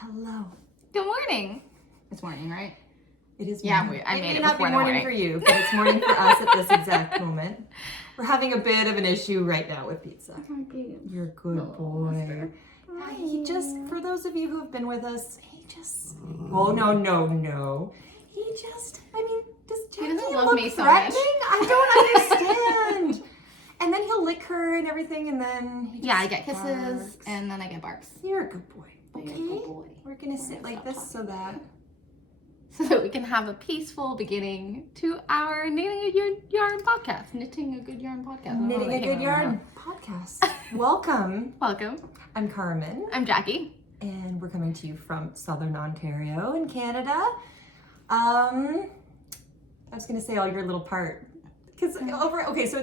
Hello. Good morning. It's morning, right? It is Yeah, morning. I made it may not before be the morning for you, but it's morning for us at this exact moment. We're having a bit of an issue right now with pizza. You're a good boy. He just, for those of you who have been with us, he just, oh no. He just, does Jackie love look me so threatening? much. I don't understand. And then he'll lick her and everything, and then he just I get kisses barks. and then I get barks. You're a good boy. You're a Okay, good boy. we're gonna sit like this so that we can have a peaceful beginning to our knitting a good yarn podcast. Knitting a good yarn podcast. Knitting a Good Yarn podcast. Welcome. Welcome. I'm Carmen. I'm Jackie. And we're coming to you from Southern Ontario in Canada. I was gonna say all your little part. So it's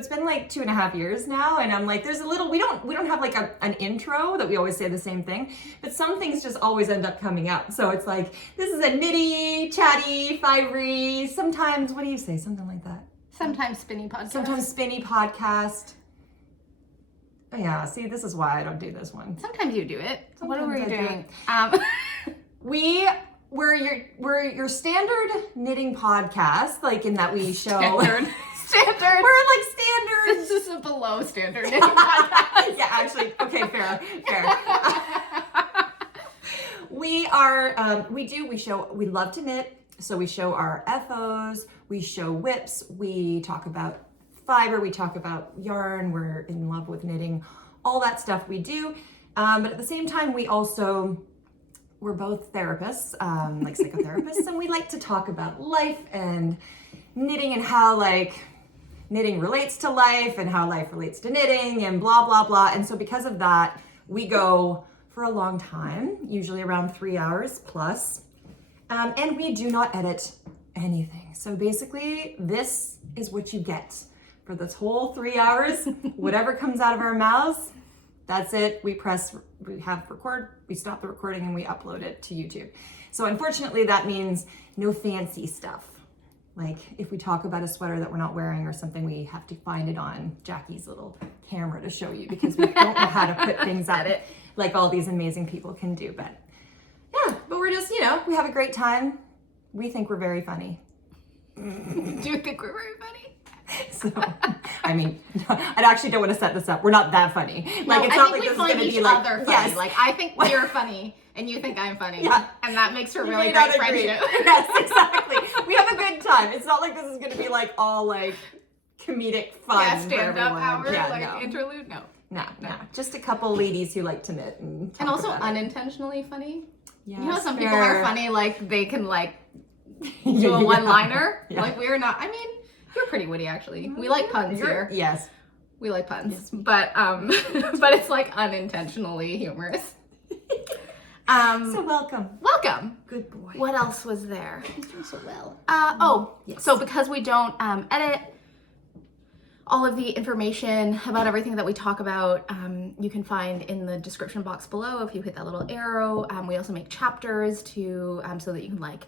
been like 2.5 years now, and I'm like, there's a little, we don't have like an intro that we always say the same thing, but some things just always end up coming up. So it's like, this is a nitty, chatty, fibery, sometimes, what do you say? Something like that. Sometimes spinny podcast. Sometimes spinny podcast. Oh, yeah, see, this is why I don't do this one. Sometimes you do it. What are we Sometimes doing? We're your standard knitting podcast, like in that we show Standard. We're like standard. This is a below standard knitting podcast. Yeah, actually, okay, fair. We are, we love to knit, so we show our FOs, we show whips, we talk about fiber, we talk about yarn, we're in love with knitting, all that stuff we do. But at the same time, we're both therapists, like psychotherapists, and we like to talk about life and knitting and how like knitting relates to life and how life relates to knitting and blah, blah, blah. And so because of that, we go for a long time, usually around 3 hours plus, and we do not edit anything. So basically, this is what you get for this whole 3 hours. Whatever comes out of our mouths, that's it. We stop the recording and we upload it to YouTube. So unfortunately, that means no fancy stuff. Like if we talk about a sweater that we're not wearing or something, we have to find it on Jackie's little camera to show you because we don't know how to put things at it like all these amazing people can do. But yeah, but we're just, we have a great time. We think we're very funny. Do you think we're very funny? So, I actually don't want to set this up. We're not that funny. Like, it's not like this is going to be like, funny. Yes. Like, I think you're funny and you think I'm funny. Yeah. And that makes for You really may great not agree. friendship. Yes, exactly. We have a good time. It's not like this is going to be like all like comedic fun. Yeah, for stand up everyone. hour, Yeah, like no. interlude. No. Just a couple ladies who like to knit and talk also about it. unintentionally funny. Yes, You know, some people are funny, like they can like do a one-liner. Yeah. Like we're not. You're pretty witty actually. We like puns here. Yes. We like puns, yes. But it's like unintentionally humorous. So welcome. Welcome. Good boy. What else was there? He's doing so well. Yes. So because we don't edit all of the information about everything that we talk about, you can find in the description box below if you hit that little arrow. We also make chapters to so that you can like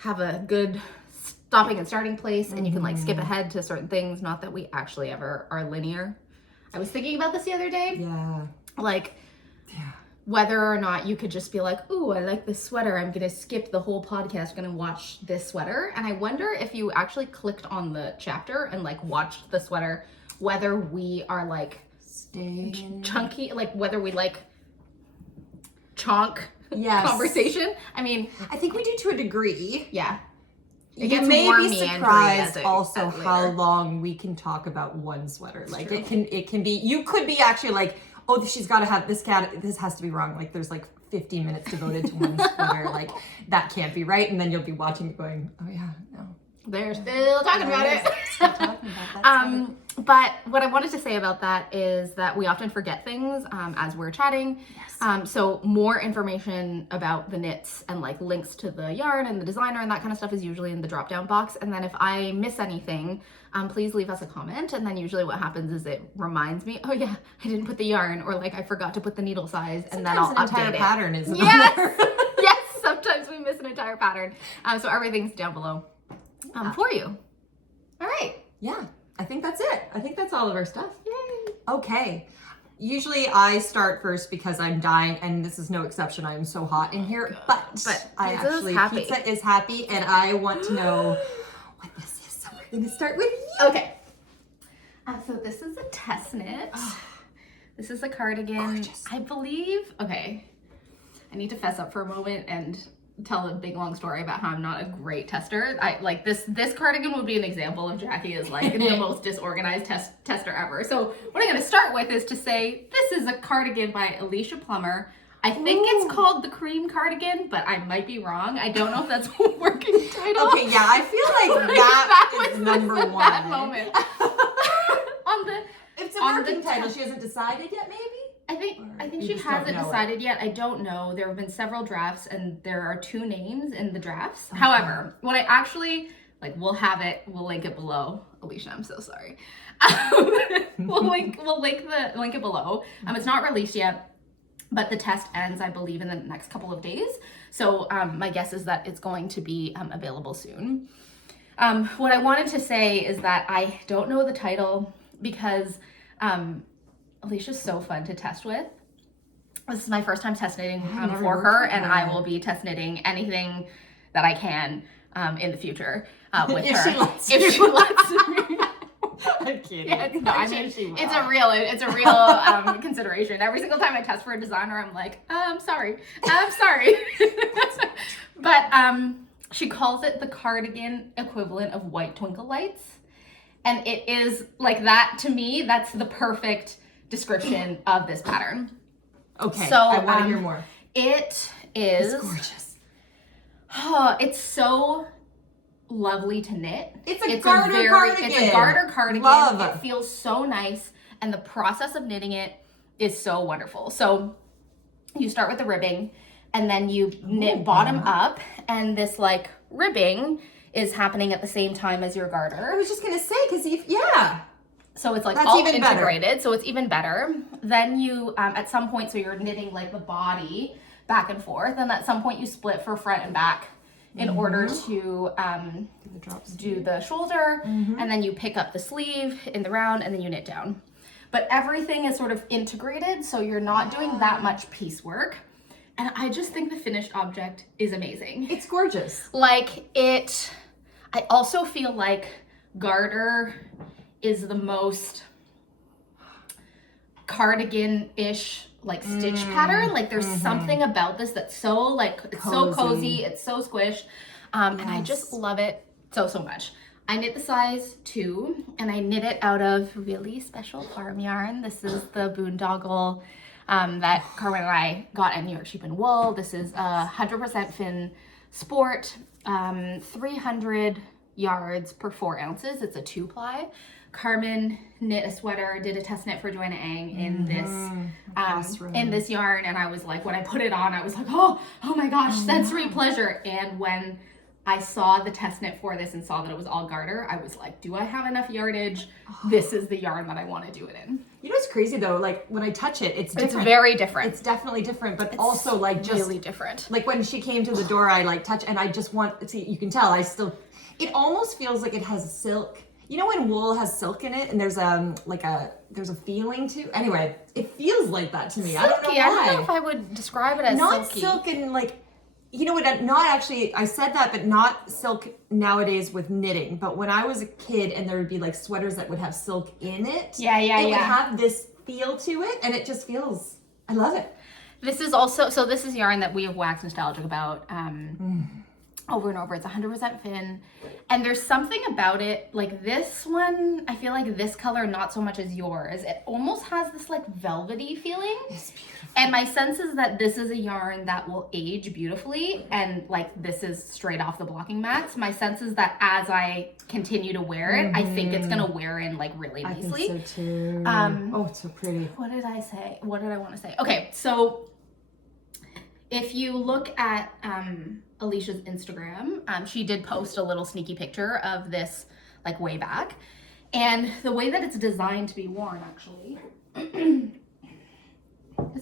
have a good stopping and starting place, and you can like skip ahead to certain things. Not that we actually ever are linear. I was thinking about this the other day. Yeah. Like, whether or not you could just be like, ooh, I like this sweater. I'm going to skip the whole podcast. I'm going to watch this sweater. And I wonder if you actually clicked on the chapter and like watched the sweater, whether we are like chunky, like whether we like chonk conversation. I think we do to a degree. Yeah. You may be surprised also how long we can talk about one sweater. Like it can be, you could be actually like, oh, she's got to have this this has to be wrong. Like there's like 15 minutes devoted to one sweater. Like that can't be right. And then you'll be watching it going, oh yeah, no. They're still talking about it. Still talking about that but what I wanted to say about that is that we often forget things as we're chatting. Yes. So more information about the knits and like links to the yarn and the designer and that kind of stuff is usually in the drop down box. And then if I miss anything, please leave us a comment. And then usually what happens is it reminds me, oh yeah, I didn't put the yarn, or like I forgot to put the needle size, and then I'll update it. Pattern isn't yes. there. Yes, sometimes we miss an entire pattern. So everything's down below for you. All right. Yeah. I think that's it. I think that's all of our stuff. Yay. Okay. Usually I start first because I'm dying, and this is no exception. I'm so hot in here, but I actually, pizza is happy, and I want to know what this is. So we're gonna start with you. Okay. So this is a test knit. This is a cardigan. Gorgeous. I believe, okay, I need to fess up for a moment and tell a big long story about how I'm not a great tester. I like this cardigan would be an example of Jackie is like the most disorganized tester ever. So what I'm going to start with is to say this is a cardigan by Alicia Plummer. I think it's called the cream cardigan, but I might be wrong. I don't know if that's a working title. Okay, yeah, I feel like that is number one. That moment. It's a working title. She hasn't decided yet, maybe? I think she hasn't decided yet. I don't know. There have been several drafts and there are 2 names in the drafts. Okay. However, what I actually, like, we'll link it below. Alicia, I'm so sorry. We'll link it below. It's not released yet, but the test ends, I believe, in the next couple of days. So my guess is that it's going to be available soon. What I wanted to say is that I don't know the title because Alicia's so fun to test with. This is my first time test knitting for her, and I will be test knitting anything that I can in the future with her. If she lets me. I'm kidding. Yeah, no, I mean, it's a real consideration. Every single time I test for a designer, I'm like, I'm sorry. But she calls it the cardigan equivalent of white twinkle lights. And it is like that, to me, that's the perfect description of this pattern. Okay, so I want to hear more. It is... It's gorgeous. Oh, it's so lovely to knit. It's a garter cardigan. It's a garter cardigan. Love. It feels so nice, and the process of knitting it is so wonderful. So you start with the ribbing, and then you knit bottom up, and this like ribbing is happening at the same time as your garter. I was just gonna say, because yeah. So it's like that's all even integrated, better. So it's even better. Then you, at some point, so you're knitting like the body back and forth, and at some point you split for front and back in order to do the shoulder, and then you pick up the sleeve in the round, and then you knit down. But everything is sort of integrated, so you're not doing that much piecework. And I just think the finished object is amazing. It's gorgeous. Like I also feel like garter is the most cardigan-ish like stitch pattern. Like there's something about this that's so like, it's so cozy, it's so squished. And I just love it so much. I knit the size 2, and I knit it out of really special farm yarn. This is the Boondoggle that Carmen and I got at New York Sheep and Wool. This is a 100% Fin Sport, 300 yards per 4 ounces. It's a 2-ply. Carmen knit a sweater, did a test knit for Joanna Ang in this yarn, and I was like, when I put it on, I was like, oh my gosh, sensory pleasure. And when I saw the test knit for this and saw that it was all garter, I was like, do I have enough yardage? This is the yarn that I want to do it in. You know what's crazy though? Like when I touch it, it's different. It's very different. It's definitely different, but it's also like just really different. Like when she came to the door, I like touch, and I just want, see, you can tell it almost feels like it has silk. You know when wool has silk in it, and there's a feeling to. Anyway, it feels like that to me. Silky. I don't know why. I don't know if I would describe it as not silky. Silk and like, you know what? Not actually. I said that, but not silk nowadays with knitting. But when I was a kid, and there would be like sweaters that would have silk in it. It would have this feel to it, and it just feels. I love it. This is also this is yarn that we have waxed nostalgic about. Over and over. It's 100% Fin, and there's something about it, like this one, I feel like this color not so much as yours, it almost has this like velvety feeling. It's beautiful. And my sense is that this is a yarn that will age beautifully, and like this is straight off the blocking mats. My sense is that as I continue to wear it, I think it's gonna wear in like really nicely. I think so too. Oh, it's so pretty. What did I say? What did I want to say? Okay, so if you look at Alicia's Instagram, she did post a little sneaky picture of this like way back. And the way that it's designed to be worn actually is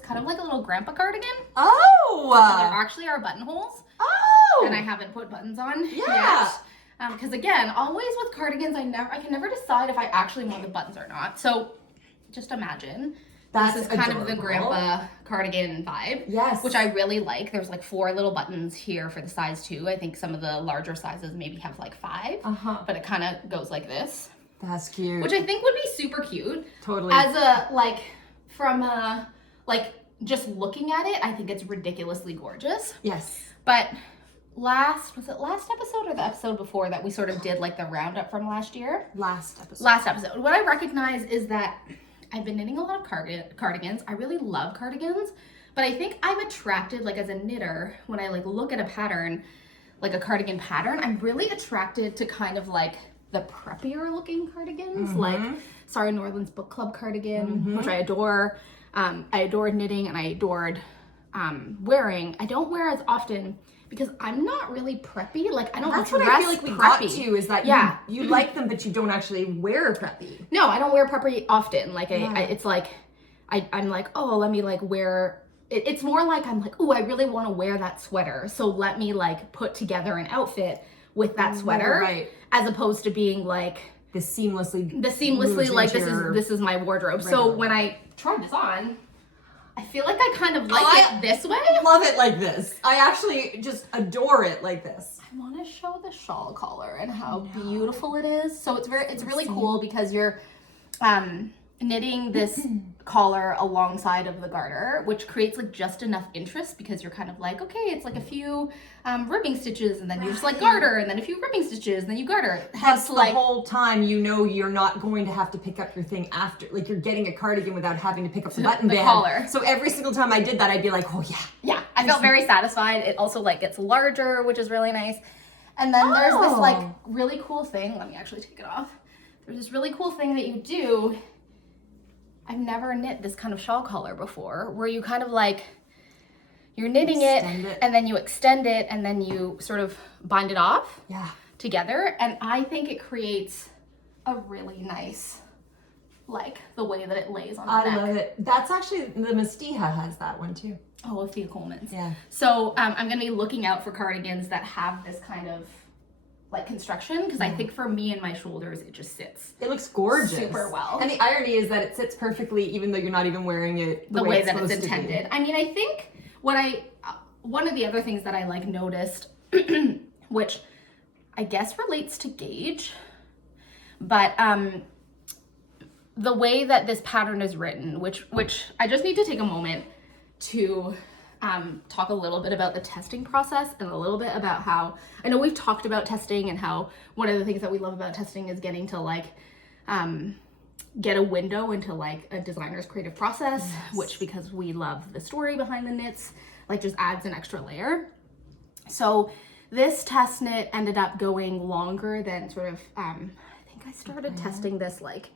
kind of like a little grandpa cardigan. Oh! So there actually are buttonholes. Oh! And I haven't put buttons on Yeah. yet. Because again, always with cardigans, I can never decide if I actually want the buttons or not. So just imagine That's this is kind of the adorable. grandpa cardigan vibe. Yes. Which I really like. There's like 4 little buttons here for the size 2. I think some of the larger sizes maybe have like 5. But it kind of goes like this. That's cute. Which I think would be super cute. Totally. As a, like, from a, like, just looking at it, I think it's ridiculously gorgeous. Yes. But was it last episode or the episode before that we sort of did like the roundup from last year? Last episode. Last episode. What I recognize is that I've been knitting a lot of cardigans. I really love cardigans, but I think I'm attracted, like as a knitter, when I like look at a pattern, like a cardigan pattern, I'm really attracted to kind of like the preppier looking cardigans, like Sari Nordlund's book club cardigan, which I adore. I adored knitting and I adored wearing. I don't wear as often because I'm not really preppy. Like I don't That's dress what I feel like we preppy. got to is that you like them, but you don't actually wear preppy. No, I don't wear preppy often. Like it's like I'm like, oh, let me like wear. It's more like I'm like, oh, I really want to wear that sweater, so let me like put together an outfit with that sweater, right? As opposed to being like The seamlessly like this is my wardrobe. So when I tried this on, I feel like I kind of like it this way. I love it like this. I actually just adore it like this. I want to show the shawl collar and how beautiful it is. So it's really cool because you're knitting this collar alongside of the garter, which creates like just enough interest because you're kind of like, okay, it's like a few ribbing stitches and then you just like garter and then a few ribbing stitches and then you garter. Plus the whole time you know you're not going to have to pick up your thing after, like you're getting a cardigan without having to pick up the button band. Collar. So every single time I did that, I'd be like, oh yeah. Yeah, I felt very satisfied. It also like gets larger, which is really nice. And then there's this like really cool thing. Let me actually take it off. There's this really cool thing that you do. I've never knit this kind of shawl collar before, where you kind of like, you're knitting it and then you extend it and then you sort of bind it off together. And I think it creates a really nice, like the way that it lays on the neck. I love it. That's actually, the Mastiha has that one too. Oh, Thea Coleman's. Yeah. So I'm going to be looking out for cardigans that have this kind of like construction because I think for me and my shoulders it just sits. It looks gorgeous. Super well. And the irony is that it sits perfectly even though you're not even wearing it the way that it's intended. I mean, I think one of the other things that I like noticed, which I guess relates to gauge, but the way that this pattern is written, which I just need to take a moment to talk a little bit about the testing process and a little bit about how, I know we've talked about testing and how one of the things that we love about testing is getting to like get a window into like a designer's creative process, which because we love the story behind the knits, like just adds an extra layer. So this test knit ended up going longer than sort of, I think I started testing this like,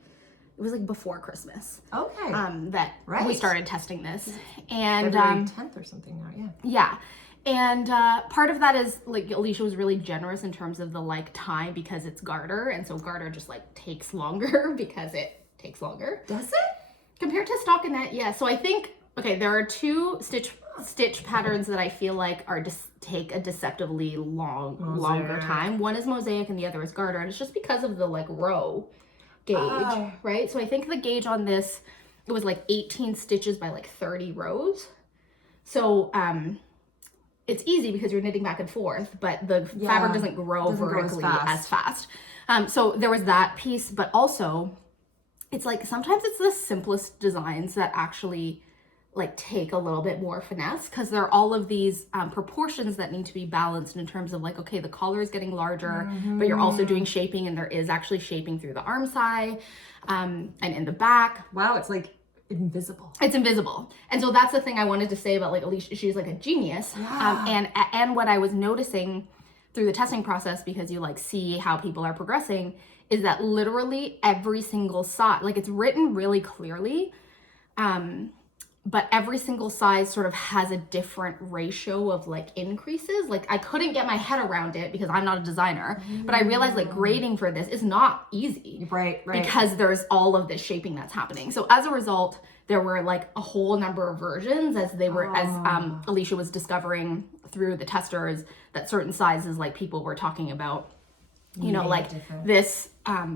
it was like before Christmas. Okay. That we started testing this. And February 10th or something now, yeah. And part of that is like Alicia was really generous in terms of the like time because it's garter, and so garter just like takes longer because it takes longer. Does it? Compared to stockinette, yeah. So I think there are 2 stitch patterns that I feel like are take a deceptively longer time. One is mosaic and the other is garter, and it's just because of the like row gauge, right? So I think the gauge on this, it was like 18 stitches by like 30 rows. So it's easy because you're knitting back and forth, but the fabric doesn't grow vertically as fast. So there was that piece, but also it's like sometimes it's the simplest designs that actually like take a little bit more finesse because there are all of these proportions that need to be balanced in terms of like, okay, the collar is getting larger, but you're also doing shaping and there is actually shaping through the arm side and in the back. Wow, it's like invisible. It's invisible. And so that's the thing I wanted to say about like Alicia, she's like a genius. And what I was noticing through the testing process, because you like see how people are progressing, is that literally every single size, like it's written really clearly, but every single size sort of has a different ratio of like increases. Like I couldn't get my head around it because I'm not a designer, but I realized like grading for this is not easy. Right. Because there's all of this shaping that's happening. So as a result, there were like a whole number of versions as Alicia was discovering through the testers that certain sizes like people were talking about You know, Made like different. this,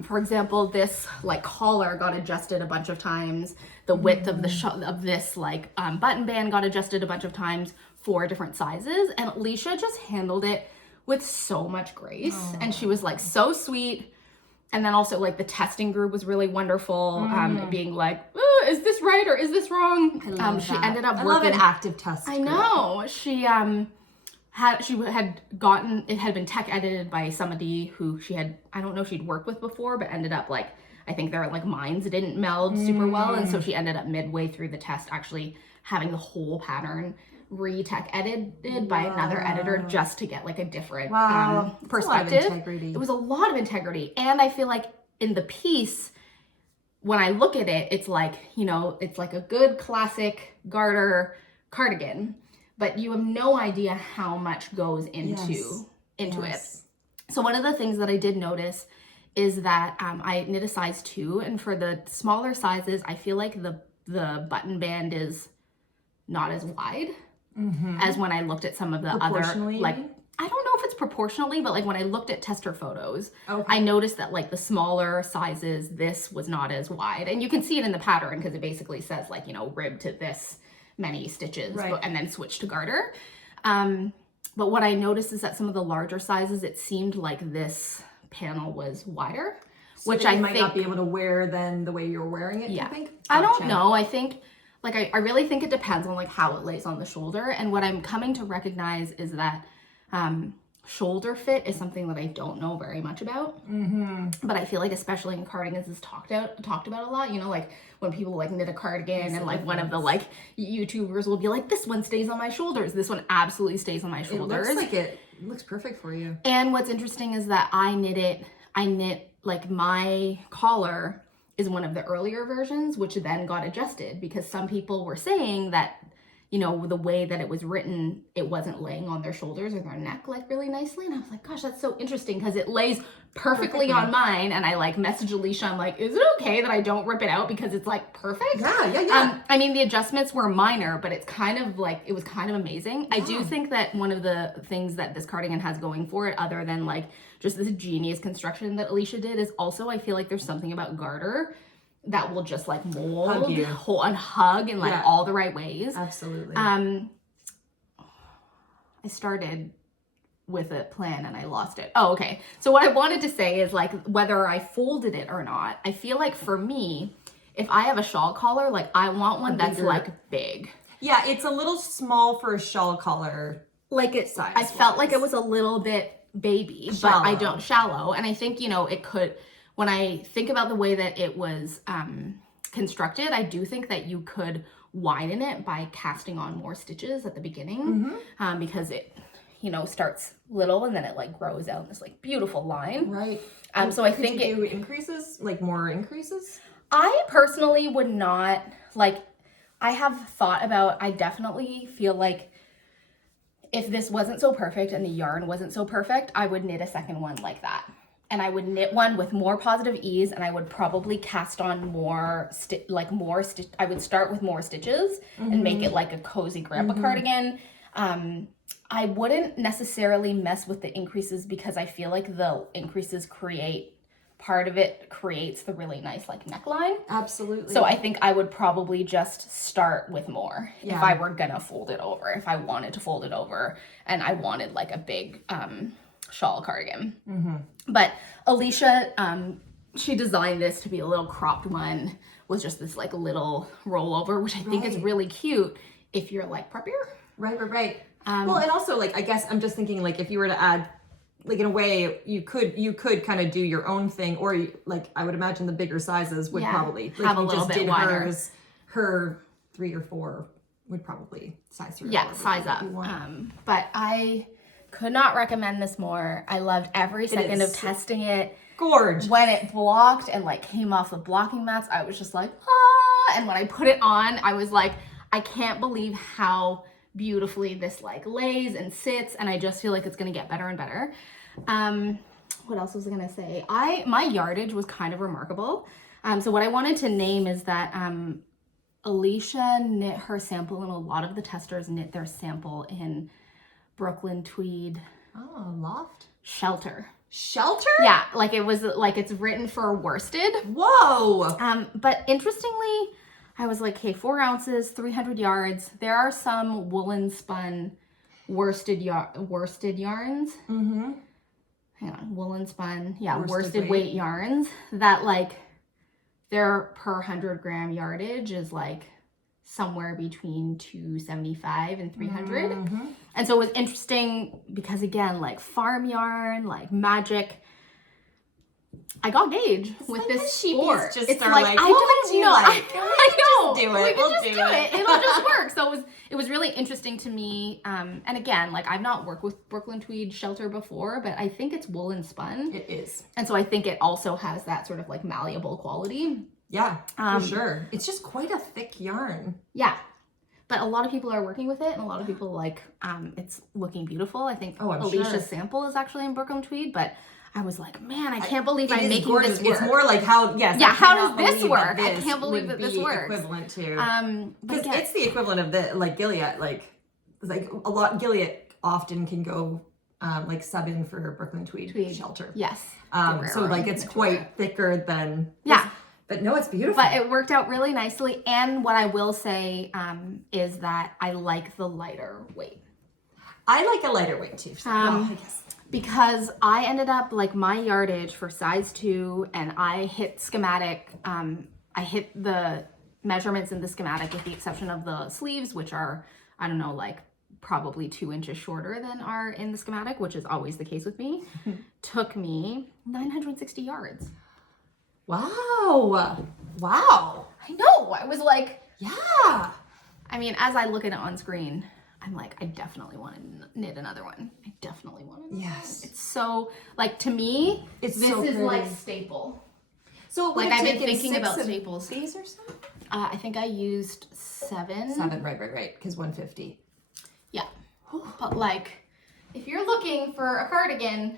for example, this like collar got adjusted a bunch of times. The width of the of this like button band got adjusted a bunch of times for different sizes. And Alicia just handled it with so much grace. And she was like so sweet. And then also like the testing group was really wonderful. Being like, is this right or is this wrong? She ended up I working. love an active test. I know. She had gotten, it had been tech edited by somebody who she had, I don't know if she'd worked with before, but ended up like, I think their like minds didn't meld super well. And so she ended up midway through the test actually having the whole pattern re-tech edited by another editor just to get like a different perspective. It was a lot of integrity. And I feel like in the piece, when I look at it, it's like, you know, it's like a good classic garter cardigan, but you have no idea how much goes into it. So one of the things that I did notice is that I knit a size 2, and for the smaller sizes, I feel like the button band is not as wide as when I looked at some of the other, like, I don't know if it's proportionally, but like when I looked at tester photos, I noticed that like the smaller sizes, this was not as wide. And you can see it in the pattern because it basically says like, you know, rib to this many stitches and then switch to garter. But what I noticed is that some of the larger sizes, it seemed like this panel was wider, so which I might not be able to wear then the way you're wearing it. I think. I don't know. I think like I really think it depends on like how it lays on the shoulder. And what I'm coming to recognize is that shoulder fit is something that I don't know very much about. But I feel like especially in cardigans is talked about a lot. You know, like when people like knit a cardigan and like one of the like YouTubers will be like, this one stays on my shoulders. This one absolutely stays on my shoulders. It looks like it looks perfect for you. And what's interesting is that I knit like my collar is one of the earlier versions, which then got adjusted because some people were saying that, you know, the way that it was written, it wasn't laying on their shoulders or their neck like really nicely. And I was like, gosh, that's so interesting because it lays perfectly on mine. And I like messaged Alicia, I'm like, is it okay that I don't rip it out because it's like perfect? Yeah. I mean, the adjustments were minor, but it's kind of like, it was kind of amazing. I do think that one of the things that this cardigan has going for it, other than like just this genius construction that Alicia did, is also I feel like there's something about garter that will just like mold and hug in like all the right ways. Absolutely. I started with a plan and I lost it. Oh, okay. So what I wanted to say is like whether I folded it or not, I feel like for me, if I have a shawl collar, like I want one that's like big. Yeah, it's a little small for a shawl collar. Like it size. I felt like it was a little bit baby, but I don't shallow. And I think, you know, it could, when I think about the way that it was constructed, I do think that you could widen it by casting on more stitches at the beginning because it, you know, starts little and then it like grows out in this like beautiful line. Right. So I think you do increases, like more increases? I personally would not, like, I have thought about, I definitely feel like if this wasn't so perfect and the yarn wasn't so perfect, I would knit a second one like that. And I would knit one with more positive ease, and I would probably cast on more I would start with more stitches and make it like a cozy grandpa cardigan. I wouldn't necessarily mess with the increases because I feel like the increases creates the really nice like neckline. Absolutely. So I think I would probably just start with more if I were gonna fold it over, if I wanted to fold it over and I wanted like a big shawl cardigan. But Alicia, she designed this to be a little cropped one with just this like little rollover, which I think is really cute if you're like preppier. Right. Well, and also like, I guess I'm just thinking like if you were to add, like in a way you could kind of do your own thing, or like I would imagine the bigger sizes would probably like have a little bit wider. Her 3 or 4 would probably size through. Yeah, size up. But I could not recommend this more. I loved every second of testing it. Gorge. When it blocked and like came off the blocking mats, I was just like, ah. And when I put it on, I was like, I can't believe how beautifully this like lays and sits. And I just feel like it's gonna get better and better. What else was I gonna say? My yardage was kind of remarkable. So what I wanted to name is that Alicia knit her sample, and a lot of the testers knit their sample in Brooklyn tweed Oh, loft. Shelter. Shelter? Yeah, like it was like it's written for worsted. Whoa. But interestingly, I was like, okay, 4 ounces, 300 yards. There are some woolen spun worsted yarns. Mm-hmm. Hang on, woolen spun, worsted weight yarns that like their per 100 gram yardage is like somewhere between 275 and 300. Mm-hmm. And so it was interesting because again, like farm yarn, like magic. I got gauge with like this the sport. just It's are like, like, I what would don't you know. like? I know. Just do We it. can We'll just do do it. it. It'll just work. So it was really interesting to me. And again, like I've not worked with Brooklyn tweed shelter before, but I think it's woolen spun. It is. And so I think it also has that sort of like malleable quality. Yeah, for sure. It's just quite a thick yarn. Yeah. But a lot of people are working with it and a lot of people like, it's looking beautiful. I think Alicia's sample is actually in Brooklyn tweed, but I was like, man, I can't believe I'm making gorgeous. this work. It's more like how, how does this work? I can't believe that this works. Equivalent to, because yeah. it's the equivalent of the, like Gilliatt, like a lot, Gilliatt often can go like sub in for Brooklyn tweed shelter. Yes. So like it's quite thicker than, but no, it's beautiful. But it worked out really nicely. And what I will say is that I like the lighter weight. I like a lighter weight too. So, I guess. Because I ended up like my yardage for size 2 and I hit schematic. I hit the measurements in the schematic with the exception of the sleeves, which are, I don't know, like probably 2 inches shorter than are in the schematic, which is always the case with me. Took me 960 yards. Wow. Wow. I know. I was like, yeah. I mean, as I look at it on screen, I'm like, I definitely want to knit another one. I definitely want to. Yes. It's so, like, to me, this is like staple. So like I've been thinking about staples. Days or so? I think I used 7. 7, right. Because 150. Yeah. But like, if you're looking for a cardigan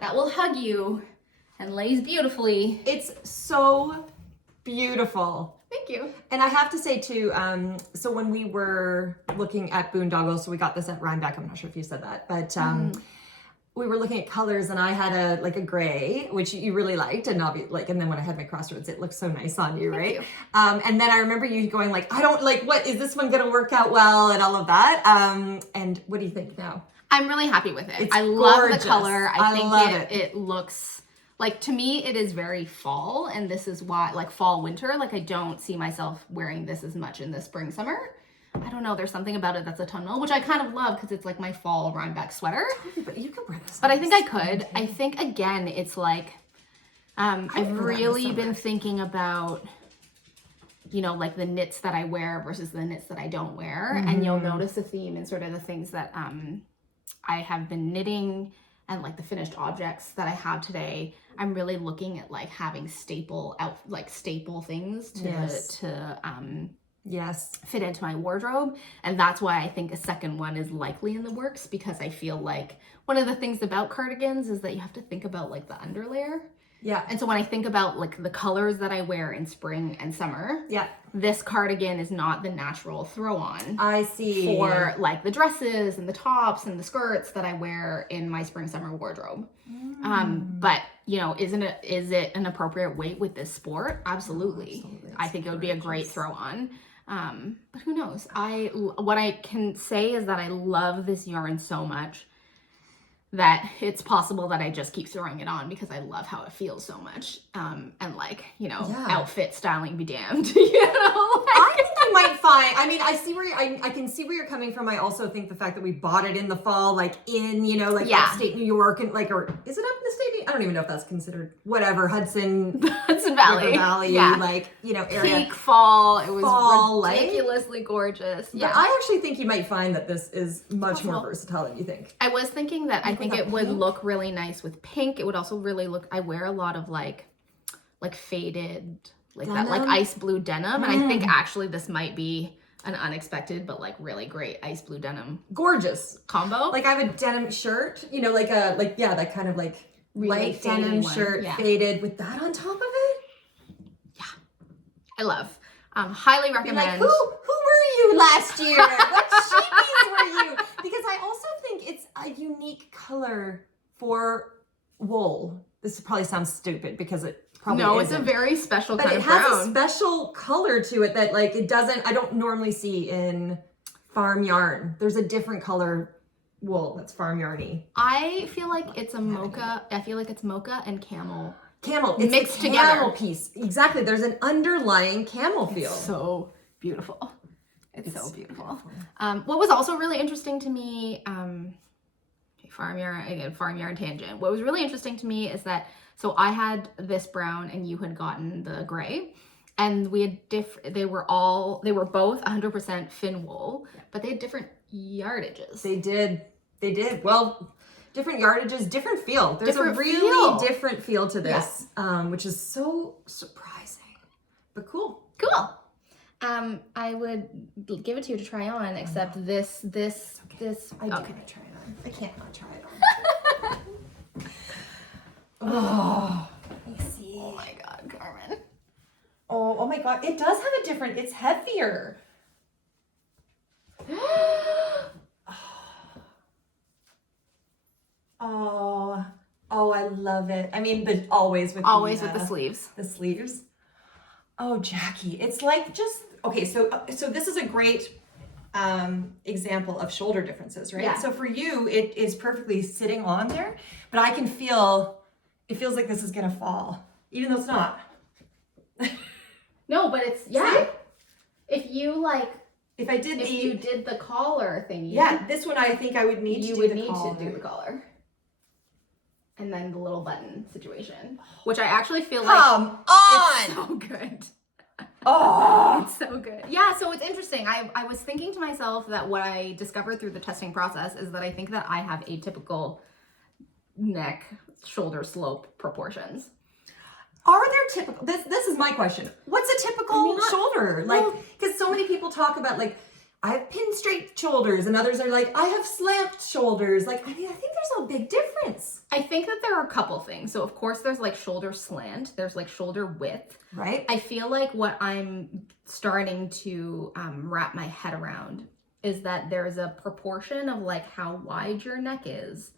that will hug you and lays beautifully. It's so beautiful. Thank you. And I have to say too, so when we were looking at Boondoggle, so we got this at Rhinebeck, I'm not sure if you said that, but we were looking at colors and I had a gray, which you really liked, and and then when I had my crossroads, it looked so nice on you, right? And then I remember you going like, I don't like, what is this one gonna work out well and all of that. And what do you think now? I'm really happy with it. It's I love gorgeous. the color. I think think it looks like, to me, it is very fall, and this is why, like fall, winter, like I don't see myself wearing this as much in the spring, summer. I don't know, there's something about it that's autumnal, which I kind of love because it's like my fall Rhinebeck sweater. But you could wear this. But I think I could. I think, again, it's like, I've really been thinking about, you know, like the knits that I wear versus the knits that I don't wear. And you'll notice a theme in sort of the things that I have been knitting and like the finished objects that I have today. I'm really looking at like having staple things to fit into my wardrobe. And that's why I think a second one is likely in the works, because I feel like one of the things about cardigans is that you have to think about like the underlayer. Yeah. And so when I think about like the colors that I wear in spring and summer, this cardigan is not the natural throw on. I see. For like the dresses and the tops and the skirts that I wear in my spring summer wardrobe. But you know, is it an appropriate weight with this sport? Absolutely. I think it would be a great throw on. But who knows? What I can say is that I love this yarn so much that it's possible that I just keep throwing it on because I love how it feels so much. And like, you know, outfit styling be damned, you know? I think you might find, I mean, I see where I can see where you're coming from. I also think the fact that we bought it in the fall, like in, you know, like upstate New York, and like, or is it up in the state? I don't even know if that's considered, whatever, Hudson Valley. River Valley, like, you know, area. Peak fall. It was fall, ridiculously gorgeous. But I actually think you might find that this is much more versatile than you think. I was thinking that I think it would look really nice with pink. It would also really look, I wear a lot of like faded, like denim? That like ice blue denim. And I think actually this might be an unexpected, but like really great ice blue denim. Gorgeous. Combo. Like I have a denim shirt, you know, like that kind of like really light denim shirt, faded with that on top of it. Yeah. I love. Highly recommend. Like, who were you last year? What sheepies were you? Because I also think a unique color for wool. This probably sounds stupid because it probably No, isn't. it's a very special But kind it of has brown. a special color to it that like I don't normally see in farm yarn. There's a different color wool that's farm yarny. I feel like it's a mocha. I feel like it's mocha and camel. Camel. It's Mixed the camel together. piece. Exactly. There's an underlying camel feel. So beautiful. It's so beautiful. What was also really interesting to me, farm yarn tangent. What was really interesting to me is that, so I had this brown and you had gotten the gray, and we had they were both 100% fin wool, but they had different yardages. They did. Well, different yardages, different feel. There's Different a really feel. different feel to this, which is so surprising, but cool. Cool. I would give it to you to try on, except this. I do want to try it on. I can't not try it on. Oh, let me see. Oh my God, Carmen. Oh my God. It does have a different, it's heavier. Oh, I love it. I mean, but always with the sleeves. The sleeves. Oh, Jackie, it's like just, okay, so this is a great example of shoulder differences, right? Yeah. So for you, it is perfectly sitting on there, but I can feel, it feels like this is gonna fall, even though it's not. No, but it's, See? If you like, If I did you did the collar thingy. yeah, this one I think I would need you to do would the need collar. to do the collar. And then the little button situation, which I actually feel like Come it's on! so good. Oh! It's so good. Yeah, so it's interesting. I was thinking to myself that what I discovered through the testing process is that I think that I have atypical neck shoulder slope proportions. Are there typical, this is my question. What's a typical shoulder? Like, because so many people talk about like, I have pin straight shoulders, and others are like, I have slant shoulders. Like, I mean, I think there's a big difference. I think that there are a couple things. So of course there's like shoulder slant, there's like shoulder width. Right? I feel like what I'm starting to wrap my head around is that there's a proportion of like how wide your neck is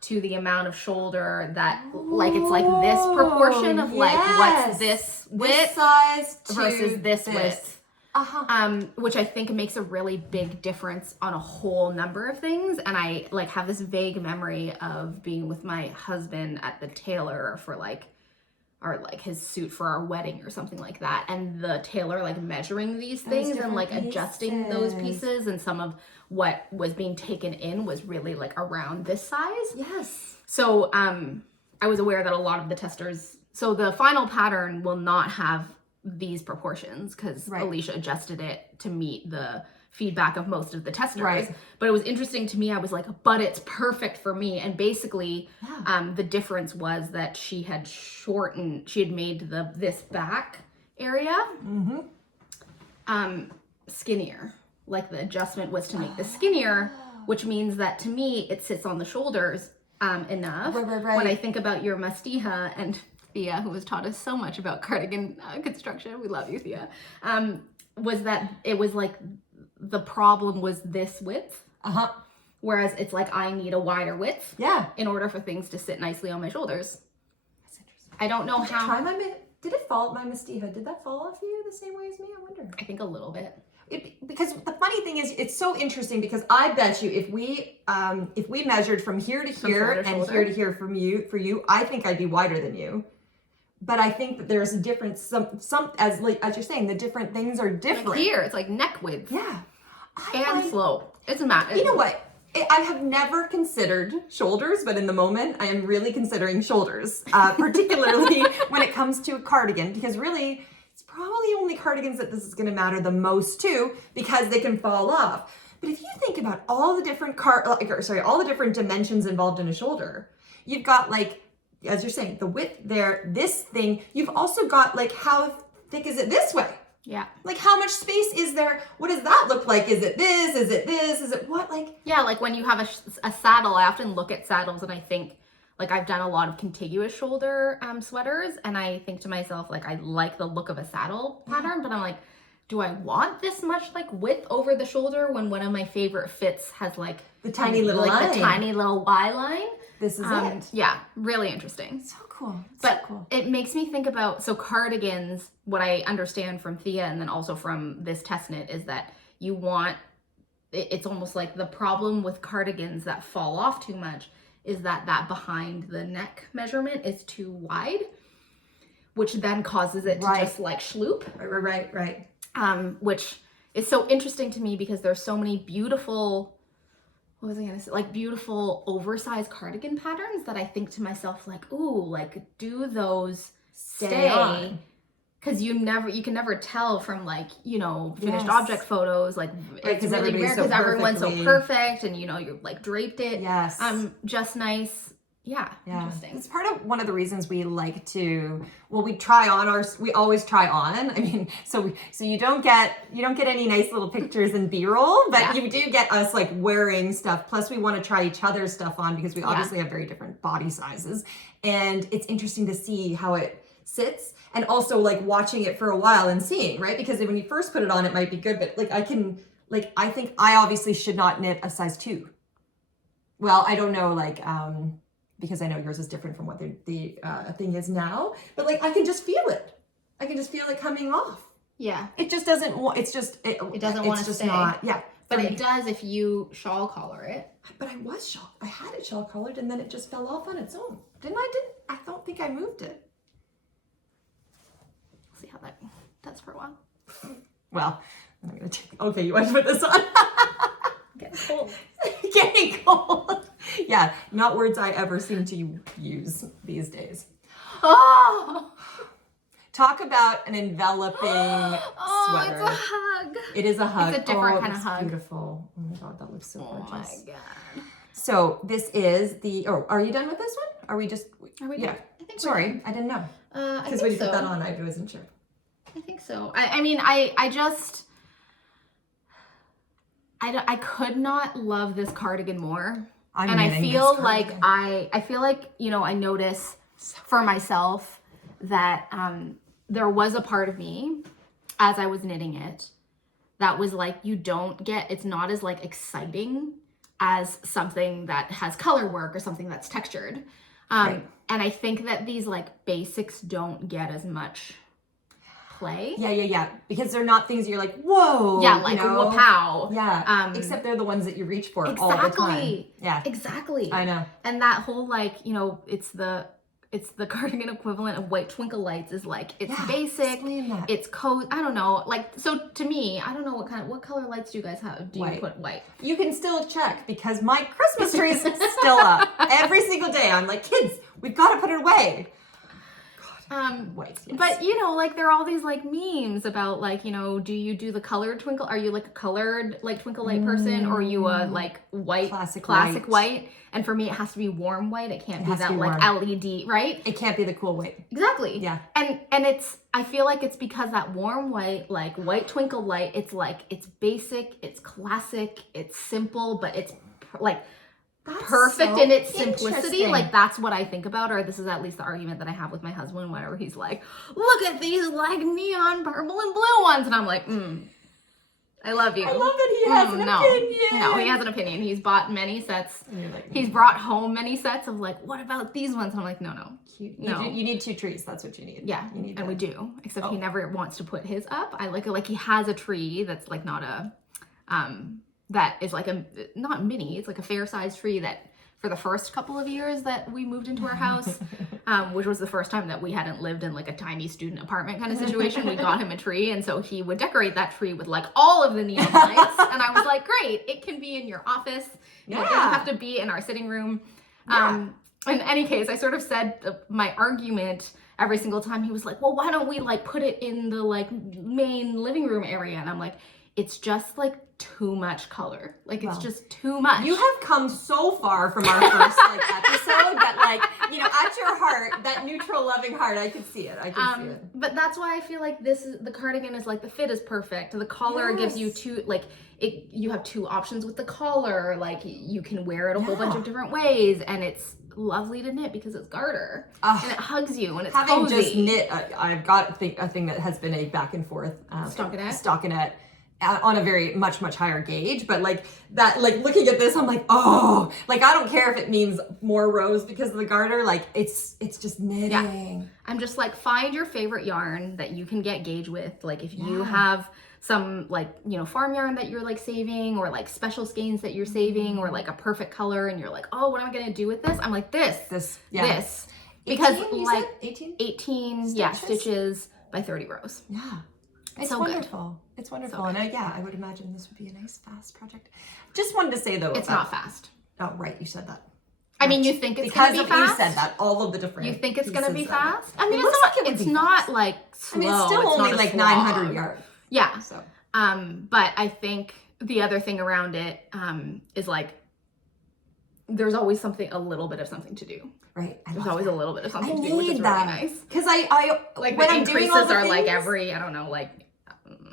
to the amount of shoulder that, like, it's like this proportion of like what's this width this size to versus this width. Uh-huh. Which I think makes a really big difference on a whole number of things. And I like have this vague memory of being with my husband at the tailor for like his suit for our wedding or something like that, and the tailor like measuring these things and like adjusting those pieces, and some of what was being taken in was really like around this size. Yes. So I was aware that a lot of the testers, so the final pattern will not have these proportions because Alicia adjusted it to meet the feedback of most of the testers. Right. But it was interesting to me. I was like, but it's perfect for me. And basically, the difference was that she had made this back area skinnier. Like the adjustment was to make the skinnier, which means that to me, it sits on the shoulders enough. Right. When I think about your mastija and Thea, who has taught us so much about cardigan construction, we love you, Thea, was that it was like the problem was this width. Whereas it's like I need a wider width in order for things to sit nicely on my shoulders. That's interesting. I don't know how. Did it fall, my mastija? Did that fall off you the same way as me? I wonder. I think a little bit. Because the funny thing is, it's so interesting because I bet you if we measured from here to here and here to here for you, I think I'd be wider than you. But I think that there's a difference. Some as you're saying, the different things are different. Like here, it's like neck width. Yeah. And slope. It's a matter. You know what? I have never considered shoulders, but in the moment, I am really considering shoulders, particularly when it comes to a cardigan, because really, it's probably only cardigans that this is going to matter the most to, because they can fall off. But if you think about all the different all the different dimensions involved in a shoulder, you've got like, as you're saying, the width there, this thing. You've also got like how thick is it this way? Yeah. Like how much space is there? What does that look like? Is it this? Is it this? Is it what? Like yeah, like when you have a saddle, I often look at saddles and I think like I've done a lot of contiguous shoulder sweaters, and I think to myself like I like the look of a saddle pattern, but I'm like, do I want this much like width over the shoulder when one of my favorite fits has like the tiny little like line. the tiny little Y line? This is it. Yeah, really interesting. So cool. But so cool. it makes me think about, so cardigans, what I understand from Thea and then also from this test knit is that you want, it's almost like the problem with cardigans that fall off too much is that behind the neck measurement is too wide, which then causes it to just like schloop. Right. Which is so interesting to me because there's so many beautiful, what was I gonna say? Like beautiful oversized cardigan patterns that I think to myself like, ooh, like do those stay? Because you can never tell from like, you know, finished object photos, like it's really rare because everyone's so perfect and you know, you're like draped it. Yes. Just nice. Yeah. Interesting. It's part of one of the reasons we like to, well, we always try on. I mean, so you don't get any nice little pictures and B-roll, but you do get us like wearing stuff. Plus we want to try each other's stuff on because we obviously have very different body sizes. And it's interesting to see how it sits and also like watching it for a while and seeing, right? Because when you first put it on, it might be good, but like I think I obviously should not knit a size 2. Well, I don't know, like, because I know yours is different from what the thing is now, but like I can just feel it. I can just feel it coming off. Yeah. It just doesn't want. It doesn't want to stay. Not, yeah. But it does if you shawl collar it. But I had it shawl collared and then it just fell off on its own. I don't think I moved it. See how that does for a while. Well, I'm gonna take. Okay, you want to put this on? Getting cold. Getting cold. Yeah, not words I ever seem to use these days. Oh! Talk about an enveloping sweater. It's a hug. It is a hug. It's a different kind of hug. Beautiful. Oh my god, that looks so gorgeous. Oh my god. So this is the. Oh, are you done with this one? Are we just? Are we? Yeah. I think. Sorry, I didn't know. Because when you put that on, I wasn't sure. I think so. I mean, I just. I could not love this cardigan more. And I feel like I feel like, you know, I notice for myself that there was a part of me as I was knitting it that was like, it's not as like exciting as something that has color work or something that's textured. And I think that these like basics don't get as much play. Yeah. Because they're not things you're like, whoa. Yeah, like pow. Yeah. Except they're the ones that you reach for all the time. Yeah. Exactly. I know. And that whole like, you know, it's the cardigan equivalent of white twinkle lights is like, it's basic, it's cozy. I don't know. Like, so to me, I don't know what color lights do you guys have? Do you put white? You can still check because my Christmas tree is still up. Every single day I'm like, kids, we've got to put it away. White, yes. But you know, like there are all these like memes about like, you know, do you do the colored twinkle? Are you like a colored like twinkle light person, or are you a like white classic white? And for me, it has to be warm white. It can't be that like LED, right? It can't be the cool white. Exactly. Yeah. And I feel like it's because that warm white, like white twinkle light, it's like it's basic, it's classic, it's simple, but it's like perfect in its simplicity. Like that's what I think about, or this is at least the argument that I have with my husband whenever he's like, look at these like neon purple and blue ones, and I'm like, I love you. I love that he has an opinion. No, he has an opinion. He's bought many sets. He's brought home many sets of like, what about these ones? And I'm like, no. You need 2 trees. That's what you need. Yeah, we do. Except he never wants to put his up. I like he has a tree that's like not a that is like not mini, it's like a fair sized tree that for the first couple of years that we moved into our house, which was the first time that we hadn't lived in like a tiny student apartment kind of situation, we got him a tree. And so he would decorate that tree with like all of the neon lights. And I was like, great, it can be in your office. It doesn't have to be in our sitting room. In any case, I sort of said my argument every single time. He was like, well, why don't we like put it in the like main living room area? And I'm like, it's just like too much color. Like it's just too much. You have come so far from our first like episode that like, you know, at your heart, that neutral loving heart, I could see it. I could see it. But that's why I feel like the cardigan is like the fit is perfect. The collar gives you you have 2 options with the collar. Like you can wear it a whole bunch of different ways, and lovely to knit because it's garter Ugh. and it hugs you and it's Having cozy. just knit, I've got a thing that has been a back and forth stockinette on a very much higher gauge, but like that, like looking at this, I'm like, oh, like I don't care if it means more rows because of the garter, like it's just knitting. Yeah. I'm just like, find your favorite yarn that you can get gauge with. Like if you have some like, you know, farm yarn that you're like saving, or like special skeins that you're saving, or like a perfect color and you're like, oh, what am I gonna do with this? I'm like, this. Because 18, like 18 stitches by 30 rows. Yeah. It's so wonderful. Good. It's wonderful. And I would imagine this would be a nice, fast project. Just wanted to say though. It's not fast. Oh, right. You said that. I mean, you think it's going to be fast? Because you said that, all of the different You think it's going to be fast? I mean, it's not like slow. I mean, it's still only like 900 yards. Yeah. So. But I think the other thing around it is like, there's always a little bit of something to do. Right. There's always a little bit of something to do, which is really nice. Because I like when the I'm doing increases all are the like things, every, I don't know, like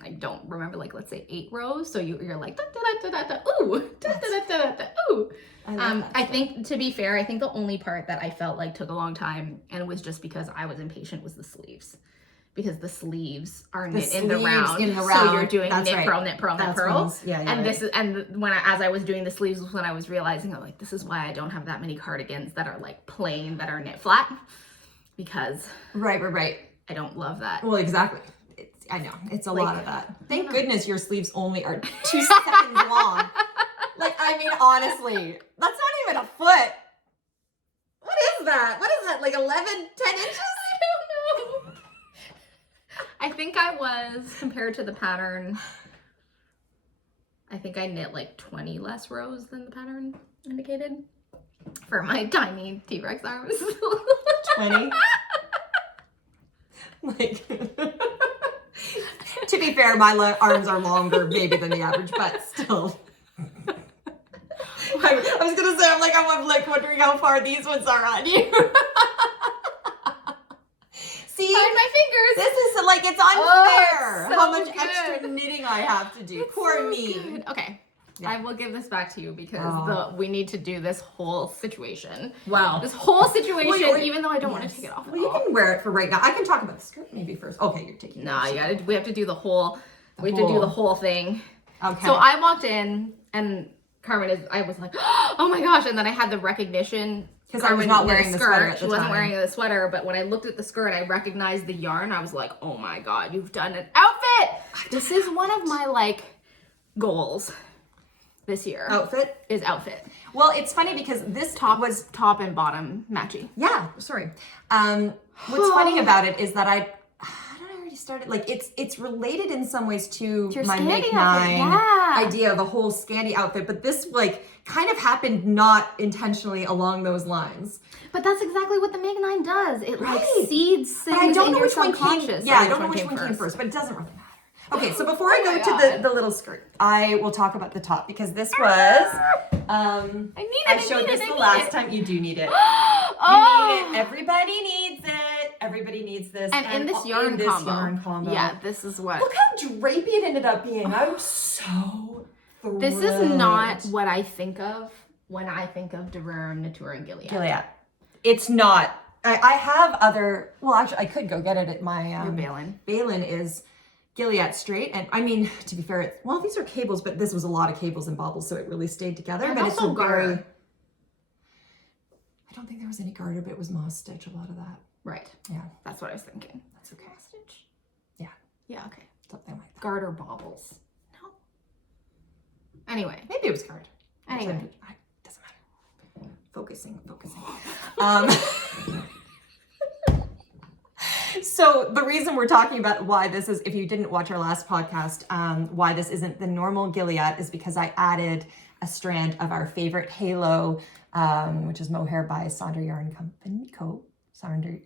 I don't remember, like let's say 8 rows. So you're like da da da da da ooh, da da da da da ooh. I think, to be fair, I think the only part that I felt like took a long time, and it was just because I was impatient, was the sleeves. Because the sleeves are knit in the round. So you're doing knit, purl, knit, purl, knit, purl. And this is, and as I was doing the sleeves was when I was realizing, I'm like, this is why I don't have that many cardigans that are like plain, that are knit flat. Because right. I don't love that. Well, exactly. I know. It's a lot of that. Thank goodness your sleeves only are 2 seconds long. Like, I mean, honestly, that's not even a foot. What is that? What is that? Like 11, 10 inches? I don't know. I think I was, compared to the pattern, I think I knit like 20 less rows than the pattern indicated for my tiny T-Rex arms. 20? Like, to be fair, my arms are longer maybe than the average, but still. I was gonna say, I'm like wondering how far these ones are on you. See, my fingers. This is like, it's unfair it's so how much good. extra knitting I have to do. It's Poor so me. Good. Okay. Yeah. I will give this back to you because we need to do this whole situation. Wow. This whole situation, even though I don't want to take it off. Well, you can wear it for right now. I can talk about the skirt maybe first. Okay, you're taking it. Nah, we have to do the whole, we have to do the whole thing. Okay. So I walked in and I was like, oh my gosh. And then I had the recognition. Because I was not wearing the sweater at the time. She wasn't wearing the sweater, but when I looked at the skirt, I recognized the yarn. I was like, oh my God, you've done an outfit. This is one of my like goals this year. Outfit? Is outfit. Well, it's funny because this top was top and bottom matchy. Yeah, sorry. What's funny about it is that I already started, like it's related in some ways to my Make 9 idea of a whole Scandi outfit, but this like kind of happened not intentionally along those lines. But that's exactly what the Make 9 does. It like seeds things I don't in know your which one subconscious. came. Yeah, I don't know which one came first, but it doesn't really matter. Okay, so before I go to the little skirt, I will talk about the top because this was I showed this the last time. You do need it. You need it. Everybody needs it. Everybody needs this. And in this yarn combo. Yeah, this is what. Look how drapey it ended up being. I'm so thrilled. This is not what I think of when I think of Derum, Natura, and Gilliatt. Gilliatt. It's not. I have other. Well, actually, I could go get it at my. Your Ballin. Ballin is Gilliatt straight, and I mean, to be fair, well, these are cables, but this was a lot of cables and bobbles, so it really stayed together. And but it's also a very. garter. I don't think there was any garter, but it was moss stitch. A lot of that. Right. Yeah. That's what I was thinking. That's okay. Moss stitch. Yeah. Yeah. Okay. Something like that. Garter bobbles. No. Anyway. Maybe it was garter. Anyway. Doesn't matter. Focusing. So the reason we're talking about why this is, if you didn't watch our last podcast, why this isn't the normal Gilliatt is because I added a strand of our favorite halo, which is Mohair by Sonder Yarn Company Co. Sonder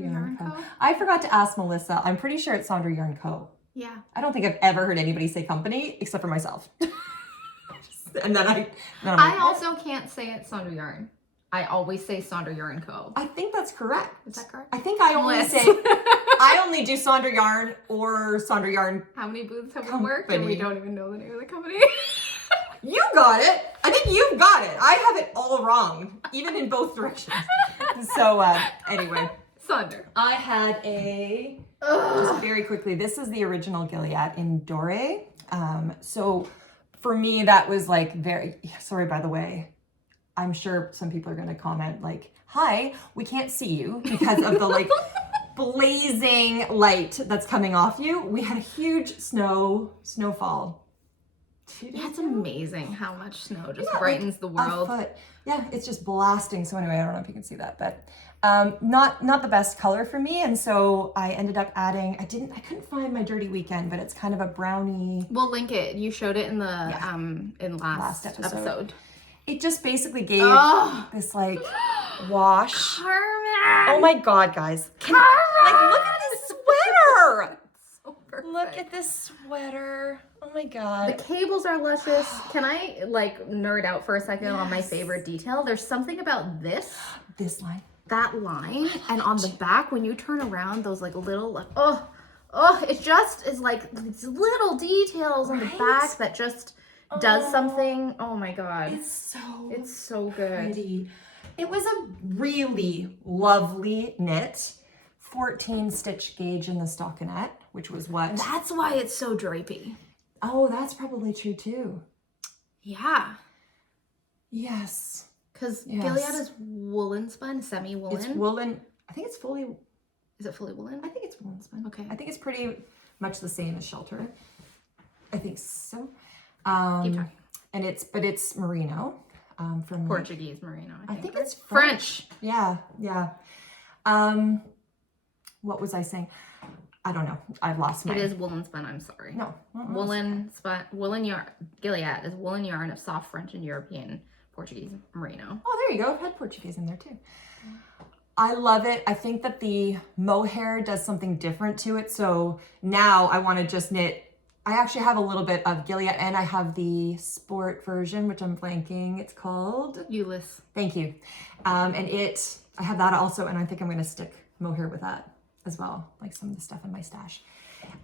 Yarn Co. I forgot to ask Melissa. I'm pretty sure it's Sonder Yarn Co. Yeah. I don't think I've ever heard anybody say company except for myself. And then I also can't say it's Sonder Yarn. I always say Sonder Yarn Co. I think that's correct. Is that correct? I think I only say, I only do Sonder Yarn or Sonder Yarn. How many booths have we worked and we don't even know the name of the company? You got it. I think you've got it. I have it all wrong. wrong, even in both directions. So anyway. Sonder. I had just very quickly, this is the original Gilliatt in Doré. So for me, that was like sorry, by the way, I'm sure some people are going to comment like, hi, we can't see you because of the like blazing light that's coming off you. We had a huge snowfall. Yeah, it's amazing how much snow just brightens the world. Yeah, it's just blasting. So anyway, I don't know if you can see that, but not the best color for me. And so I ended up adding, I couldn't find my Dirty Weekend, but it's kind of a brownie. We'll link it. You showed it in the in last episode. It just basically gave this like wash. Carmen! Oh my God, guys. Carmen! Like, look at this sweater. So perfect. Look at this sweater. Oh my God. The cables are luscious. Can I like nerd out for a second on my favorite detail? There's something about this line. That line, and on the back when you turn around, those like little like it just is like these little details on the back that just does something. Oh my God. It's so good. Pretty. It was a really lovely knit. 14 stitch gauge in the stockinette, which was what? That's why it's so drapey. Oh, that's probably true too. Yeah. Yes. Because Gilliatt is woolen spun, semi-woolen. It's woolen. I think it's fully. Is it fully woolen? I think it's woolen spun. Okay. I think it's pretty much the same as Shelter. I think so. Keep talking. And it's merino. From Portuguese merino. I think it's French. Yeah. What was I saying? I don't know. I've lost my. It is woolen spun. I'm sorry. No. Woolen spun. Woolen yarn. Gilliatt is woolen yarn of soft French and European Portuguese merino. Oh, there you go. I've had Portuguese in there too. I love it. I think that the mohair does something different to it. So now I want to just knit. I actually have a little bit of Gilliatt and I have the sport version, which I'm blanking. It's called Ulysse. Thank you. And I have that also, and I think I'm going to stick mohair with that as well, like some of the stuff in my stash.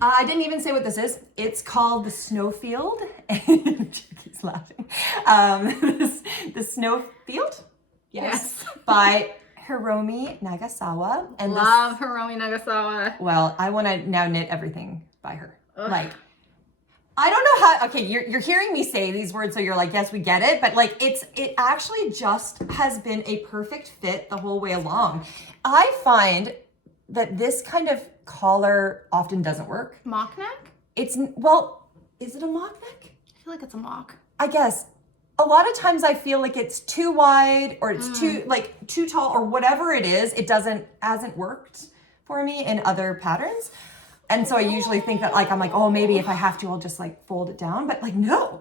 I didn't even say what this is. It's called the Snowfield. Jackie's laughing. The Snowfield? Yes. By Hiromi Nagasawa. And Love Hiromi Nagasawa. Well, I want to now knit everything by her. Ugh. Like, I don't know how, okay, you're hearing me say these words, so you're like, yes, we get it. But like, it actually just has been a perfect fit the whole way along. I find that this kind of collar often doesn't work. Mock neck? Well, is it a mock neck? I feel like it's a mock. I guess. A lot of times I feel like it's too wide or it's too tall or whatever it is, it hasn't worked for me in other patterns. And so I usually think that like, I'm like, oh, maybe if I have to, I'll just like fold it down. But like, no,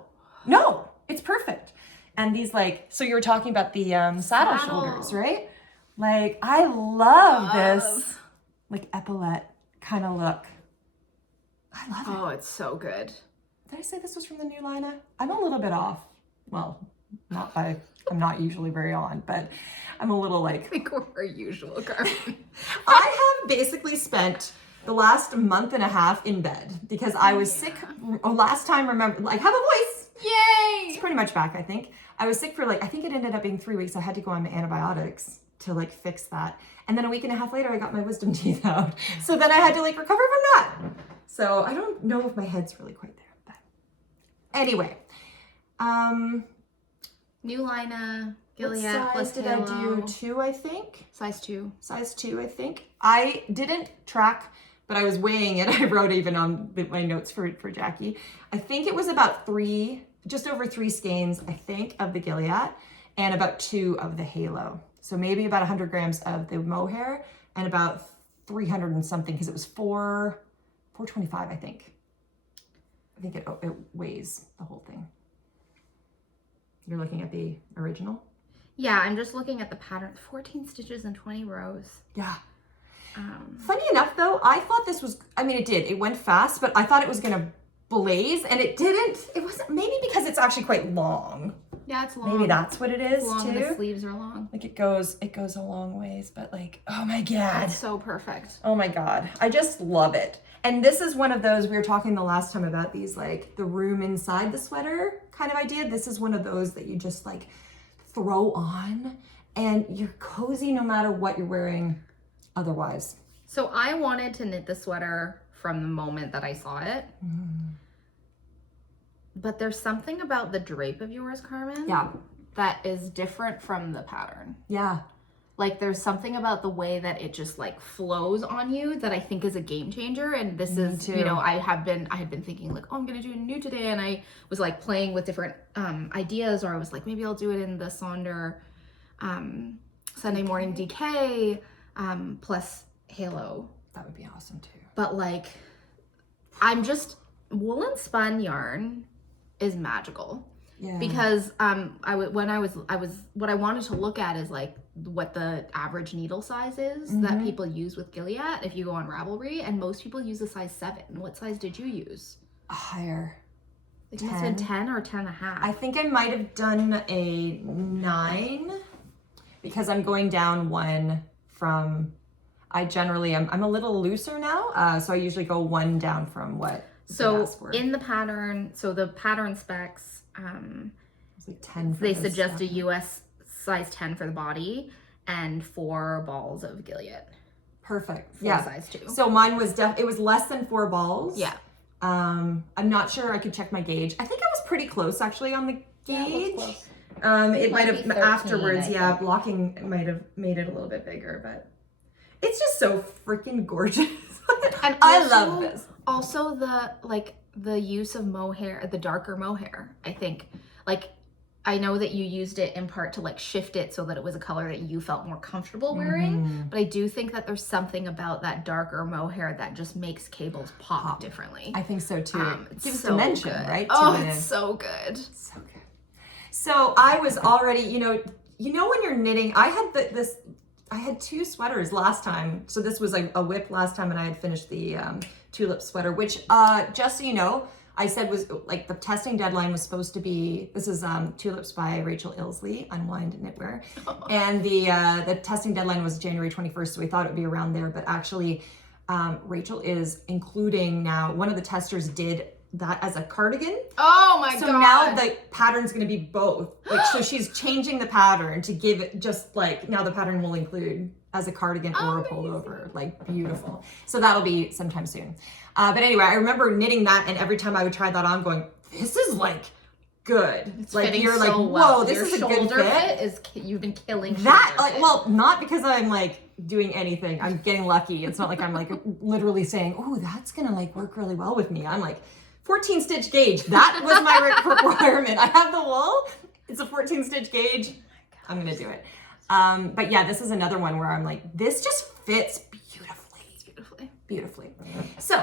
it's perfect. And these like, so you were talking about the saddle shoulders, right? Like, I love this like epaulette kind of look. I love it. Oh, it's so good. Did I say this was from the new Lina? I'm a little bit off. Well, I'm not usually very on, but I'm a little like. I think we're usual, Carmen. I have basically spent the last month and a half in bed because I was sick. Last time, remember, like, have a voice. Yay! It's pretty much back, I think. I was sick for like, I think it ended up being 3 weeks. I had to go on antibiotics to like fix that. And then a week and a half later, I got my wisdom teeth out. So then I had to like recover from that. So I don't know if my head's really quite there, but anyway. New Lina, Gilliatt, what size did I do? 2, I think. Size 2. Size 2, I think. I didn't track, but I was weighing it. I wrote even on my notes for Jackie. I think it was about 3, just over 3 skeins, I think, of the Gilliatt and about 2 of the Halo. So maybe about 100 grams of the mohair and about 300 and something because it was 425, I think. I think it weighs the whole thing. You're looking at the original? Yeah, I'm just looking at the pattern. 14 stitches and 20 rows. Yeah. Funny enough, though, I thought this was, I mean, it did. It went fast, but I thought it was going to blaze, and it didn't. It wasn't, maybe because it's actually quite long. Yeah, it's long. Maybe that's what it is, it's long, too. The sleeves are long. Like, it goes a long ways, but like, oh my God. It's so perfect. Oh my God. I just love it. And this is one of those, we were talking the last time about these, like, the room inside the sweater kind of idea. This is one of those that you just, like, throw on and you're cozy no matter what you're wearing otherwise. So I wanted to knit the sweater from the moment that I saw it. But there's something about the drape of yours, Carmen. Yeah. That is different from the pattern. Yeah. Like there's something about the way that it just like flows on you that I think is a game changer. And this is, you know, I had been thinking like, oh, I'm gonna do a new today, and I was like playing with different ideas, or I was like, maybe I'll do it in the Sonder Sunday morning DK plus Halo. That would be awesome too. But like, woolen spun yarn is magical. Yeah. Because what I wanted to look at is like what the average needle size is that people use with Gilliatt if you go on Ravelry, and most people use a size 7. What size did you use? A higher. It must have been 10 or 10 and a half. I think I might have done a 9 because I'm going down 1 from, I'm a little looser now, so I usually go 1 down from what. So in the pattern, so the pattern specs, it's like 10 for they this suggest stuff. a US size 10 for the body and 4 balls of Gilliatt. Perfect. Full Yeah. size 2. So mine was it was less than 4 balls. Yeah. I'm not sure. I could check my gauge. I think I was pretty close actually on the gauge. Yeah, it looks close. It might have 13, afterwards. I Yeah, think. blocking might have made it a little bit bigger, but it's just so freaking gorgeous. And I also- love this. Also the use of mohair, the darker mohair, I think. Like, I know that you used it in part to like shift it so that it was a color that you felt more comfortable wearing, but I do think that there's something about that darker mohair that just makes cables pop differently. I think so too. It It's gives so dimension, good. right? Oh, to it's it. so good. So good. So I was already, you know when you're knitting, I had 2 sweaters last time. So this was like a whip last time, and I had finished the tulip sweater, which just so you know, I said was like the testing deadline was supposed to be, this is Tulips by Rachel Ilsley, Unwind Knitwear. And the testing deadline was January 21st, so we thought it would be around there, but actually Rachel is including now, one of the testers did that as a cardigan. Oh my god. So now the pattern's gonna be both. Like, so she's changing the pattern to give it just like, now the pattern will include as a cardigan or a pullover. Like, beautiful. So that'll be sometime soon. But anyway, I remember knitting that, and every time I would try that on going, this is like good. It's like fitting you're so like, whoa, well. this Your is a good shoulder fit. You've been killing That, shoulder like, fit. well, not because I'm like doing anything. I'm getting lucky. It's not like I'm like literally saying, oh, that's gonna like work really well with me. I'm like, 14 stitch gauge. That was my requirement. I have the wool. It's a 14 stitch gauge. I'm gonna do it. But yeah, this is another one where I'm like, this just fits beautifully. So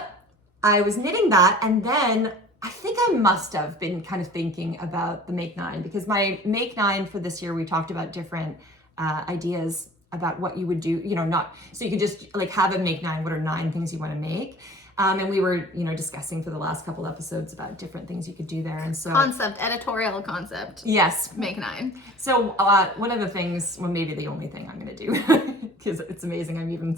I was knitting that, and then I think I must have been kind of thinking about the Make 9, because my Make 9 for this year, we talked about different ideas about what you would do, not, so you could just like have a Make 9, what are 9 things you want to make? And we were, discussing for the last couple episodes about different things you could do there. And so Editorial concept. Yes. Make 9. So one of the things, well, maybe the only thing I'm going to do, because it's amazing I'm even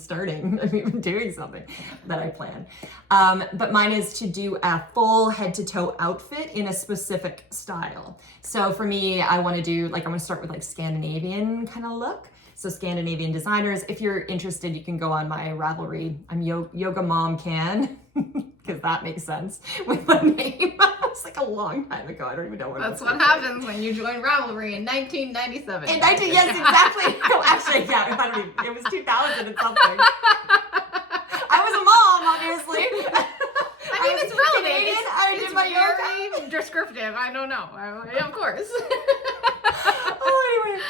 doing something that I plan. But mine is to do a full head to toe outfit in a specific style. So for me, I want to do, I'm going to start with like Scandinavian kind of look. So Scandinavian designers, if you're interested, you can go on my Ravelry. I'm Yoga Mom Can, because that makes sense with the name. It's like a long time ago. I don't even know what That's what happens when you join Ravelry in 1997. Yes, exactly. No, actually, yeah, it was 2000 and something. I was a mom, obviously. I mean, it's relevant. Canadian. I did my yoga. Very descriptive. I don't know. Of course. Anyway,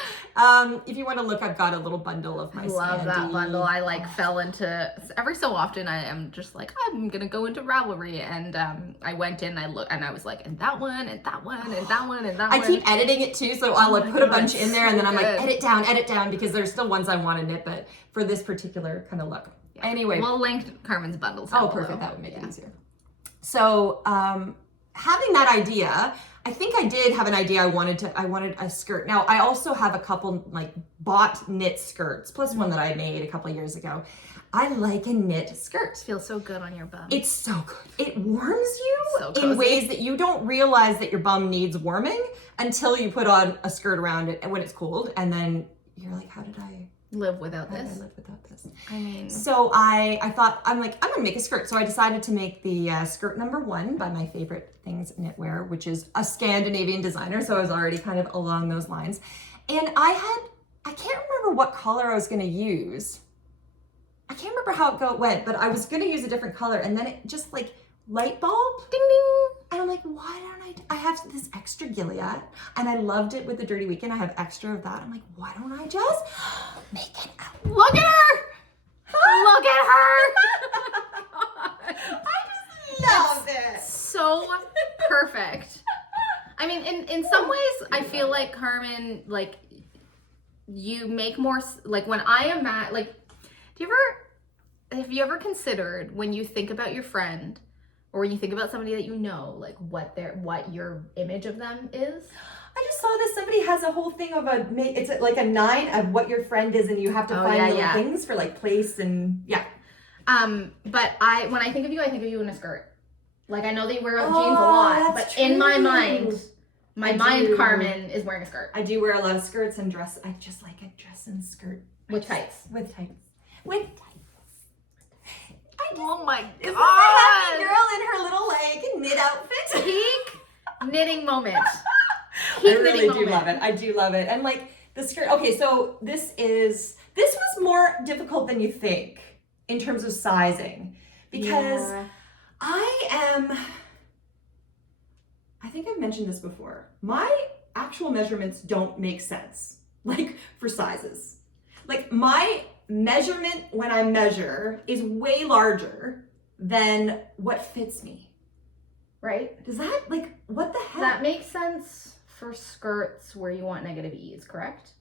if you want to look, I've got a little bundle of my Love that bundle. I fell into, every so often I am just like, I'm gonna go into Ravelry, and I went in, I looked, and I was like, and that one, and that one, and that one, and that one. I keep editing it too, so I'll put a bunch in there, and then I'm like, good. edit down, because there's still ones I want to knit, but for this particular kind of look. Yeah. Anyway. We'll link Carmen's bundles. Oh, perfect. That would make it easier. So, having that idea, I think I did have an idea. I wanted a skirt. Now, I also have a couple bought knit skirts, plus one that I made a couple years ago. I like a knit skirt. It feels so good on your bum. It's so good. It warms you So in cozy. ways that you don't realize that your bum needs warming until you put on a skirt around it and when it's cold, and then you're like, how did I live without live this? without this? I mean, so I thought, I'm gonna make a skirt. So I decided to make the skirt number 1 by my favorite things knitwear, which is a Scandinavian designer. So I was already kind of along those lines. And I can't remember what color I was gonna use. I can't remember how it went, but I was gonna use a different color, and then it just like light bulb, ding ding. And I'm like, why don't I have this extra Gilliatt, and I loved it with the Dirty Weekend. I have extra of that. I'm like, why don't I just make it out? Look at her! Look at her! I just love it. So perfect. I mean, in some ways, I feel like Carmen, like, you make more, like, when I am at, like, have you ever considered when you think about your friend or when you think about somebody that you know, like what your image of them is? I just saw this. Somebody has a whole thing of it's like a 9 of what your friend is, and you have to find little things for like place and But when I think of you in a skirt. Like, I know that you wear jeans a lot, but true. In my mind, Carmen is wearing a skirt. I do wear a lot of skirts and dress. I just like a dress and skirt with tights. Oh my god! Is this a happy girl in her little like knit outfit? Peak knitting moment. I really do love it. I do love it. And like the skirt. Okay, so this was more difficult than you think in terms of sizing, because I think I've mentioned this before. My actual measurements don't make sense, like for sizes. Like my measurement when I measure is way larger than what fits me. Right? Does that, like, what the heck? That makes sense for skirts where you want negative ease, correct?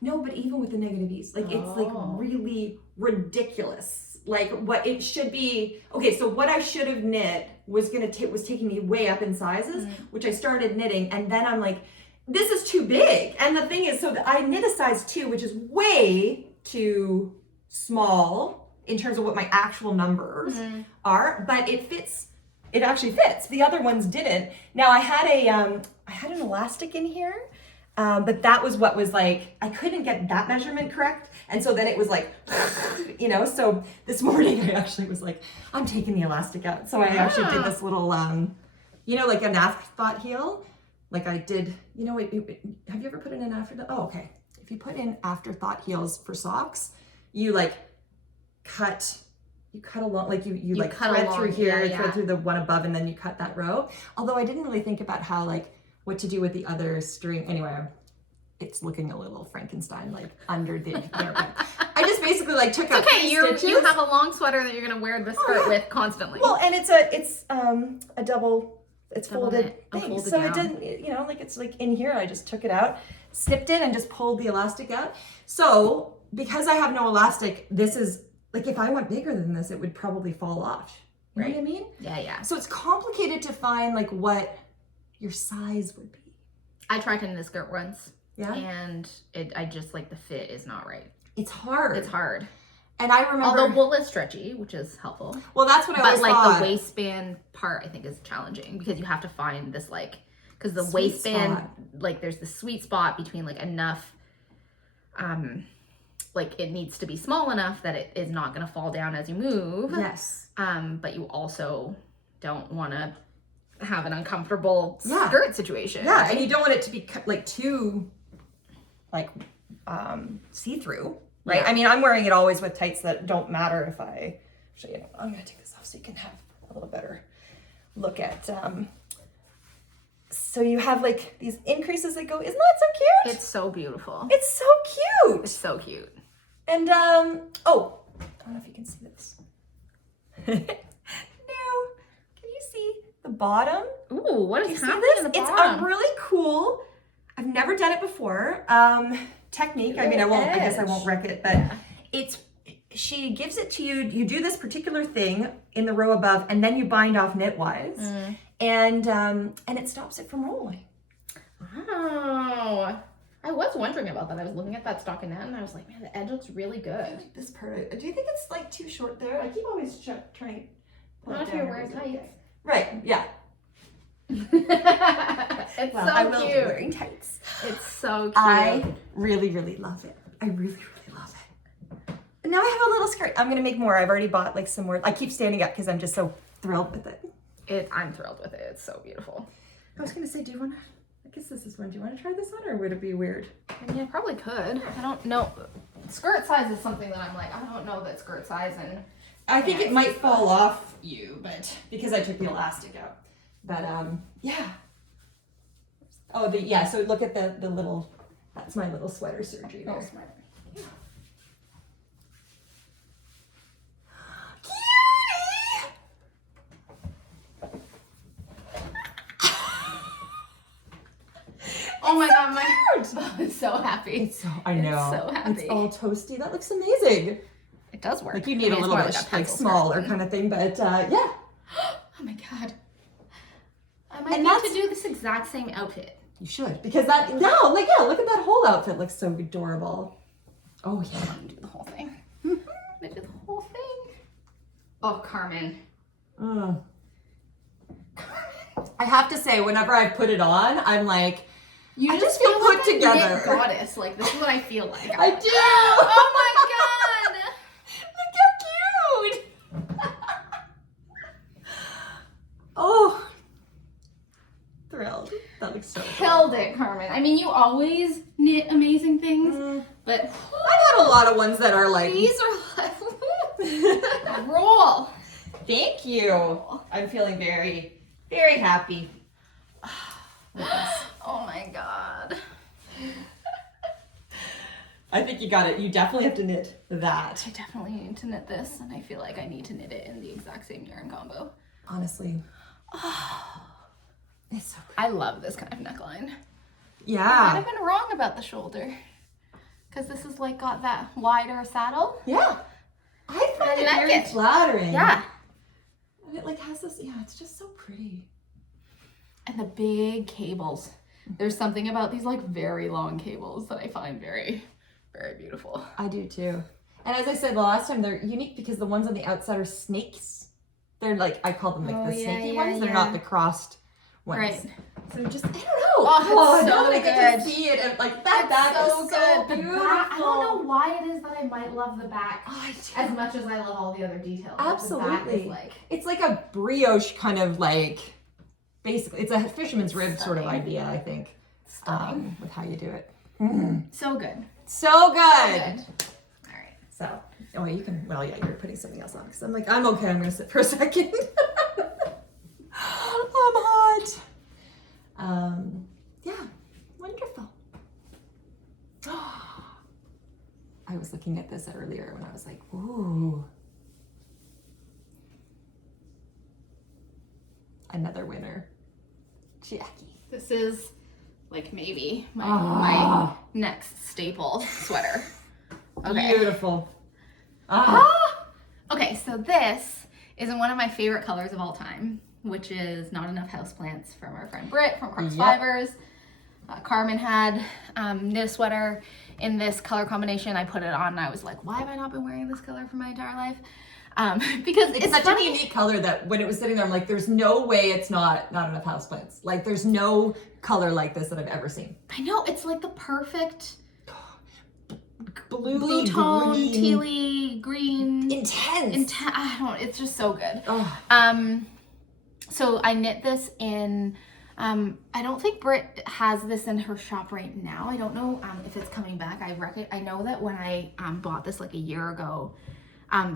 No, but even with the negative ease, like it's like really ridiculous. Like what it should be. Okay, so what I should have knit was taking me way up in sizes, which I started knitting, and then I'm like, this is too big. And the thing is, so I knit a size 2, which is way too small in terms of what my actual numbers are, but it fits. It actually fits. The other ones didn't. Now I had an elastic in here, but that was what was like, I couldn't get that measurement correct. And so then it was like, so this morning I actually was like, I'm taking the elastic out. So I actually did this little, like an afterthought heel. Like I did, have you ever put in an afterthought? Oh, okay. If you put in afterthought heels for socks, you like cut along, like you like cut thread along through here, yeah. thread through the one above, and then you cut that row. Although I didn't really think about how, like, what to do with the other string. Anyway, it's looking a little Frankenstein, like under there. But I just basically like took out stitches. You have a long sweater that you're gonna wear the skirt with constantly. Well, and it's a double. It's folded thing, so down. It didn't, like it's like in here. I just took it out, snipped it, and just pulled the elastic out. So because I have no elastic, this is like if I went bigger than this, it would probably fall off. You know what I mean? Yeah. So it's complicated to find like what your size would be. I tried to knit a skirt once. Yeah. And I just like the fit is not right. It's hard. It's hard. And I remember, although wool is stretchy, which is helpful. Well, that's what I always thought. But like the waistband part, I think is challenging because you have to find this because the waistband, like there's the sweet spot between like enough, like it needs to be small enough that it is not going to fall down as you move. Yes. But you also don't want to have an uncomfortable skirt situation. Yeah, and you don't want it to be like too, like, see-through. Right. Yeah. I mean, I'm wearing it always with tights that don't matter if actually, I'm going to take this off so you can have a little better look at, so you have like these increases that go, isn't that so cute? It's so beautiful. It's so cute. It's so cute. And, I don't know if you can see this. No. Can you see the bottom? Ooh, what is happening in the bottom? It's a really cool, I've never done it before. Technique. I mean, I guess I won't wreck it, but she gives it to you. You do this particular thing in the row above, and then you bind off knitwise, and it stops it from rolling. Oh, I was wondering about that. I was looking at that stockinette, and I was like, man, the edge looks really good. I like this part. Do you think it's like too short there? I keep always trying to pull it down. Not if you're wearing tights. Right. Yeah. It's well, so I will be cute. wearing tights. It's so cute. I really, really love it. I really, really love it. And now I have a little skirt. I'm gonna make more. I've already bought like some more. I keep standing up because I'm just so thrilled with it. I'm thrilled with it. It's so beautiful. I was gonna say, do you want to? I guess this is one. Do you want to try this one, or would it be weird? I mean, I probably could. I don't know. Skirt size is something that I'm like, I don't know that skirt size and. I think it might fall off you, but because I took the elastic out. But yeah. Oh, yeah. So look at the little. That's my little sweater surgery there. Oh, smart. Oh my god, my heart is so happy. It's so, I know. It's so happy. It's all toasty. That looks amazing. It does work. Like you need a little bit like smaller kind of thing, but yeah. Oh my god. I might And need that's- to do this exact same outfit. You should, because that, no, like, yeah, look at that whole outfit. Looks so adorable. Oh, yeah. I'm gonna do the whole thing. I'm gonna do the whole thing. Oh, Carmen. I have to say, whenever I put it on, I'm like, You I just feel put like a together. knit goddess. Like, this is what I feel like. I do. Oh my god. Look how cute. Oh, thrilled. That looks so Killed it, Carmen. I mean, you always knit amazing things, but I've had a lot of ones that are like, these are like, roll. thank you. I'm feeling very, very happy. Oh my god. I think you got it. You definitely have to knit that. I definitely need to knit this, and I feel like I need to knit it in the exact same yarn combo. Honestly. It's so pretty. I love this kind of neckline. I might Yeah. have been wrong about the shoulder, because this is like got that wider saddle. Yeah. I find it like very it. flattering. Yeah. And it like has this, yeah, it's just so pretty. And the big cables. There's something about these like very long cables that I find very, very beautiful. I do too. And as I said the last time, they're unique because the ones on the outside are snakes. They're like, I call them like Oh, the yeah, snaky yeah, ones. They're yeah. not the crossed ones. Right. So just, I don't know. Oh, it's now so that I get to good. see it and like that It's is so so good. The beautiful. back, I don't know why it is that I might love the back Oh, I do. as much as I love all the other details. But the back Absolutely. is like, It's like a brioche kind of like, basically, it's a fisherman's rib sort of Stunning. idea, I think, stunning. with how you do it. So good. So good. Good. All right. So, oh, you can, well, yeah, you're putting something else on because I'm like, I'm okay, I'm going to sit for a second. I'm hot. Yeah, wonderful. I was looking at this earlier when I was like, ooh. Another winner. Jackie. This is like maybe my, Ah. my next staple sweater. Okay. Beautiful. Okay, so this is in one of my favorite colors of all time, which is Not Enough Houseplants from our friend Britt from Crux Yep. Fibres. Carmen had knit a sweater in this color combination. I put it on and I was like, why have I not been wearing this color for my entire life? Because it's It's such funny. a unique color that when it was sitting there, I'm like, there's no way it's not enough houseplants. Like, there's no color like this that I've ever seen. I know, it's like the perfect Blue blue tone, green, tealy, green. intense. I don't, it's just so good. Oh. So I knit this in, I don't think Britt has this in her shop right now. I don't know if it's coming back. I know that when I bought this like a year ago,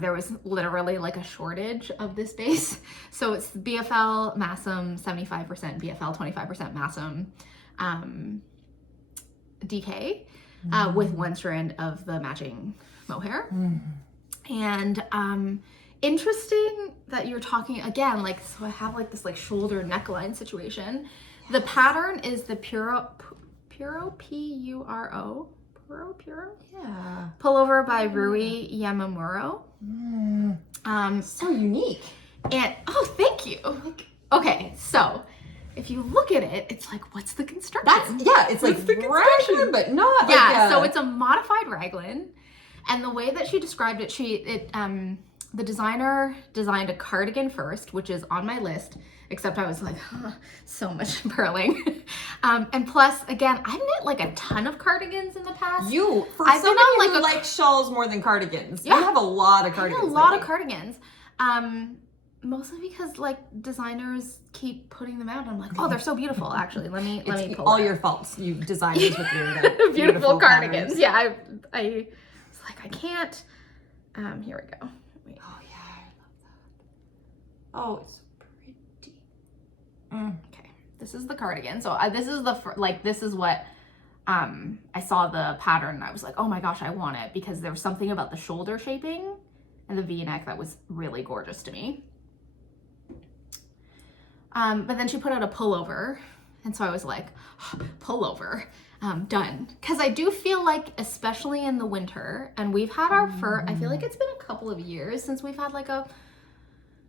there was literally like a shortage of this base. So it's BFL Massum 75%, BFL 25% Massum DK with one strand of the matching mohair. And interesting that you're talking again, like, so I have like this like shoulder neckline situation. The pattern is the Puro, P-U-R-O, Puro? Yeah. Pullover by Rui Yamamuro. So unique. And, oh, thank you. Okay, so if you look at it, it's like, what's the construction? It's like the construction? raglan, but not Yeah, like so it's a modified raglan. And the way that she described it, the designer designed a cardigan first, which is on my list, except I was like, so much purling. And plus, again, I've knit like a ton of cardigans in the past. I've been on like like shawls more than cardigans. Yeah. You have a lot of cardigans. I have a lot of cardigans. Mostly because like designers keep putting them out. I'm like, oh, they're so beautiful. Actually, let me pull all it. your faults. You designed these with your beautiful cardigans. patterns. Yeah, I was like, I can't. Here we go. Wait. Oh yeah, I love that. Oh, it's pretty. Okay, this is the cardigan. So this is this is what I saw the pattern and I was like, oh my gosh, I want it, because there was something about the shoulder shaping and the V-neck that was really gorgeous to me. But then she put out a pullover, and so I was like, oh, pullover, done. Because I do feel like, especially in the winter, and we've had our I feel like it's been a couple of years since we've had like a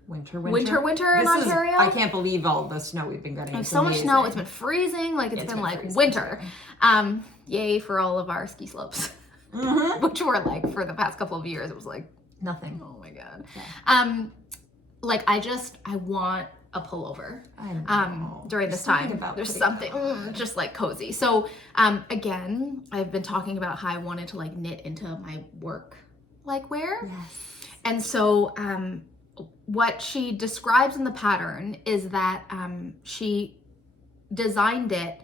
winter in Ontario. I can't believe all the snow we've been getting. There's so much snow. It's been freezing. Like it's been like winter. Yay for all of our ski slopes, which were like for the past couple of years, it was like nothing. Oh my God. Yeah. Like I want a pullover during this time. There's something just like cozy. So again, I've been talking about how I wanted to like knit into my work like wear. Yes. And so what she describes in the pattern is that she designed it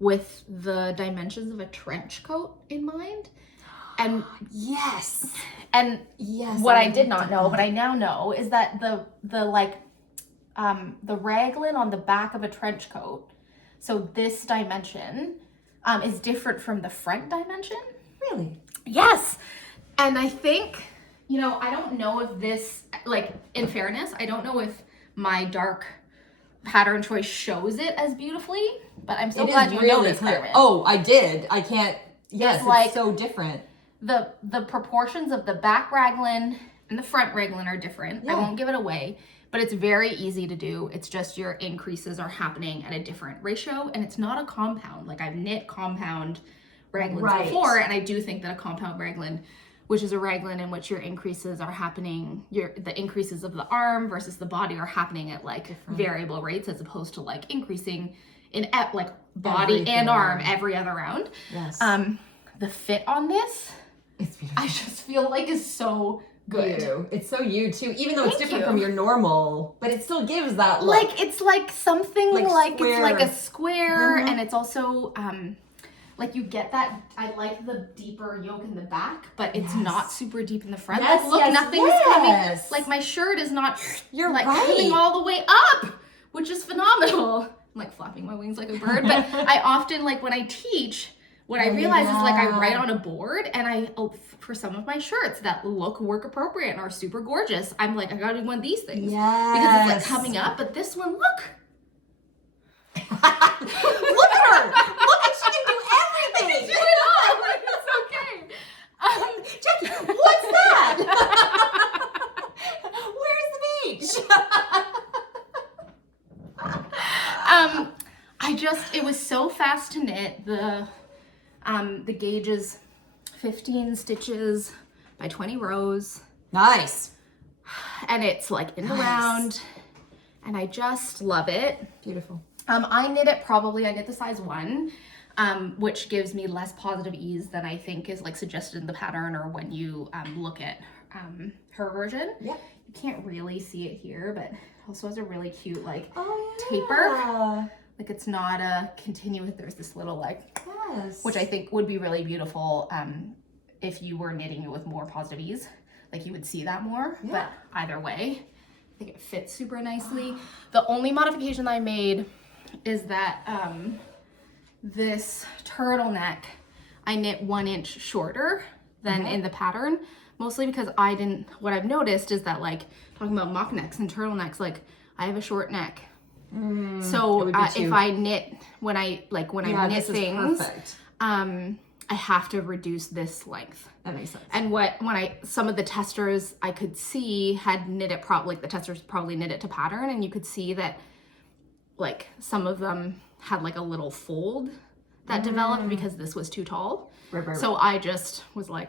with the dimensions of a trench coat in mind. And yes. And what I did not know, but I now know, is that the raglan on the back of a trench coat, so this dimension is different from the front dimension. Really? Yes. And I think, I don't know if this, like, in fairness, I don't know if my dark pattern choice shows it as beautifully, but I'm so glad you noticed, Carmen. Oh, I did. I can't. Yes, it's so different. The proportions of the back raglan and the front raglan are different. Yeah. I won't give it away, but it's very easy to do. It's just your increases are happening at a different ratio, and it's not a compound. Like, I've knit compound raglans before, and I do think that a compound raglan, which is a raglan in which your increases are happening, the increases of the arm versus the body are happening at like variable rates, as opposed to like increasing in like body and arm every other round. Yes. The fit on this, it's beautiful. I just feel like is so good. It's so you too, even though it's different from your normal, but it still gives that look. Like it's like something like it's like a square, and it's also like you get that. I like the deeper yoke in the back, but it's not super deep in the front. Yes, like look, nothing's coming. Like my shirt is not coming all the way up, which is phenomenal. I'm like flapping my wings like a bird, but I often like when I teach. What I realize is like I write on a board, and for some of my shirts that work appropriate and are super gorgeous, I'm like, I gotta do one of these things. Yes. Because it's like coming up, but this one, look. Look at her. Look at she can do everything. Do it all. It's okay. Jackie, what's that? Where's the beach? It was so fast to knit. The gauge is 15 stitches by 20 rows. Nice. And it's like in the round, and I just love it. Beautiful. I knit the size 1, which gives me less positive ease than I think is like suggested in the pattern, or when you look at her version. Yeah. You can't really see it here, but also has a really cute like taper. Like it's not a continuous, there's this little like, which I think would be really beautiful if you were knitting it with more positive ease. Like you would see that more, but either way, I think it fits super nicely. The only modification that I made is that this turtleneck, I knit 1 inch shorter than in the pattern, mostly because what I've noticed is that like talking about mock necks and turtlenecks, like I have a short neck. So if I knit, when I knit things, I have to reduce this length. That makes sense. And some of the testers I could see had knit it the testers probably knit it to pattern, and you could see that like some of them had like a little fold that developed because this was too tall. Right. So I just was like,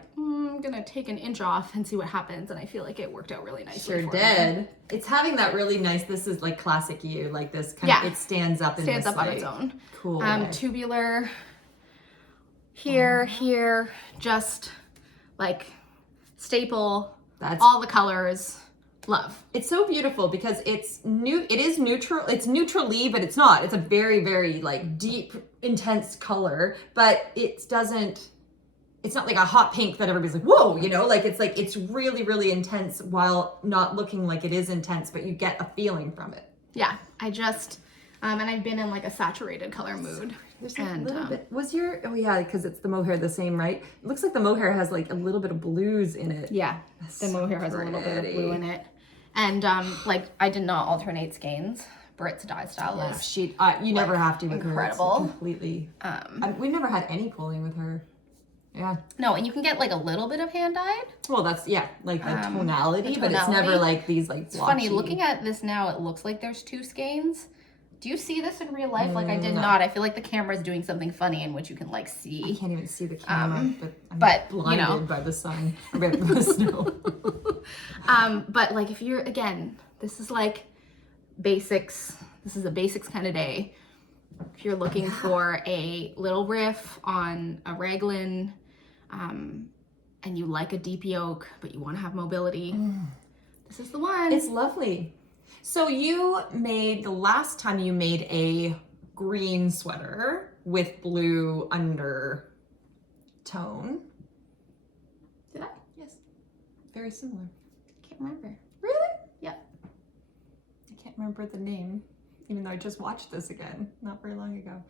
I'm gonna take an inch off and see what happens. And I feel like it worked out really nicely. Sure did. It's having that really nice, this is like classic you, like this kind of, it stands up in this, on like, its own. Cool. Tubular here, just like staple, all the colors. Love. It's so beautiful because it is neutral. It's neutrally, but it's not. It's a very, very like deep, intense color, but it's not like a hot pink that everybody's like, whoa, you know, like it's really, really intense while not looking like it is intense, but you get a feeling from it. Yeah, I just, and I've been in like a saturated color mood. There's a little bit, oh yeah, because it's the mohair the same, right? It looks like the mohair has like a little bit of blues in it. Yeah, the mohair has a little bit of blue in it. And like I did not alternate skeins. Brit's dye style is you never have to with incredible. Her. It's completely. We've never had any pulling with her. Yeah. No, and you can get like a little bit of hand dyed. Well, that's like the tonality, but it's never like these like. It's funny looking at this now. It looks like there's two skeins. Do you see this in real life? Like I did not. I feel like the camera is doing something funny in which you can like see. I can't even see the camera, but I'm blinded by the sun, by the snow. But like if you're, again, this is like basics. This is a basics kind of day. If you're looking for a little riff on a raglan, and you like a deep yoke, but you want to have mobility, this is the one. It's lovely. So the last time you made a green sweater with blue undertone. Did I? Yes. Very similar. Can't remember. Really? Yep. I can't remember the name, even though I just watched this again not very long ago.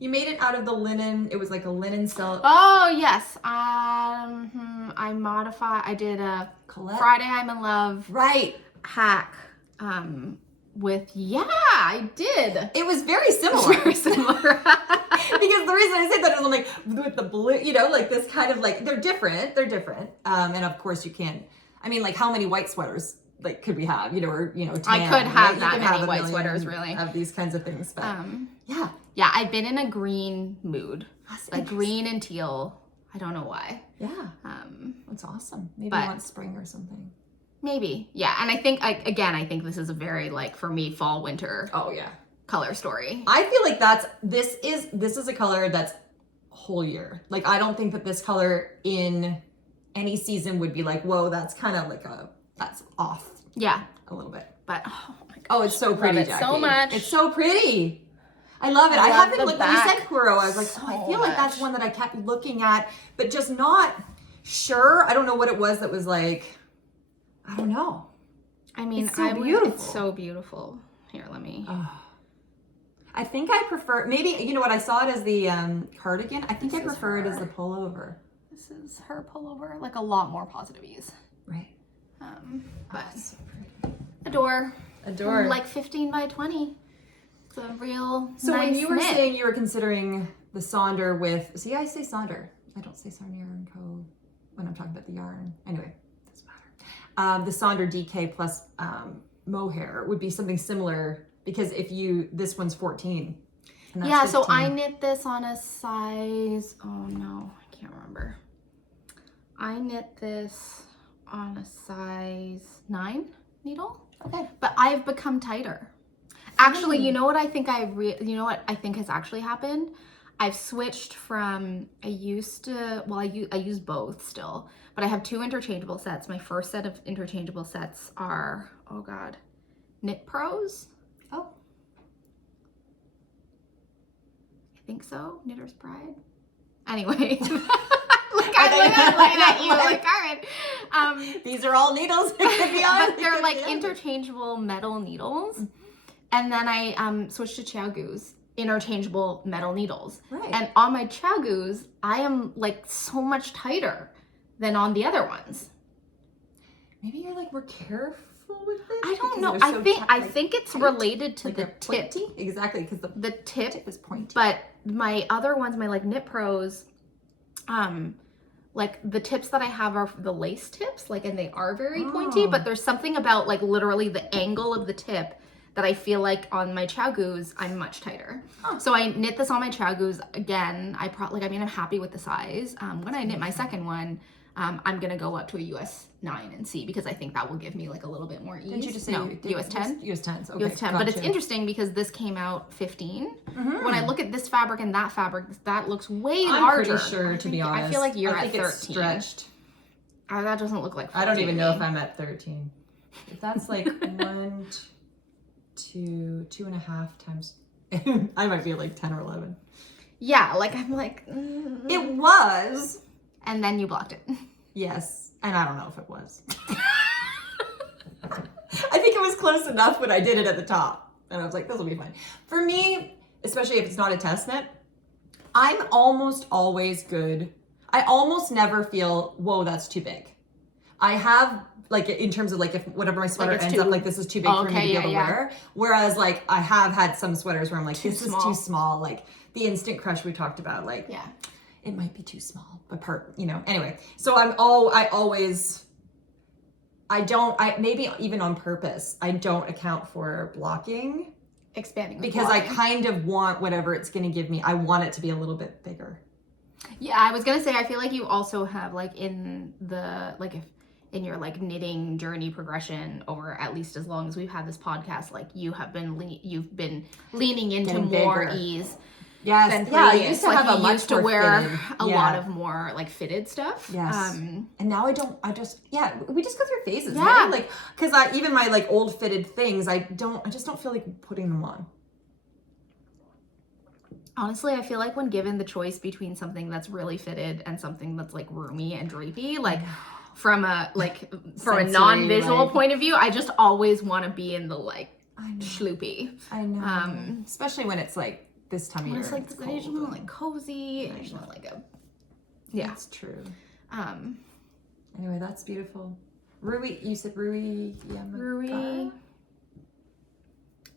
You made it out of the linen. It was like a linen silk. Oh, yes. I did a Colette? Friday I'm in Love. Right. Hack. I did. It was very similar. Very similar. Because the reason I said that is I'm like, with the blue, you know, like this kind of like, they're different. And of course you can't, I mean, like how many white sweaters like could we have, you know, or, you know, tan, I could have right? that many white sweaters, really. Of these kinds of things, but yeah. Yeah, I've been in a green mood. Like green and teal. I don't know why. Yeah. That's awesome. Maybe you want spring or something. Maybe. Yeah. And I think, I think this is a very, like, for me, fall, winter. Oh, yeah. Color story. I feel like this is a color that's whole year. Like, I don't think that this color in any season would be like, whoa, that's kind of like that's off. Yeah. A little bit. But, oh my gosh. Oh, it's so pretty, Jackie. So much. It's so pretty. I love it. I haven't looked, when you said Puro, I was like, I feel like that's one that I kept looking at, but just not sure. I don't know what it was that was like, I don't know. I mean, it's so beautiful. It's so beautiful. Here, let me. I think I prefer, maybe, you know what, I saw it as the cardigan. I think I prefer it as the pullover. This is her pullover, like a lot more positive ease. Right. But so pretty. Adore. Like 15 by 20. It's a real So nice when you were knit. saying you were considering the Sonder with, see, I say Sonder. I don't say Sarnier and Co. when I'm talking about the yarn. Anyway, doesn't matter. The Sonder DK plus Mohair would be something similar because this one's 14. And that's 15. So I knit this on a size, oh no, I can't remember. I knit this on a size 9 needle. Okay. But I've become tighter. Actually, you know what I think has actually happened? I've switched from, I use both still, but I have 2 interchangeable sets. My first set of interchangeable sets are, oh God, Knit Pros. Oh. I think so, Knitter's Pride. Anyway. looking at you like, Carmen. These are all needles. But they're like interchangeable metal needles. And then I switched to Chiaogu's interchangeable metal needles. Right. And on my Chiaogu's, I am like so much tighter than on the other ones. Maybe you're like, we're careful with this? I don't know. I think it's related to the tip. Pointy? Exactly, because the tip is pointy. But my other ones, my like Knit Pros, like the tips that I have are the lace tips, like, and they are very pointy, but there's something about like literally the angle of the tip that I feel like on my Chaogus, I'm much tighter. So I knit this on my Chaogus again. I'm happy with the size. When I knit my second one, I'm gonna go up to a US 9 and see, because I think that will give me like a little bit more ease. Didn't you just say US 10? US 10s, okay. US 10, but it's interesting because this came out 15. When I look at this fabric and that fabric, that looks way larger. I'm pretty sure, to be honest. I feel like you're at 13. It's stretched. That doesn't look like 14. I don't even know if I'm at 13. If that's like 1, 2, 2.5 times, I might be like 10 or 11. Yeah, like I'm like... It was. And then you blocked it. Yes, and I don't know if it was. I think it was close enough when I did it at the top. And I was like, this will be fine. For me, especially if it's not a test knit, I'm almost always good. I almost never feel, whoa, that's too big. I have, like, in terms of like, if whatever my sweater ends up, like, this is too big for me to be able to wear. Whereas, like, I have had some sweaters where I'm like, this is too small. Like, the Instant Crush we talked about, like, it might be too small, but anyway. So maybe even on purpose, I don't account for blocking. Expanding. Because I kind of want whatever it's going to give me. I want it to be a little bit bigger. Yeah, I was going to say, I feel like you also have like in the, like if in your like knitting journey progression over at least as long as we've had this podcast, like you've been leaning into Getting more bigger. ease. Yes. Yeah, I used to like have a much used to more wear fitted. a lot of more like fitted stuff. Yes. And now we just go through phases. Yeah. Right? Like, cause even my like old fitted things, I just don't feel like putting them on. Honestly, I feel like when given the choice between something that's really fitted and something that's like roomy and drapey, like from a non-visual point of view, I just always want to be in the like schloopy. I know. Especially when it's like this time of year. It's like I just want like cozy. I just want like a That's true. Anyway, that's beautiful. Rui, you said Rui Yamamuro.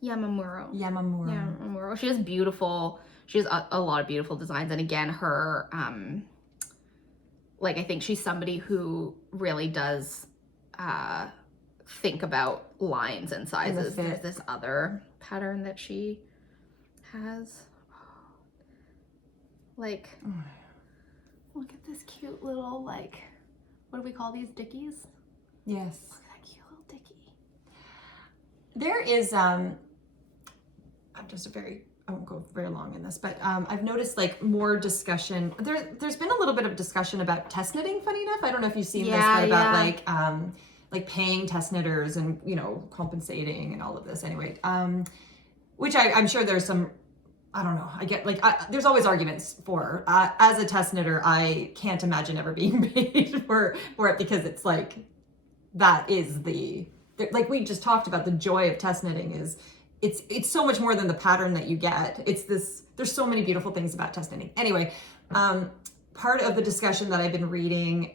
Yamamuro. She has a lot of beautiful designs, and again, her like I think she's somebody who really does think about lines and sizes. There's this other pattern that she has. Like, look at this cute little, like, what do we call these, dickies? Yes. Look at that cute little dickie. There is, I won't go very long in this, but I've noticed like more discussion. There's been a little bit of discussion about test knitting, funny enough. I don't know if you've seen this, but about like paying test knitters and, compensating and all of this anyway. Which I'm sure there's some, I don't know. I get like, there's always arguments for, as a test knitter, I can't imagine ever being paid for it, because it's like, that is like we just talked about, the joy of test knitting is, it's so much more than the pattern that you get. There's so many beautiful things about test knitting. Anyway, part of the discussion that I've been reading,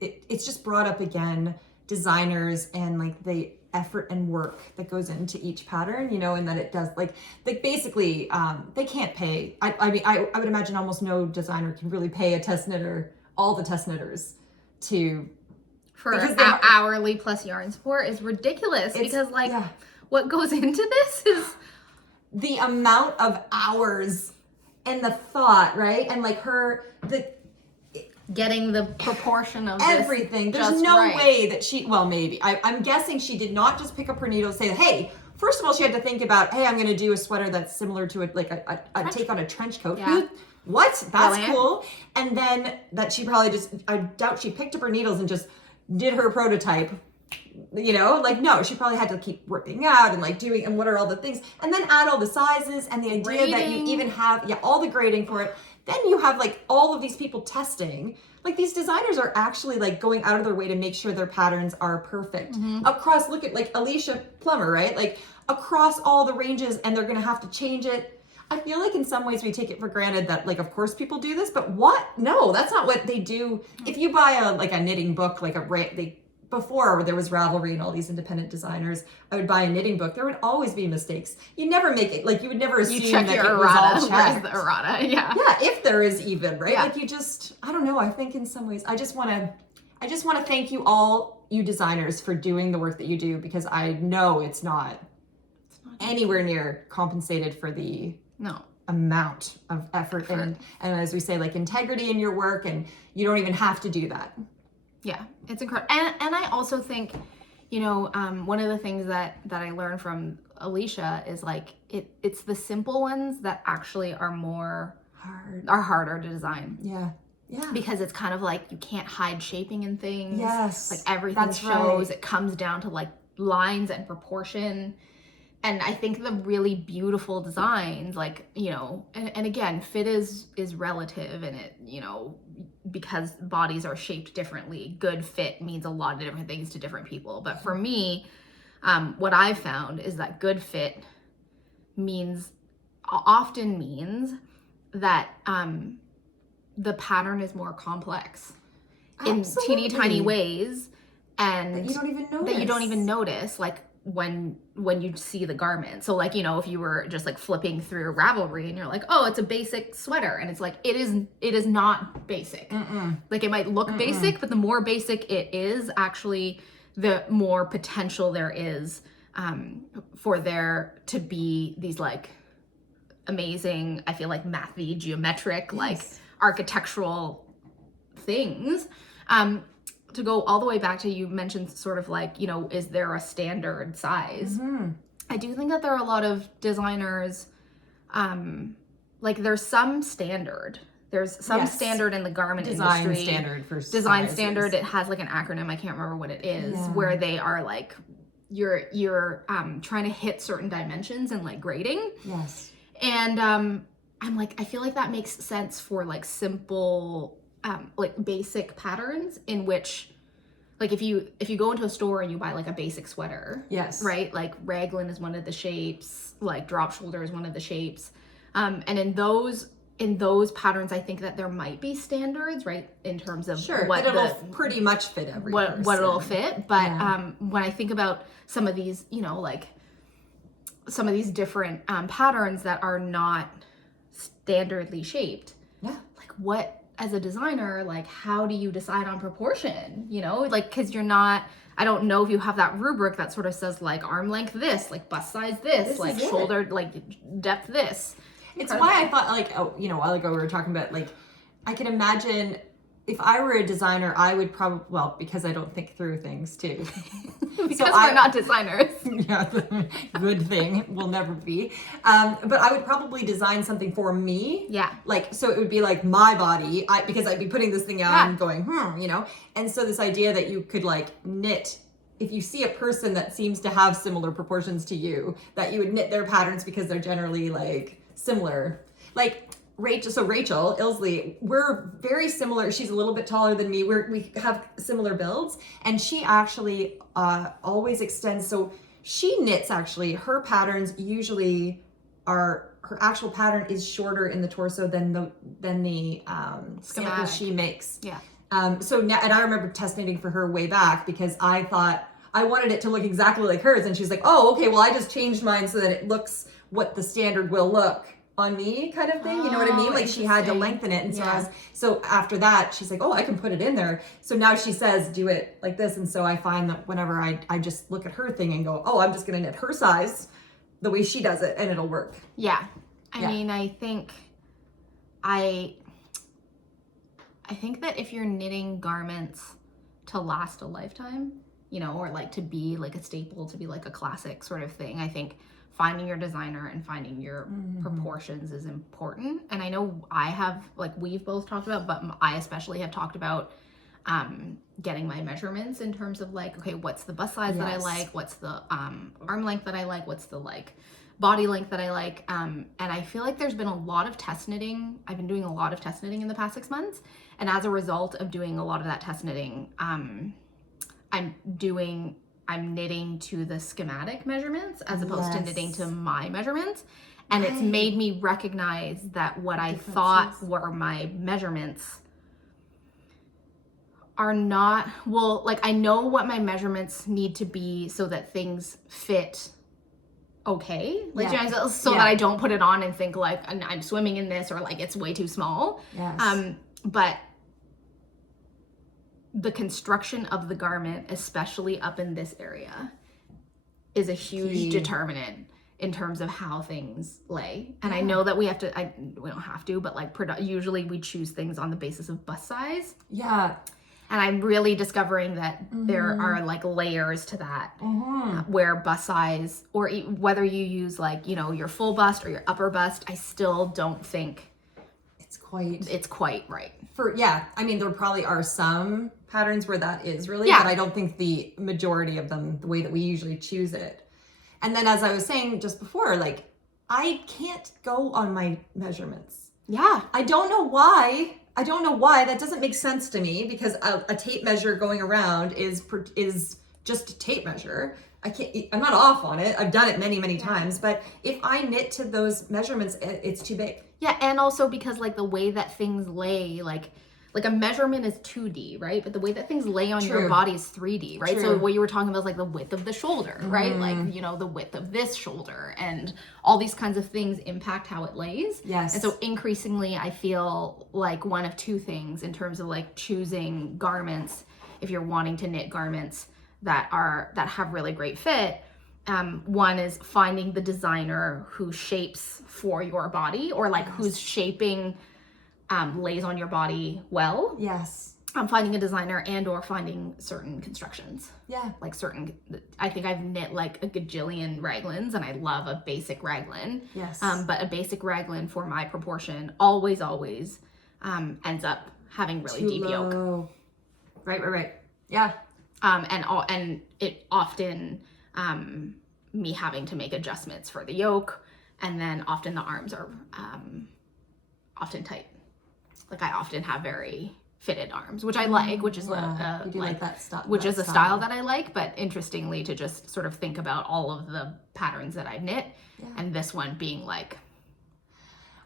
it's just brought up again, designers and like the effort and work that goes into each pattern, and that it does like basically they can't pay. I mean, I would imagine almost no designer can really pay a test knitter, all the test knitters for hourly plus yarn support is ridiculous, because what goes into this is the amount of hours and the thought, right? And like getting the proportion of everything. There's no way that maybe. I'm guessing she did not just pick up her needle and say, hey, first of all, she had to think about, hey, I'm going to do a sweater that's similar to a take on a trench coat. Yeah. What? That's cool. And then that she probably I doubt she picked up her needles and just did her prototype. No, she probably had to keep ripping out and like doing, and what are all the things, and then add all the sizes and the idea that you even have, all the grading for it. Then you have like all of these people testing. Like these designers are actually like going out of their way to make sure their patterns are perfect across. Look at like Alicia Plummer, right? Like across all the ranges, and they're going to have to change it. I feel like in some ways we take it for granted that like, of course people do this, but no, that's not what they do. If you buy a knitting book, like before there was Ravelry and all these independent designers, I would buy a knitting book. There would always be mistakes. You never make it, like you would never assume that it was all checked. The errata, yeah. Yeah, if there is even, right? Yeah. Like you just, I don't know. I think in some ways, I just want to thank you all, you designers, for doing the work that you do, because I know it's not anywhere near compensated for the No. amount of effort. And as we say, like integrity in your work, and you don't even have to do that. Yeah, it's incredible. And I also think, you know, one of the things that I learned from Alicia is like it's the simple ones that actually are harder to design. Yeah. Yeah. Because it's kind of like you can't hide shaping in things. Yes. Like everything shows. Right. It comes down to like lines and proportion. And I think the really beautiful designs, like, you know, and again, fit is relative, and it, you know, because bodies are shaped differently, good fit means a lot of different things to different people. But for me, what I've found is that good fit often means that the pattern is more complex in teeny tiny ways, and that you don't even notice. Like when you see the garment. So like, you know, if you were just like flipping through Ravelry and you're like, oh, it's a basic sweater, and it's like it is not basic. Like it might look basic, but the more basic it is, actually the more potential there is for there to be these like amazing, I feel like mathy, geometric, like architectural things. To go all the way back to, you mentioned sort of like, you know, is there a standard size? I do think that there are a lot of designers, like there's some standard. There's some standard in the garment industry. Design standard. It has like an acronym. I can't remember what it is, where they are like, you're trying to hit certain dimensions and like grading. Yes. And I'm like, I feel like that makes sense for like simple, like basic patterns in which, like if you go into a store and you buy like a basic sweater, right? Like raglan is one of the shapes, like drop shoulder is one of the shapes. And in those patterns, I think that there might be standards, right? In terms of what it'll pretty much fit every person. What it'll fit. But when I think about some of these, you know, like some of these different patterns that are not standardly shaped, like what, as a designer, like how do you decide on proportion, you know, like, because I don't know if you have that rubric that sort of says like arm length this, like bust size this like shoulder, like depth this. It's why I thought, like, you know, a while ago we were talking about, like, I can imagine if I were a designer, I would probably, well, because I don't think through things too. Because we're not designers. Yeah, good thing. We'll never be. But I would probably design something for me. Yeah. Like, so it would be like my body, because I'd be putting this thing on and going, you know? And so this idea that you could like knit, if you see a person that seems to have similar proportions to you, that you would knit their patterns because they're generally like similar. Like, Rachel Ilsley, we're very similar. She's a little bit taller than me. We have similar builds, and she actually always extends. So she knits, actually, her patterns usually are, her actual pattern is shorter in the torso than the sample she makes. Yeah. So now, and I remember test knitting for her way back because I thought I wanted it to look exactly like hers, and she's like, oh, okay, well I just changed mine so that it looks what the standard will look on me, kind of thing. You know what I mean? Like she had to lengthen it. And so after that, she's like, oh, I can put it in there. So now she says, do it like this. And so I find that whenever I just look at her thing and go, oh, I'm just going to knit her size the way she does it, and it'll work. Yeah. I mean, I think that if you're knitting garments to last a lifetime, you know, or like to be like a staple, to be like a classic sort of thing, I think finding your designer and finding your proportions is important. And I know I have, like we've both talked about, but I especially have talked about getting my measurements in terms of like, okay, what's the bust size that I like? What's the arm length that I like? What's the like body length that I like? And I feel like there's been a lot of test knitting. I've been doing a lot of test knitting in the past 6 months. And as a result of doing a lot of that test knitting, I'm knitting to the schematic measurements as opposed to knitting to my measurements. And it's made me recognize that what I thought were my measurements are not, well, like I know what my measurements need to be so that things fit okay. Like, so that I don't put it on and think like I'm swimming in this, or like it's way too small. Yes. But the construction of the garment, especially up in this area, is a huge determinant. in terms of how things lay. And I know that we don't have to, but like usually we choose things on the basis of bust size. Yeah. And I'm really discovering that there are like layers to that, where bust size, or whether you use like, you know, your full bust or your upper bust, I still don't think it's quite right. I mean, there probably are some patterns where that is really, Yeah. but I don't think the majority of them, the way that we usually choose it. And then as I was saying just before, like, I can't go on my measurements. Yeah. I don't know why. That doesn't make sense to me, because a tape measure going around is just a tape measure. I'm not off on it. I've done it many, many times, but if I knit to those measurements, it's too big. Yeah, and also because like the way that things lay, like a measurement is 2D, right? But the way that things lay on your body is 3D, right? True. So what you were talking about is like the width of the shoulder, right? Like, you know, the width of this shoulder, and all these kinds of things impact how it lays. Yes. And so increasingly I feel like one of two things in terms of like choosing garments, if you're wanting to knit garments that have really great fit. One is finding the designer who shapes for your body, or like whose shaping lays on your body well. Yes. I'm finding a designer and or finding certain constructions. Yeah. Like I think I've knit like a gajillion raglans, and I love a basic raglan. Yes. But a basic raglan for my proportion always ends up having really Too deep yoke. low. Right. Yeah. And it often, me having to make adjustments for the yoke, and then often the arms are often tight. Like I often have very fitted arms, which I like, which is like that style, which is a style that I like. But interestingly, to just sort of think about all of the patterns that I've knit, and this one being like.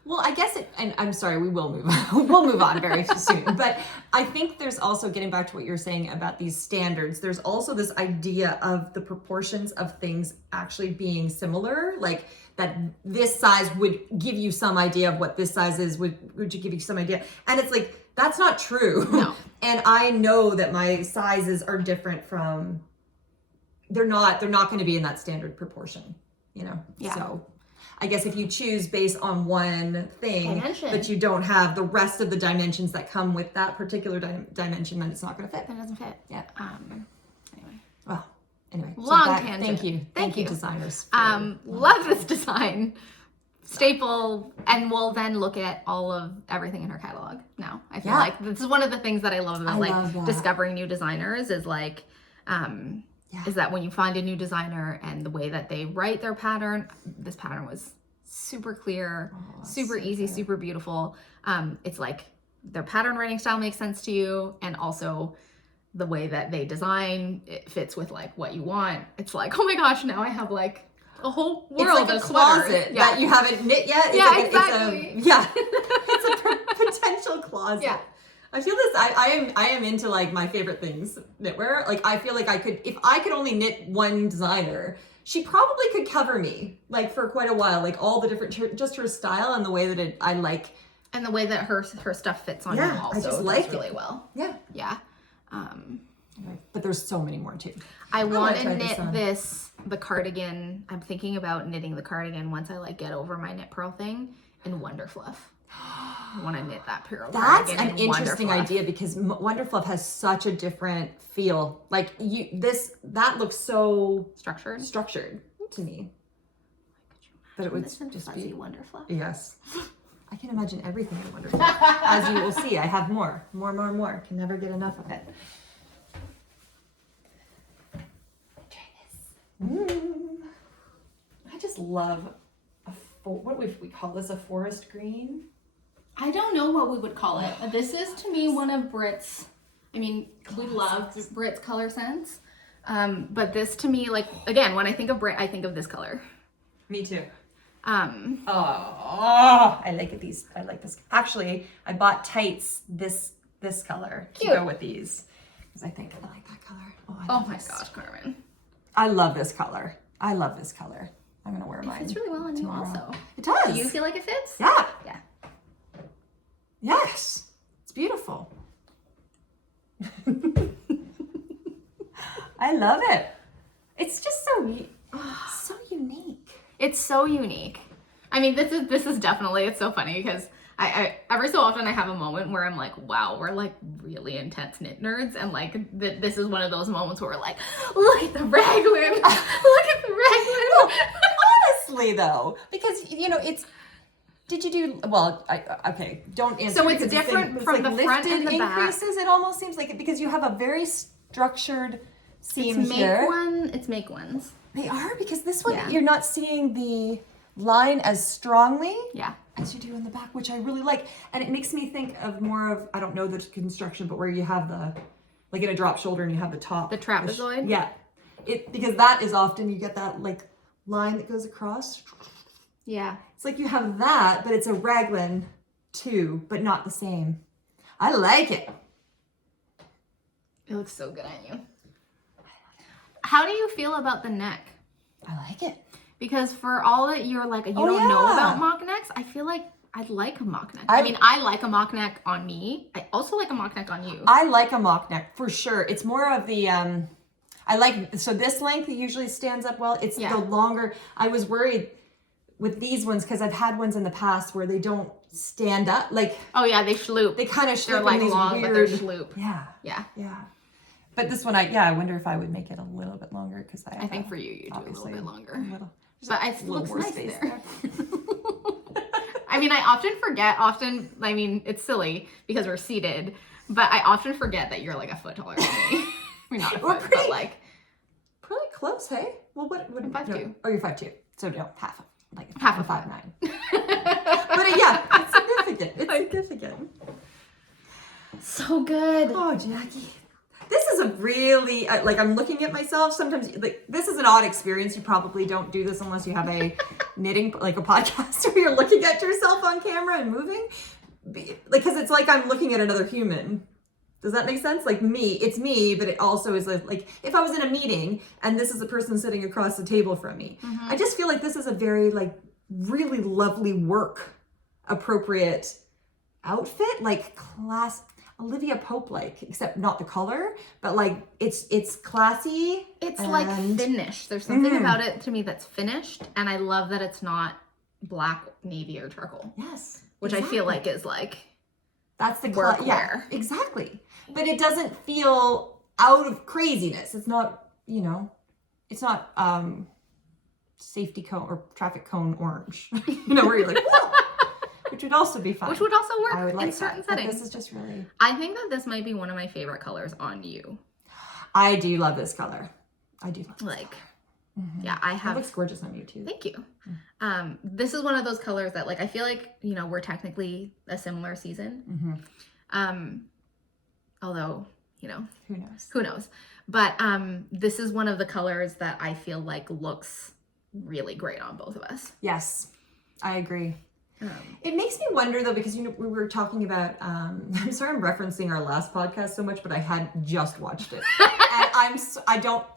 Well, I guess and I'm sorry, we will move on. We'll move on very soon. But I think there's also, getting back to what you're saying about these standards, there's also this idea of the proportions of things actually being similar, like that this size would give you some idea of what this size is, would give you some idea. And it's like, that's not true. No. And I know that my sizes are different from, they're not going to be in that standard proportion, you know? Yeah. So I guess if you choose based on one thing, Dimension. but you don't have the rest of the dimensions that come with that particular dimension, then it's not going to fit. That doesn't fit. Yeah. Anyway. Well, anyway. Thank Thank you. you, designers. Love this design. Staple, and we'll then look at everything in her catalog now. I feel like this is one of the things that I love about discovering new designers is like, is that when you find a new designer and the way that they write their pattern, this pattern was super clear, super easy, super beautiful. It's like their pattern writing style makes sense to you, and also the way that they design, it fits with like what you want. It's like, oh my gosh, now I have like a whole world it's like of a closet sweaters. that you haven't knit yet. It's Yeah, like exactly. It's a potential closet. Yeah. I feel this. I am into like my favorite things, knitwear. Like I feel like if I could only knit one designer, she probably could cover me like for quite a while. Like all the different, just her style and the way that I like, and the way that her stuff fits on you also. I just like really it. well. Yeah. Yeah. But there's so many more too. I want to knit the cardigan. I'm thinking about knitting the cardigan once I like get over my knit purl thing in Wonder Fluff. I want to knit that Puro That's cardigan an in interesting Wonder Fluff. idea, because Wonder Fluff has such a different feel. Like that looks so Structured to me. But it would this in just fuzzy be Wonder Fluff. Yes. I can imagine everything in Wonder Fluff. As you will see, I have more. Can never get enough of it. Try this. I just love what we call this, a forest green. I don't know what we would call it. This is to me one of Brit's. I mean, we love Brit's color sense, but this to me, like again, when I think of Brit, I think of this color. Me too. I I like these. I like this. Actually, I bought tights this color to go with these, because I think I like that color. Oh my gosh, Carmen. I love this color. I'm gonna wear mine. It fits really well on you also. It does. Do you feel like it fits? Yeah. Yeah. Yes. It's beautiful. I love it. It's just so unique. It's so unique. I mean, this is definitely, it's so funny because I every so often I have a moment where I'm like, wow, we're like really intense knit nerds, and like this is one of those moments where we're like, look at the raglan, look at the raglan. Honestly, though, because you know it's. Did you do well? Okay, don't answer. So it's different from the front and the back. Increases. It almost seems like it because you have a very structured seam here. It's make ones. They are because this one you're not seeing the line as strongly. Yeah. As you do in the back, which I really like. And it makes me think of more of, I don't know the construction, but where you have the, like in a drop shoulder and you have the top. The trapezoid? Yeah. Because that is often, you get that like line that goes across. Yeah. It's like you have that, but it's a raglan too, but not the same. I like it. It looks so good on you. How do you feel about the neck? I like it. Because for all that you're like, you don't know about mock necks, I feel like I'd like a mock neck. I mean, I like a mock neck on me. I also like a mock neck on you. I like a mock neck for sure. It's more of the, I like, so this length usually stands up well. It's the longer, I was worried with these ones because I've had ones in the past where they don't stand up. Like, oh yeah, they shloop. They kind of shloop. They're like these long, weird, but they're shloop. Yeah. Yeah. Yeah. But this one, I wonder if I would make it a little bit longer because I think for you, you do a little bit longer. But it looks nice there. I mean, I often forget, I mean, it's silly because we're seated, but I often forget that you're like a foot taller than me. We're not a foot, but like. Pretty close, hey? Well, what? 5'2". Oh, you're 5'2". So no, half of 5'9". But yeah, it's significant. It's significant. So good. Oh, Jackie. This is a really, like I'm looking at myself sometimes, like this is an odd experience. You probably don't do this unless you have a knitting, like a podcast where you're looking at yourself on camera and moving. Like, cause it's like I'm looking at another human. Does that make sense? Like me, it's me, but it also is like if I was in a meeting and this is the person sitting across the table from me. Mm-hmm. I just feel like this is a very like really lovely work appropriate outfit, like class. Olivia Pope like, except not the color, but like it's classy. It's like finished. There's something about it to me that's finished, and I love that it's not black, navy, or charcoal. Yes, which I feel like is like that's the workwear. Yeah, exactly. But it doesn't feel out of craziness. It's not, you know, it's not safety cone or traffic cone orange. You know, where you're like, whoa. Which would also be fun. Which would also work like in certain settings. This is just really... I think that this might be one of my favorite colors on you. I do love this color. I do love this color. Mm-hmm. Yeah, I have... It looks gorgeous on you too. Thank you. Mm-hmm. This is one of those colors that like, I feel like, you know, we're technically a similar season. Mm-hmm. Although, you know... Who knows? Who knows? But this is one of the colors that I feel like looks really great on both of us. Yes, I agree. It makes me wonder though, because you know we were talking about I'm sorry I'm referencing our last podcast so much, but I had just watched it. And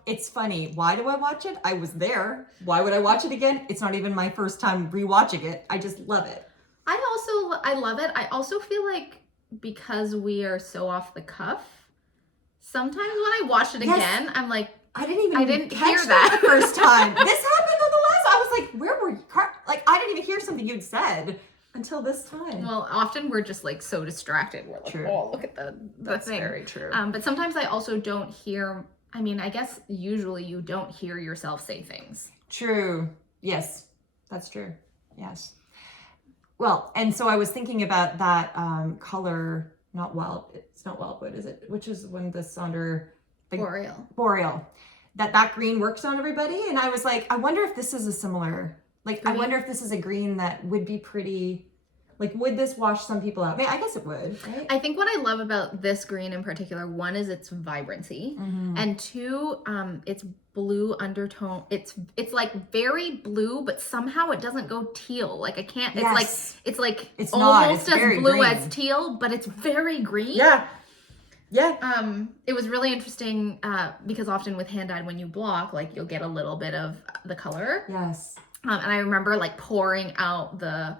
it's funny. Why do I watch it? I was there. Why would I watch it again? It's not even my first time rewatching it. I just love it. I love it. I also feel like because we are so off the cuff, sometimes when I watch it again, I'm like, I didn't hear that the first time. This happened on the last. I was like, where were you? Like, I didn't even hear something you'd said until this time. Well, often we're just like so distracted. We're like, true. Oh, look at the That's thing. Very true. But sometimes I also don't hear. I mean, I guess usually you don't hear yourself say things. True. Yes, that's true. Yes. Well, and so I was thinking about that color. It's not wildwood, is it? Which is when the Sonder. Boreal. That green works on everybody. And I was like, I wonder if this is a similar, like, I wonder if this is a green that would be pretty, like, would this wash some people out? I mean, I guess it would, right? I think what I love about this green in particular, one is its vibrancy, and two, it's blue undertone. It's like very blue, but somehow it doesn't go teal. Like I can't, it's like almost as blue as teal, but it's very green. Yeah. It was really interesting because often with hand dyed, when you block, like you'll get a little bit of the color. Yes. And I remember like pouring out the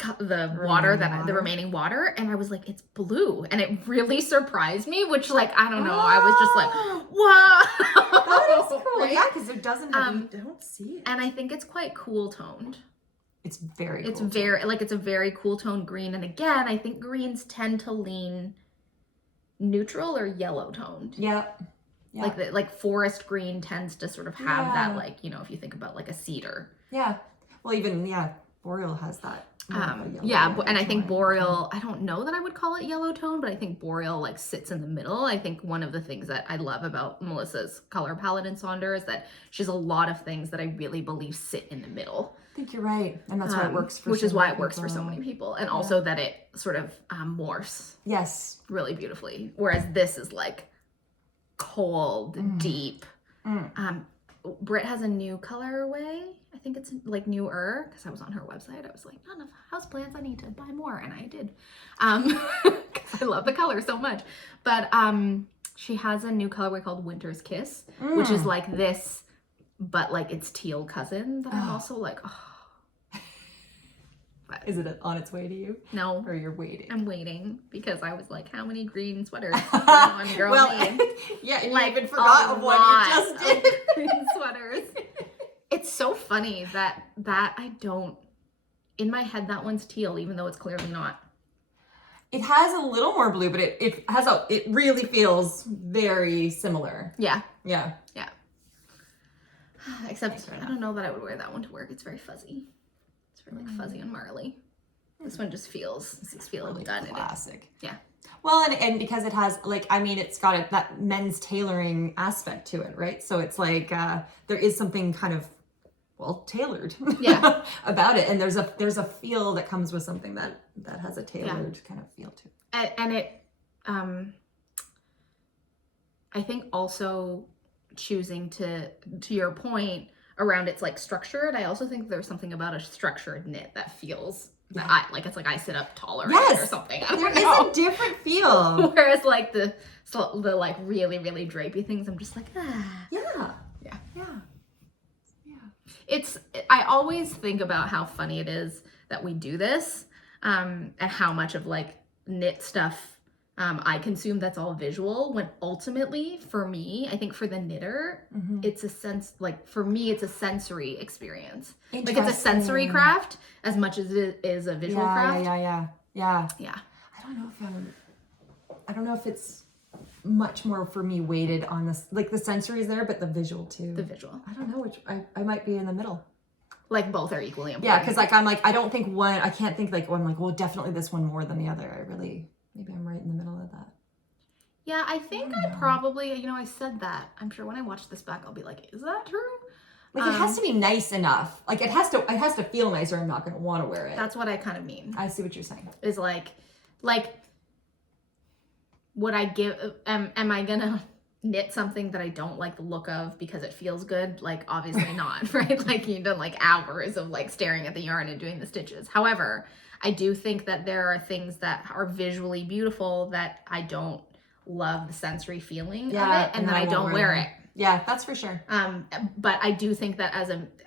water the remaining water, and I was like, it's blue, and it really surprised me, which like I don't know, I was just like, whoa, that is cool. Right? Yeah, because it doesn't have you don't see it. And I think it's quite cool toned. It's very cool. It's very like it's a very cool toned green, and again, I think greens tend to lean neutral or yellow toned. Yeah. Like forest green tends to sort of have that, like, you know, if you think about like a cedar. Yeah. Well, even boreal has that. And I think boreal, I don't know that I would call it yellow tone, but I think boreal like sits in the middle. I think one of the things that I love about Melissa's color palette in Sonder is that she has a lot of things that I really believe sit in the middle. I think you're right, and that's why it works for. Which is why it works for so many people, and also that it sort of morphs. Yes. Really beautifully. Whereas this is like cold, deep. Britt has a new colorway. I think it's like newer, because I was on her website. I was like, not enough houseplants, I need to buy more, and I did, because I love the color so much. But she has a new colorway called Winter's Kiss, which is like this, but like its teal cousin that I'm also like, oh. But is it on its way to you? No. Or you're waiting? I'm waiting, because I was like, how many green sweaters does one girl need? Yeah, you like, even forgot of what you just did. Green sweaters. It's so funny that I don't, in my head, that one's teal, even though it's clearly not. It has a little more blue, but it really feels very similar. Yeah. Yeah. Yeah. Except I don't know that I would wear that one to work. It's very fuzzy. It's very like fuzzy and marly. This one just feels really done. Classic. Yeah. Well, and because it has like, I mean, it's got that men's tailoring aspect to it, right? So it's like there is something kind of tailored about it, and there's a feel that comes with something that has a tailored kind of feel to it. And it I think also choosing to your point around its like structured, I also think there's something about a structured knit that feels that it's like I sit up taller or something. There is a different feel. Whereas like the like really, really drapey things, I'm just like, I always think about how funny it is that we do this, and how much of like knit stuff I consume that's all visual, when ultimately for me, I think for the knitter, it's a sense, like for me, it's a sensory experience. Like it's a sensory craft as much as it is a visual craft. Yeah. I don't know if it's much more for me weighted on this, like the sensory is there, but the visual too. The visual. I don't know which, I might be in the middle. Like both are equally important. Yeah, because like I'm like, I don't think one, I can't think like, I'm like, well, definitely this one more than the other. Maybe I'm right in the middle of that. Yeah, I think I probably, I said that. I'm sure when I watch this back, I'll be like, is that true? Like it has to be nice enough. Like it has to feel nice, or I'm not going to want to wear it. That's what I kind of mean. I see what you're saying. Is like, would I give, am I going to knit something that I don't like the look of because it feels good? Like obviously not, right? Like you've done like hours of like staring at the yarn and doing the stitches. However, I do think that there are things that are visually beautiful that I don't love the sensory feeling of it, and then I don't wear it. Yeah, that's for sure. But I do think that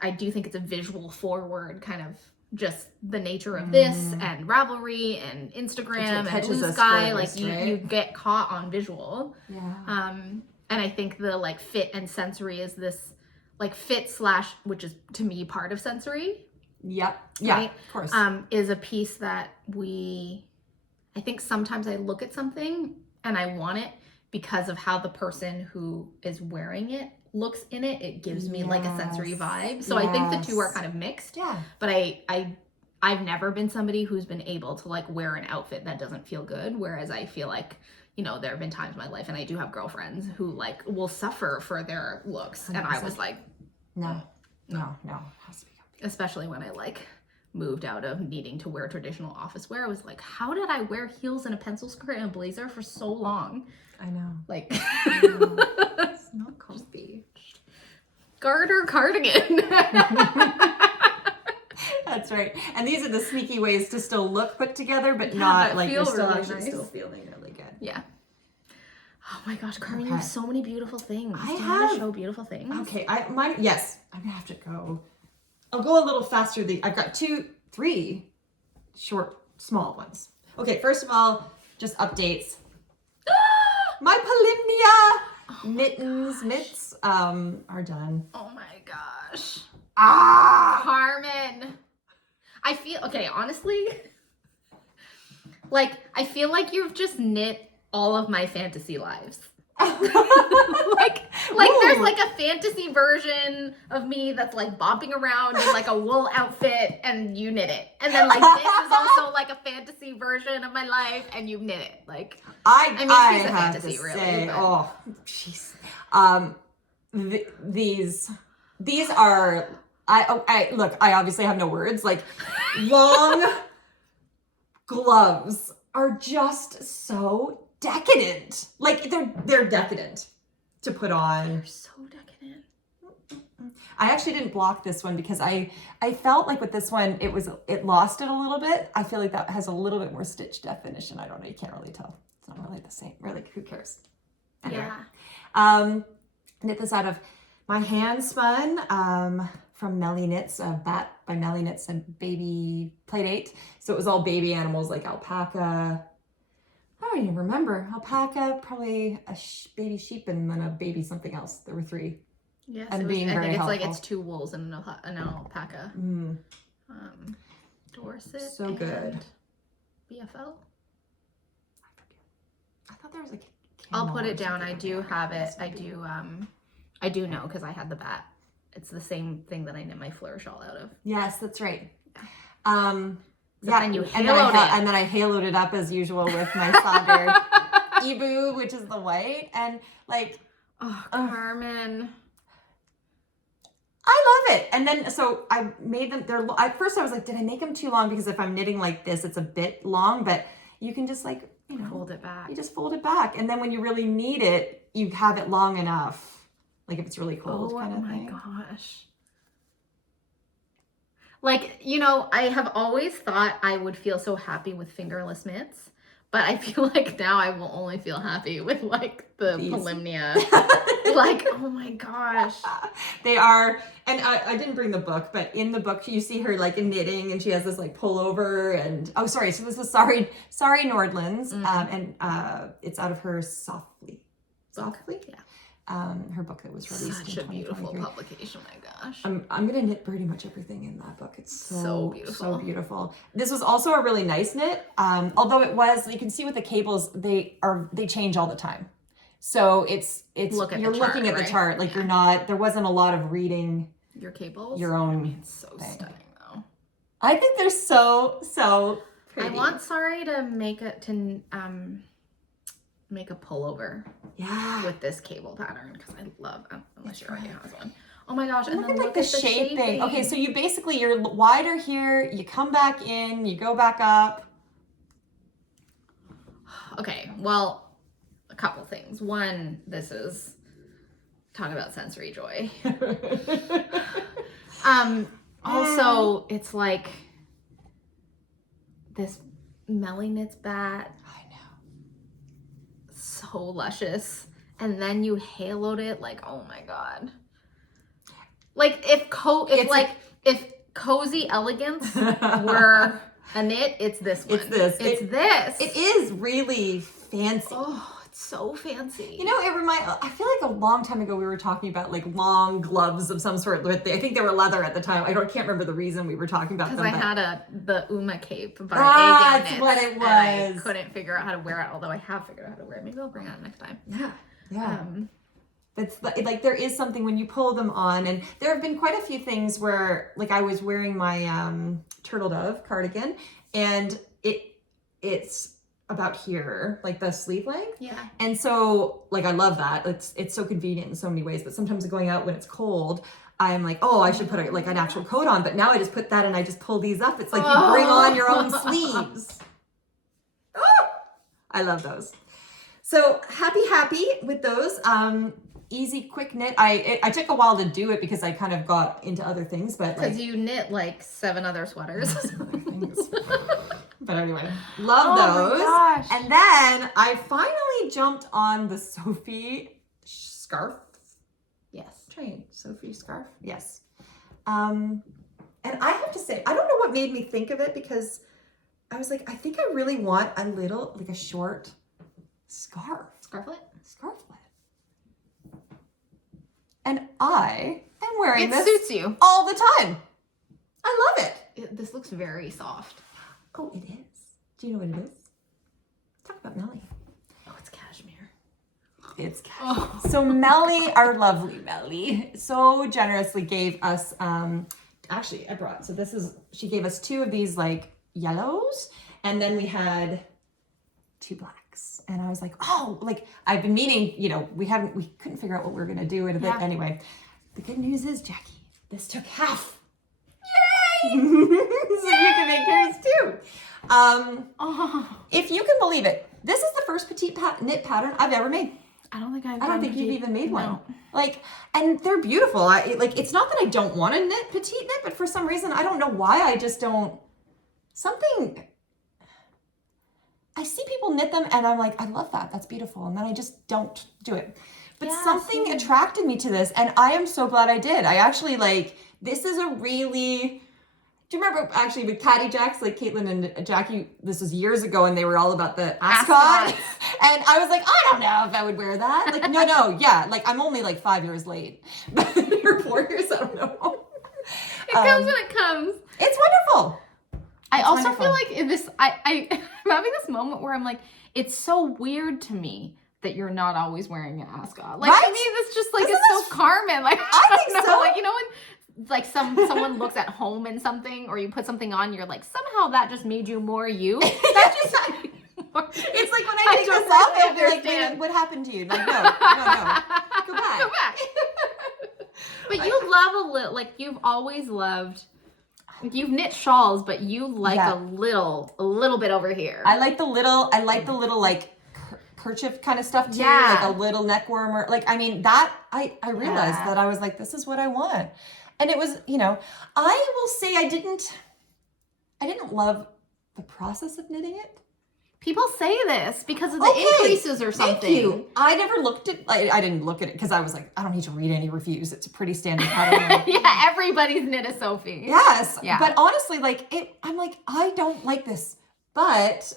I do think it's a visual forward kind of just the nature of this and Ravelry and Instagram and Blue Sky. Like you get caught on visual. Yeah. And I think the like fit and sensory is this like fit / which is to me part of sensory. Yep. Yeah, right? Of course. Is a piece that I think sometimes I look at something and I want it because of how the person who is wearing it looks in it. It gives me like a sensory vibe. So I think the two are kind of mixed. Yeah. But I've never been somebody who's been able to like wear an outfit that doesn't feel good. Whereas I feel like, there have been times in my life, and I do have girlfriends who like will suffer for their looks. 100%. And I was like, no. It has to be. Especially when I like moved out of needing to wear traditional office wear. I was like, how did I wear heels and a pencil skirt and a blazer for so long? I know. Like, it's not comfy. Garter cardigan. That's right. And these are the sneaky ways to still look put together, but not like you're still really actually still feeling really good. Yeah. Oh my gosh, Carmen, you have so many beautiful things. I Do you have. want to show beautiful things? Okay, yes. I'm gonna have to go. I'll go a little faster. I've got 3 small ones. Okay, first of all, just updates. My Polymnia Mitts are done. Oh my gosh. Ah! Carmen. I feel, okay, honestly, like, I feel like you've just knit all of my fantasy lives. like Ooh. There's like a fantasy version of me that's like bopping around in like a wool outfit and you knit it. And then like this is also like a fantasy version of my life and you knit it. Like I mean she's a have fantasy to really. say, But... oh jeez. These are I look, I obviously have no words. Like long gloves are just so decadent. Like they're decadent to put on. They're so decadent. I actually didn't block this one because I felt like with this one it lost it a little bit. I feel like that has a little bit more stitch definition. I don't know, you can't really tell. It's not really the same. Really, who cares? Anyway. Yeah. Knit this out of my hand spun from Melly Knits, Bat by Melly Knits and Baby Playdate. So it was all baby animals like alpaca. I don't even remember. Alpaca, probably a baby sheep, and then a baby something else. There were 3. Yes, and I being think very it's helpful. like it's 2 wools and an alpaca. Dorset. So good. BFL. I thought there was a. I'll put it down. I do have it. I do know because I had the bat. It's the same thing that I knit my fleur shawl out of. Yes, that's right. So yeah, then you and then I haloed it up as usual with my Sonder Ibu, which is the white, and like, oh, Carmen. I love it. And then so I made them. At first I was like, did I make them too long? Because if I'm knitting like this, it's a bit long, but you can just like fold it back. You just fold it back, and then when you really need it, you have it long enough. Like if it's really cold, kind of thing. Oh my gosh. Like, you know, I have always thought I would feel so happy with fingerless mitts, but I feel like now I will only feel happy with like the Polymnia. Like, oh my gosh. They are, and I didn't bring the book, but in the book you see her like knitting and she has this like pullover and, oh sorry, so this is Sari Nordlund's, and it's out of her Softly? Yeah. Her book that was released Such in a beautiful 2023. publication, my gosh. I'm gonna knit pretty much everything in that book. It's so beautiful. So beautiful. This was also a really nice knit. Although it was, you can see with the cables, they change all the time. So it's you're looking at the chart, like there wasn't a lot of reading your cables. Your own. I mean, it's so stunning though. I think they're so pretty. I want Sari to make a pullover. Yeah. With this cable pattern because I love. Unless she already has one. Oh my gosh! And look then at like the shaping. Okay, so you're wider here. You come back in. You go back up. Okay, well, a couple things. One, this is talk about sensory joy. Also, it's like this Melly Knits bat. I know. So luscious. And then you haloed it like, oh my god. Like if cozy elegance were a knit, it's this one. It's this. It is really fancy. Oh, it's so fancy. You know, I feel like a long time ago we were talking about like long gloves of some sort. I think they were leather at the time. can't remember the reason we were talking about them. Because I had the Uma cape by that's Knits, what it was. And I couldn't figure out how to wear it, although I have figured out how to wear it. Maybe I'll bring it out next time. Yeah. It's like there is something when you pull them on, and there have been quite a few things where like I was wearing my turtle dove cardigan, and it's about here, like the sleeve length. Yeah. And so like I love that. It's so convenient in so many ways, but sometimes going out when it's cold, I'm like, oh, I should put an actual coat on, but now I just put that and I just pull these up. It's like you bring on your own sleeves. I love those. So happy with those. Easy, quick knit. I took a while to do it because I kind of got into other things, but because you knit like 7 other sweaters. But anyway, love those. My gosh. And then I finally jumped on the Sophie scarf. Yes. Sophie scarf. Yes. And I have to say, I don't know what made me think of it because I was like, I think I really want a little, like a short scarf. Scarflet? Scarflet. And I am wearing this. It suits you. All the time. I love it. This looks very soft. Oh, it is. Do you know what it is? Talk about Melly. Oh, it's cashmere. It's cashmere. Oh. So Melly, our lovely Melly, so generously gave us, actually I brought, so this is, she gave us 2 of these like yellows, and then we had 2 blacks. And I was like, oh, like I've been meaning, you know, we couldn't figure out what we were going to do in a bit. Anyway, the good news is, Jackie, this took half. Yay! So you can make yours too. If you can believe it, this is the first petite knit pattern I've ever made. I don't think you've even made one. Like, and they're beautiful. Like, it's not that I don't want to knit petite knit, but for some reason, I don't know why, I just don't, I see people knit them and I'm like, I love that. That's beautiful. And then I just don't do it. But something attracted me to this, and I am so glad I did. I actually this is a really, do you remember actually with Caddy Jacks, like Caitlin and Jackie, this was years ago, and they were all about the ascot. And I was like, I don't know if I would wear that. Like, no, yeah. Like, I'm only like 5 years late. Or 4 years, I don't know. It comes when it comes. It's wonderful. I also feel like in this, I'm having this moment where I'm like, it's so weird to me that you're not always wearing an ascot. Like, to me, that's just like, it's so Carmen. Like, I don't know. Like, you know, when like someone looks at home in something, or you put something on, you're like, somehow that just made you more you. That just it's like when I take this off, I'll be like, wait, what happened to you? Like, no. Go back. Go back. But you love a little, like, you've always loved, you've knit shawls, but you like a little bit over here. I like the little like kerchief kind of stuff too, like a little neck warmer. Like, I mean, that I realized that I was like, this is what I want. And it was, you know, I will say I didn't love the process of knitting it. People say this because of the increases or something. Thank you. I never looked at, I didn't look at it because I was like, I don't need to read any reviews. It's a pretty standard pattern. Yeah, everybody's knit a Sophie. Yes. Yeah. But honestly, like I'm like, I don't like this, but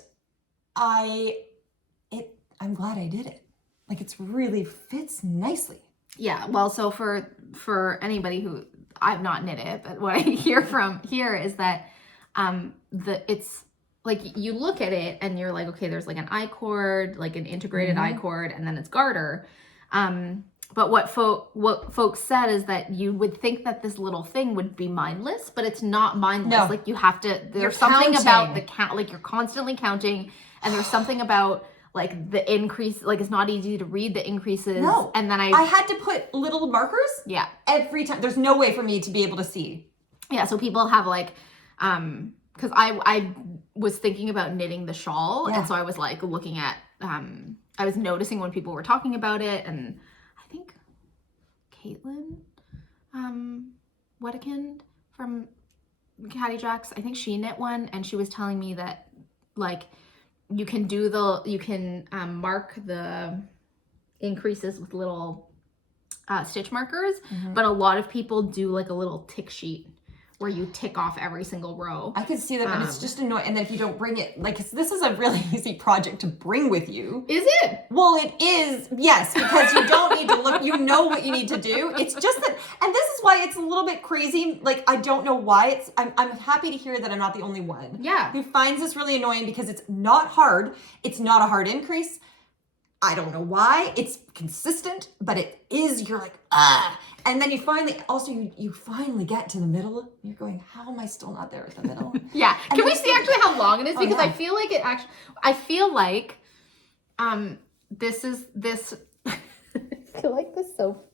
I'm glad I did it. Like, it's really fits nicely. Yeah. Well, so for anybody who, I've not knit it, but what I hear from here is that it's like, you look at it and you're like, okay, there's like an I-cord, like an integrated I-cord, and then it's garter. But what folks said is that you would think that this little thing would be mindless, but it's not mindless. No. Like, you have to, there's something about the count, like, you're constantly counting, and there's something about like the increase, like, it's not easy to read the increases. No. And then I had to put little markers every time. There's no way for me to be able to see. Yeah. So people have like, because I was thinking about knitting the shawl, and so I was like looking at, I was noticing when people were talking about it, and I think Caitlin Wedekind from Caddy Jacks, I think she knit one, and she was telling me that like you can mark the increases with little stitch markers, but a lot of people do like a little tick sheet where you tick off every single row. I can see that, and it's just annoying. And then if you don't bring it, like, this is a really easy project to bring with you. Is it? Well, it is, yes, because you don't need to look, you know what you need to do. It's just that, and this is why it's a little bit crazy. Like, I don't know why I'm happy to hear that I'm not the only one. Yeah. Who finds this really annoying, because it's not hard. It's not a hard increase. I don't know why. It's consistent, but it is, you're like, ah. And then you finally get to the middle. You're going, how am I still not there at the middle? Yeah. Can we see actually how long it is? Because I feel like I feel like this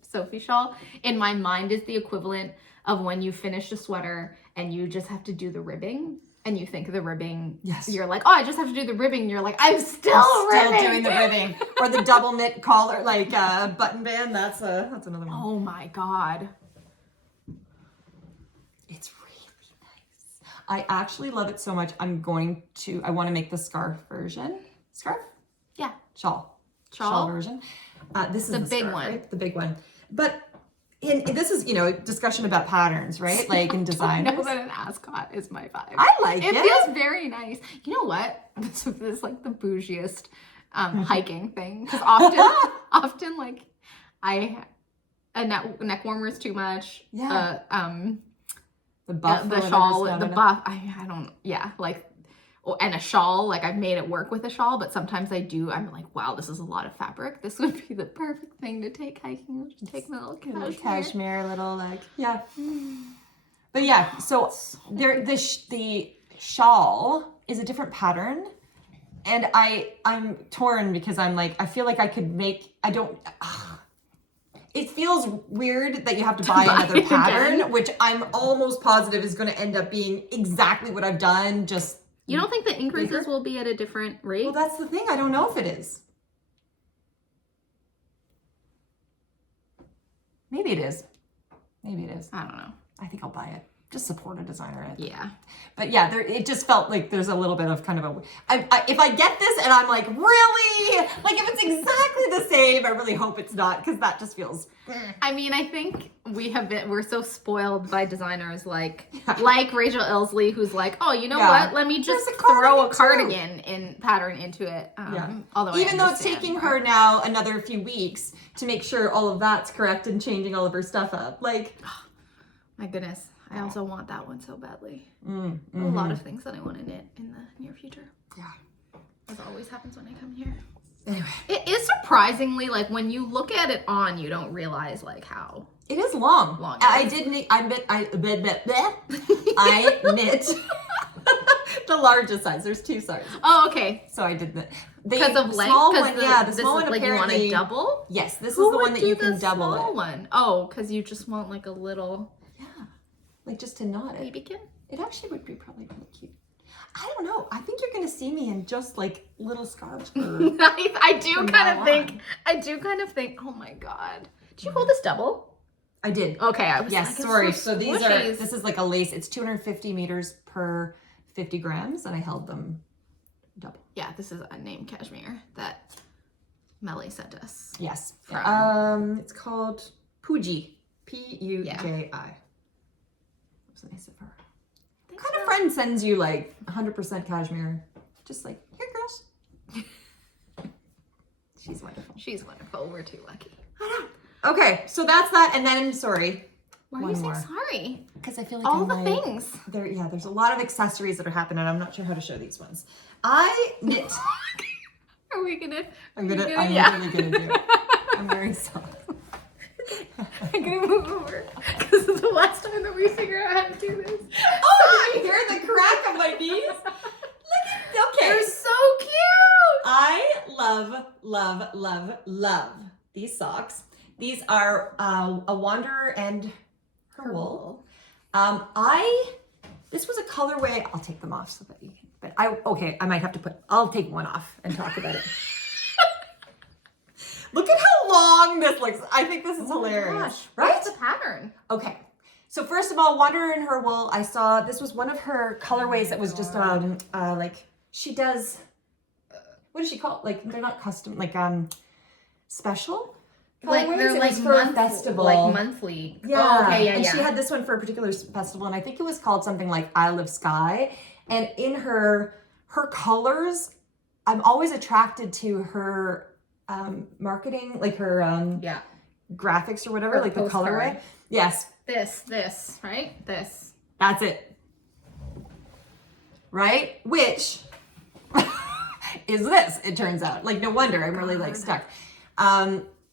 Sophie shawl in my mind is the equivalent of when you finish a sweater and you just have to do the ribbing. And you think the ribbing, you're like, oh, I just have to do the ribbing. And you're like, I'm still doing the ribbing. Or the double knit collar, like button band. That's another one. Oh my God. It's really nice. I actually love it so much. I want to make the scarf version. Scarf? Yeah. Shawl version. This is the big scarf, one. right? The big one. But and this is, you know, discussion about patterns, right? Like in design. I know that an ascot is my vibe. I like it. It feels very nice. You know what? This is like the bougiest hiking thing. Because often like a neck warmer is too much. Yeah. The buff, the shawl, the buff. I don't. Yeah, like. And a shawl, like I've made it work with a shawl, but sometimes I'm like, wow, this is a lot of fabric. This would be the perfect thing to take hiking. Just take my little cashmere. Little like, yeah. But yeah, so there, the shawl is a different pattern. And I'm torn because I'm like, I feel like I could make, it feels weird that you have to buy another pattern, which I'm almost positive is going to end up being exactly what I've done, just you don't think the increases will be at a different rate? Well, that's the thing. I don't know if it is. Maybe it is. Maybe it is. I don't know. I think I'll buy it. Just support a designer. Yeah. But yeah, it just felt like there's a little bit of kind of if I get this and I'm like, really? Like if it's exactly the same, I really hope it's not, because that just feels. I mean, I think we're so spoiled by designers like Rachel Ilsley, who's like, oh, you know what? Let me just throw a cardigan in pattern into it. Although even though it's taking her now another few weeks to make sure all of that's correct and changing all of her stuff up. Like, my goodness. I also want that one so badly. A lot of things that I want to knit in the near future. Yeah. As always happens when I come here. Anyway. It is surprisingly, like, when you look at it on, you don't realize, like, how... It is long. I knit the largest size. There's 2 sizes. Oh, okay. So I did the because of length. Small one, the small one like apparently. You want to double? Yes, this is the one that you can double it. Small one. Oh, because you just want like a little. Yeah, like just to knot it. Babykin. It actually would be probably really cute. I don't know. I think you're gonna see me in just like little scarves. I do kind of think. Oh my god! Did you hold this double? I did. Okay, I was yes. Like, sorry. So this is like a lace. It's 250 meters per 50 grams, and I held them double. Yeah, this is a name cashmere that Melly sent us. Yes. From... it's called Puji. P-U-J-I. What's the nice of her? What kind of friend sends you like 100% cashmere? Just like, here, girls. She's wonderful. She's wonderful. We're too lucky. I know. Okay, so that's that, and then sorry. Why are you saying sorry? Because I feel like all the things. There's a lot of accessories that are happening. I'm not sure how to show these ones. I knit. Are we gonna? I'm really gonna do it. I'm very sorry. I'm gonna move over because it's the last time that we figure out how to do this. Oh, did you hear the crack of my knees? Okay. They're so cute. I love these socks. These are a Wanderer and her wool. This was a colorway. I'll take them off so that you can. But I might have to I'll take one off and talk about it. Look at how long this looks. I think this is hilarious. Gosh, right? What's the pattern? Okay. So first of all, Wanderer in her wool, I saw this was one of her colorways that was just like she does what does she call it? Like they're not custom, like special. Like they're like for a festival. Like monthly. Yeah. Oh, okay, and she had this one for a particular festival, and I think it was called something like Isle of Skye. And in her colors, I'm always attracted to her marketing, like her graphics or whatever, like the colorway. Yes. This, right? This. That's it. Right? Which is this, it turns out. Like, no wonder I'm really like stuck.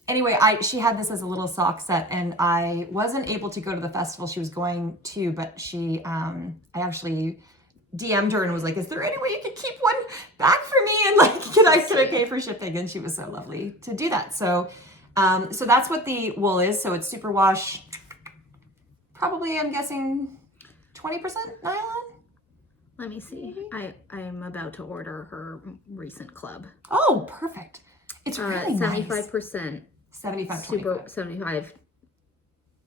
Anyway, she had this as a little sock set, and I wasn't able to go to the festival she was going to, but I actually DM'd her and was like, is there any way you could keep one back for me? And like, can I pay for shipping? And she was so lovely to do that. So, so that's what the wool is. So it's superwash, probably I'm guessing 20% nylon. Let me see. I'm about to order her recent club. Oh, perfect. It's really 75%. 75, 75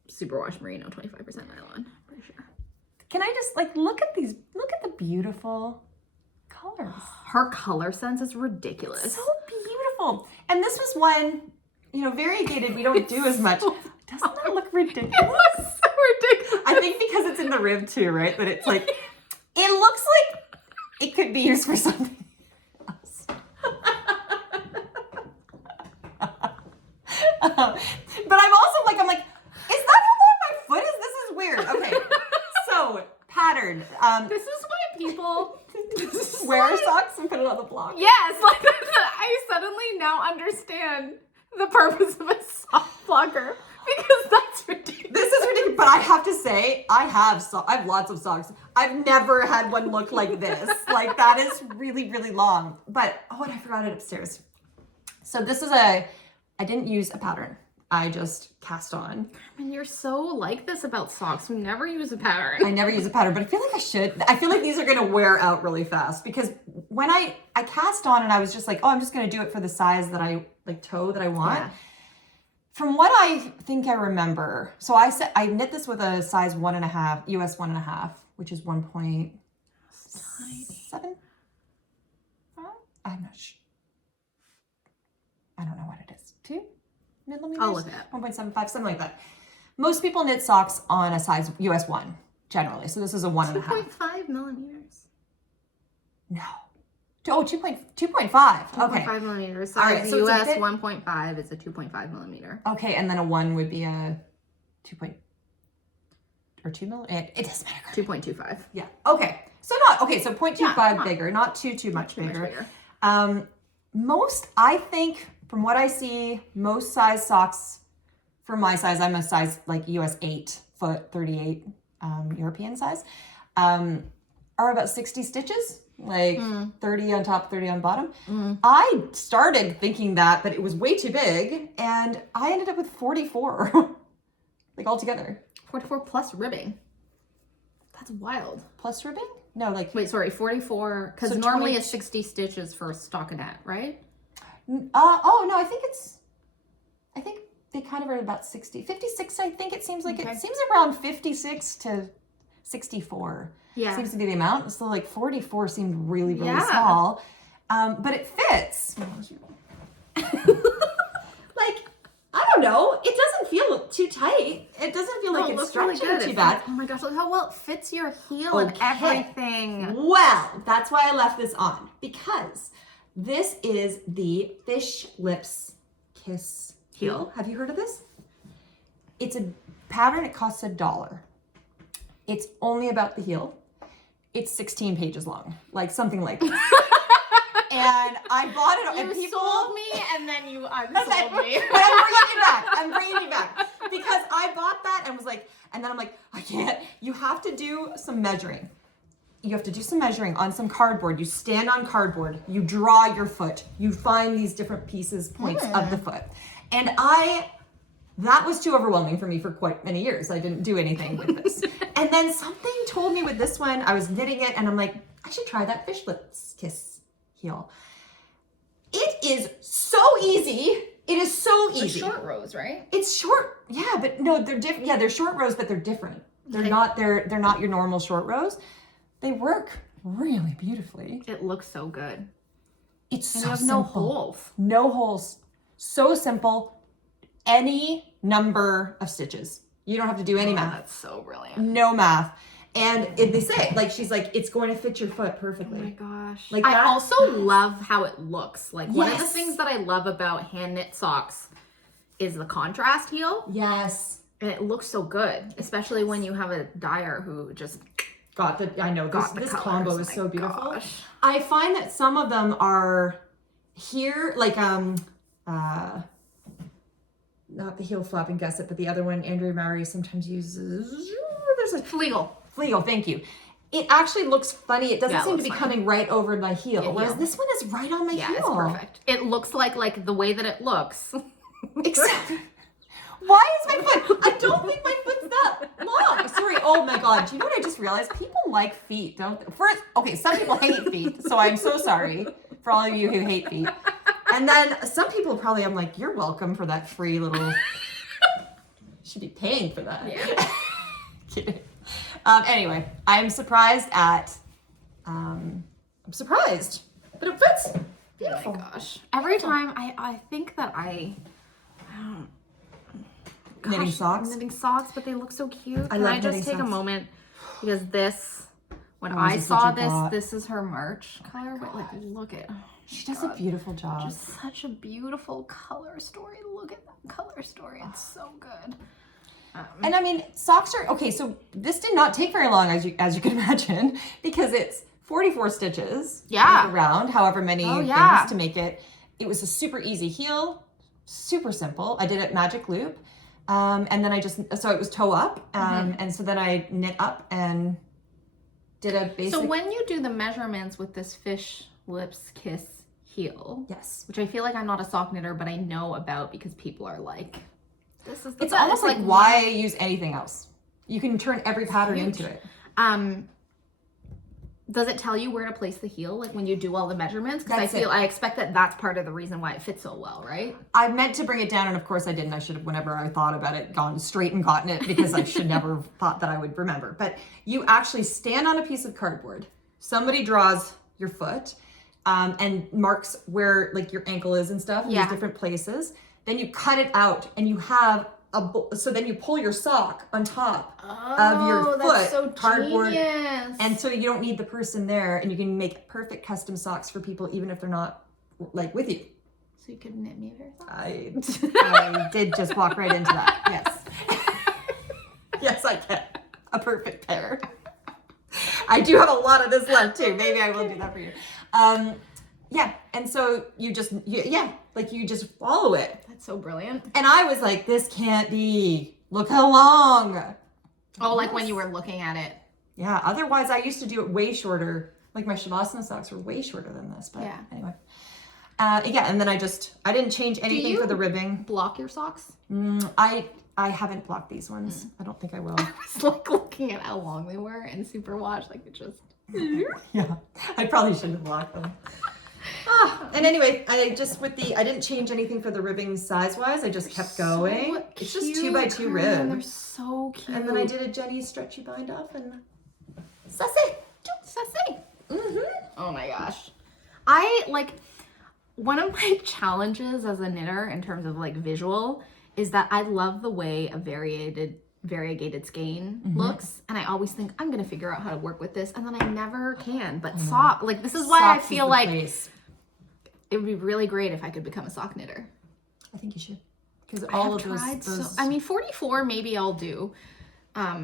superwash merino, 25% nylon, for sure. Can I just look at the beautiful colors. Her color sense is ridiculous. So beautiful. And this was one, variegated, we don't do as much. Doesn't that look ridiculous? It looks so ridiculous. I think because it's in the rib too, right? That it's like, it looks like it could be used for something else. But I'm also like, is that how long my foot is? This is weird. Okay, so pattern. This is why people Wear socks and put it on the block. Yes, like I suddenly now understand the purpose of a sock blocker because that's ridiculous. This is ridiculous, but I have to say, I have lots of socks. I've never had one look like this. Like that is really, really long. But and I forgot it upstairs. So this is I didn't use a pattern. I just cast on. And you're so like this about socks. You never use a pattern. I never use a pattern, but I feel like I should. I feel like these are going to wear out really fast because when I cast on and I was just like, I'm just going to do it for the size that I toe that I want. Yeah. From what I think I remember, so I knit this with a size 1.5, US 1.5, which is 1.7. I'm not sure. I don't know what it is. 2 millimeters? I'll look it up. 1.75, something like that. Most people knit socks on a size US 1, generally. So this is a 1.5. 2.5 millimeters. No. 2.5. Okay. 2.5 millimeters. So right, the US 1.5 is a 2.5 millimeter. Okay, and then a 1 would be a 2 mil. It doesn't matter. 2.25. Yeah. Okay. So 0.25 bigger, not too much bigger. Most, I think, from what I see, most size socks for my size, I'm a size like US 8 foot, 38 European size, are about 60 stitches. Like 30 on top, 30 on bottom. I started thinking that, but it was way too big, and I ended up with 44, like altogether. 44 plus ribbing. That's wild. Plus ribbing? No, like... Wait, sorry, 44, because so normally it's 60 stitches for a stockinette, right? No, I think they kind of are about 60. 56, I think it seems like it seems around 56 to 64. Yeah. Seems to be the amount. So like 44 seemed really, really small. But it fits. Like, I don't know. It doesn't feel too tight. It doesn't feel like it's stretching really too bad. Oh my gosh, look how well it fits your heel and everything. Well, that's why I left this on. Because this is the Fish Lips Kiss heel. Have you heard of this? It's a pattern. It costs $1. It's only about the heel. It's 16 pages long, like something like this. And I bought it. You and people sold me, and then you unsold me. But I'm bringing it back because I bought that and was like, and then I'm like, I can't. You have to do some measuring. You have to do some measuring on some cardboard. You stand on cardboard. You draw your foot. You find these different points of the foot, and that was too overwhelming for me for quite many years. I didn't do anything with this. And then something told me with this one, I was knitting it and I'm like, I should try that Fish Lips Kiss heel. It is so easy. It is so easy. It's short rows, right? It's short. Yeah, but no, they're different. Yeah, they're short rows, but they're different. They're not your normal short rows. They work really beautifully. It looks so good. It's so you have simple. no holes. No holes. So simple. Any number of stitches. You don't have to do any math. That's so brilliant. No math. And they say, like, she's like, it's going to fit your foot perfectly. Oh my gosh. Like I also love how it looks. Like one of the Yes. things that I love about hand knit socks is the contrast heel. Yes. And it looks so good, especially when you have a dyer who just this combo is so beautiful. Gosh. I find that some of them are here, like, not the heel flapping gusset, but the other one, Andrea Mowry sometimes uses. There's a Fleagle, thank you. It actually looks funny. It doesn't seem to be coming right over my heel, whereas this one is right on my heel. Yeah, it's perfect. It looks like the way that it looks. Except, why is my foot? I don't think my foot's that long. Sorry. Oh my God. Do you know what I just realized? People like feet, don't they? First, okay, some people hate feet, so I'm so sorry for all of you who hate feet. And then some people probably, I'm like, you're welcome for that free little, should be paying for that. Yeah. Kidding. Anyway, I'm surprised but it fits. Beautiful. Oh my gosh. Every time I think that I knitting socks. Knitting socks, but they look so cute. I Can love I just knitting take a socks. moment because this, when Oh, I this is such saw a this, thought. this is her merch color. But like, look at. She does a beautiful job. Just such a beautiful color story. Look at that color story. It's so good. And I mean, socks are, okay, so this did not take very long, as you can imagine, because it's 44 stitches like, around, however many things to make it. It was a super easy heel, super simple. I did it magic loop. And then I just, so it was toe up. And so then I knit up and did a basic. So when you do the measurements with this fish lips kiss heel, yes, which I feel like I'm not a sock knitter, but I know about because people are like, this is the it's best. almost like why use anything else? You can turn every pattern into it. Does it tell you where to place the heel, like when you do all the measurements? Because I expect that that's part of the reason why it fits so well, right? I meant to bring it down, and of course I didn't. I should have, whenever I thought about it, gone straight and gotten it because I should never have thought that I would remember. But you actually stand on a piece of cardboard. Somebody draws your foot and marks where like your ankle is and stuff in these different places. Then you cut it out, and you have so then you pull your sock on top of your foot, so cardboard, genius. and so you don't need the person there, and you can make perfect custom socks for people even if they're not like with you. So you could knit me a pair of socks? I did just walk right into that. Yes, yes, I can. A perfect pair. I do have a lot of this left too. Maybe I will do that for you. Yeah, and so you just like you just follow it. That's so brilliant. And I was like, this can't be. Look how long. Oh, like when you were looking at it. Yeah, otherwise I used to do it way shorter. Like my Shavasana socks were way shorter than this, but anyway. Yeah, and then I didn't change anything for the ribbing. Block your socks? I haven't blocked these ones. I don't think I will. I was like looking at how long they were and super wash, like it just. Yeah, I probably shouldn't have blocked them. And anyway, I didn't change anything for the ribbing size-wise. I just kept going. So it's just cute, 2x2 Carmen. rib. They're so cute. And then I did a Jenny stretchy bind off and sassy. Oh my gosh. I like one of my challenges as a knitter in terms of like visual is that I love the way a variegated skein looks, and I always think I'm gonna figure out how to work with this, and then I never can. But sock, like this is why I feel like it would be really great if I could become a sock knitter. I think you should, because all of those. I mean, 44 maybe I'll do. I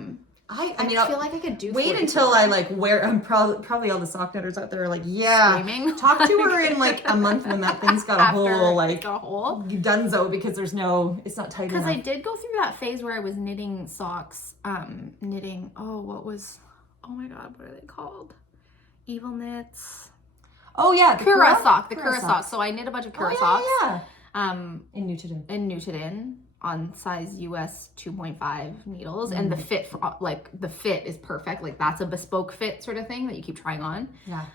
mean, I feel like I could do. Wait 44. until I like wear. I'm probably all the sock knitters out there are like, yeah. Screaming. Talk to her in like a month when that thing's got a hole, like a hole. Dunzo, because it's not tight enough. Because I did go through that phase where I was knitting socks. Oh my god, what are they called? Evil knits. Oh yeah, the Kura sock. So I knit a bunch of Kura socks. Yeah. In Nutiden on size US 2.5 needles, and the fit is perfect. Like that's a bespoke fit sort of thing that you keep trying on. Yeah.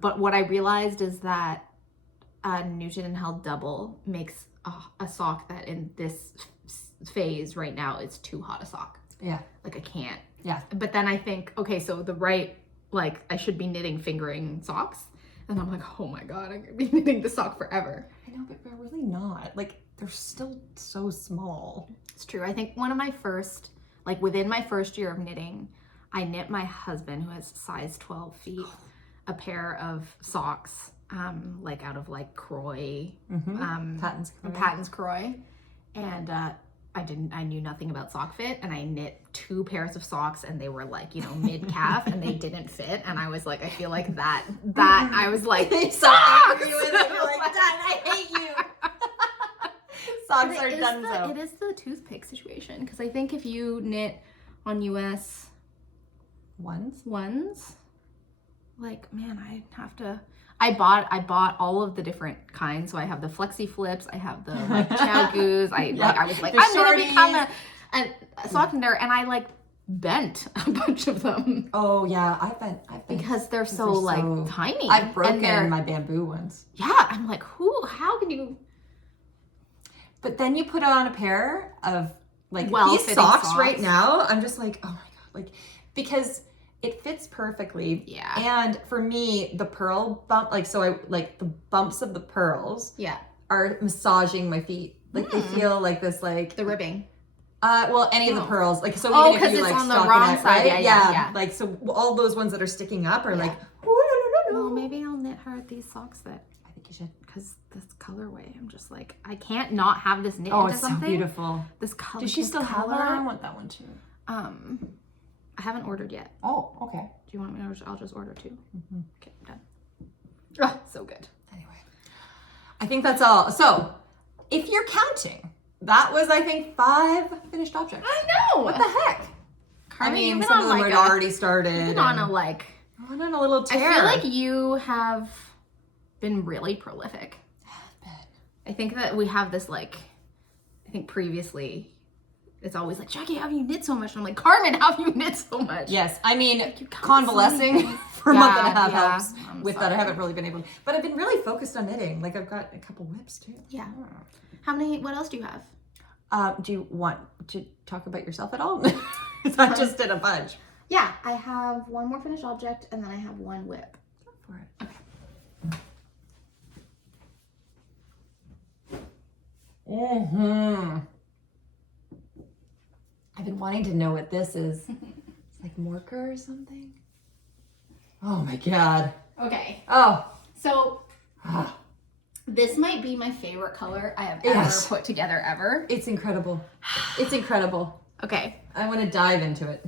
But what I realized is that Nutiden held double makes a sock that in this phase right now is too hot a sock. Yeah. Like I can't. Yeah. But then I think, okay, so I should be knitting fingering socks. And I'm like, oh my god, I'm gonna be knitting the sock forever. I know, but we're really not. Like, they're still so small. It's true. I think within my first year of knitting, I knit my husband, who has size 12 feet, a pair of socks, out of Croy, Patton's Croy. And I knew nothing about sock fit, and I knit 2 pairs of socks, and they were mid calf, and they didn't fit. And I was like, I feel like that I was like, socks! You're like, Dad, I hate you. Socks are done so. It is the toothpick situation, because I think if you knit on US ones, I have to. I bought all of the different kinds. So I have the flexi flips, I have the chow goos. I was like, I'm gonna become a sock knitter, and I bent a bunch of them. Oh yeah, I've bent because they're so tiny. I've broken my bamboo ones. Yeah, I'm like, how can you? But then you put on a pair of these socks right now. I'm just like, oh my god, because it fits perfectly. Yeah. And for me, the pearl bump, the bumps of the pearls. Yeah. Are massaging my feet. They feel like this, the ribbing. Well, any of the pearls, like, so Oh, even if you 'cause like it's on the stockinette, wrong side. right? Yeah. Like, so all those ones that are sticking up are like, well, maybe I'll knit her these socks that I think you should. because this colorway, I'm just like, I can't not have this knit Oh, into it's so something. beautiful. This color. Does she this still have color, that? I want that one too. I haven't ordered yet. Oh, okay. Do you want me to? I'll just order 2. Okay, I'm done. Oh, so good. Anyway, I think that's all. So, if you're counting, that was, I think, 5 finished objects. I know. What the heck? Carmen, I mean, you've been some on of them like had already started. You've been on a like. I went on a little tear. I feel like you have been really prolific. I think that we have this like. I think previously, it's always like, Jackie, how have you knit so much? And I'm like, Carmen, how have you knit so much? Yes, I mean, you count convalescing so many for a month and a half yeah, helps I'm with that. sorry. I haven't really been able to, but I've been really focused on knitting. Like, I've got a couple whips too. Yeah. How many? What else do you have? Do you want to talk about yourself at all? I just did a bunch. Yeah, I have 1 more finished object, and then I have 1 whip. Go for it. Okay. I've been wanting to know what this is. It's like Morker or something. Oh my god. Okay. Oh. So this might be my favorite color I have ever put together ever. It's incredible. It's incredible. Okay. I want to dive into it.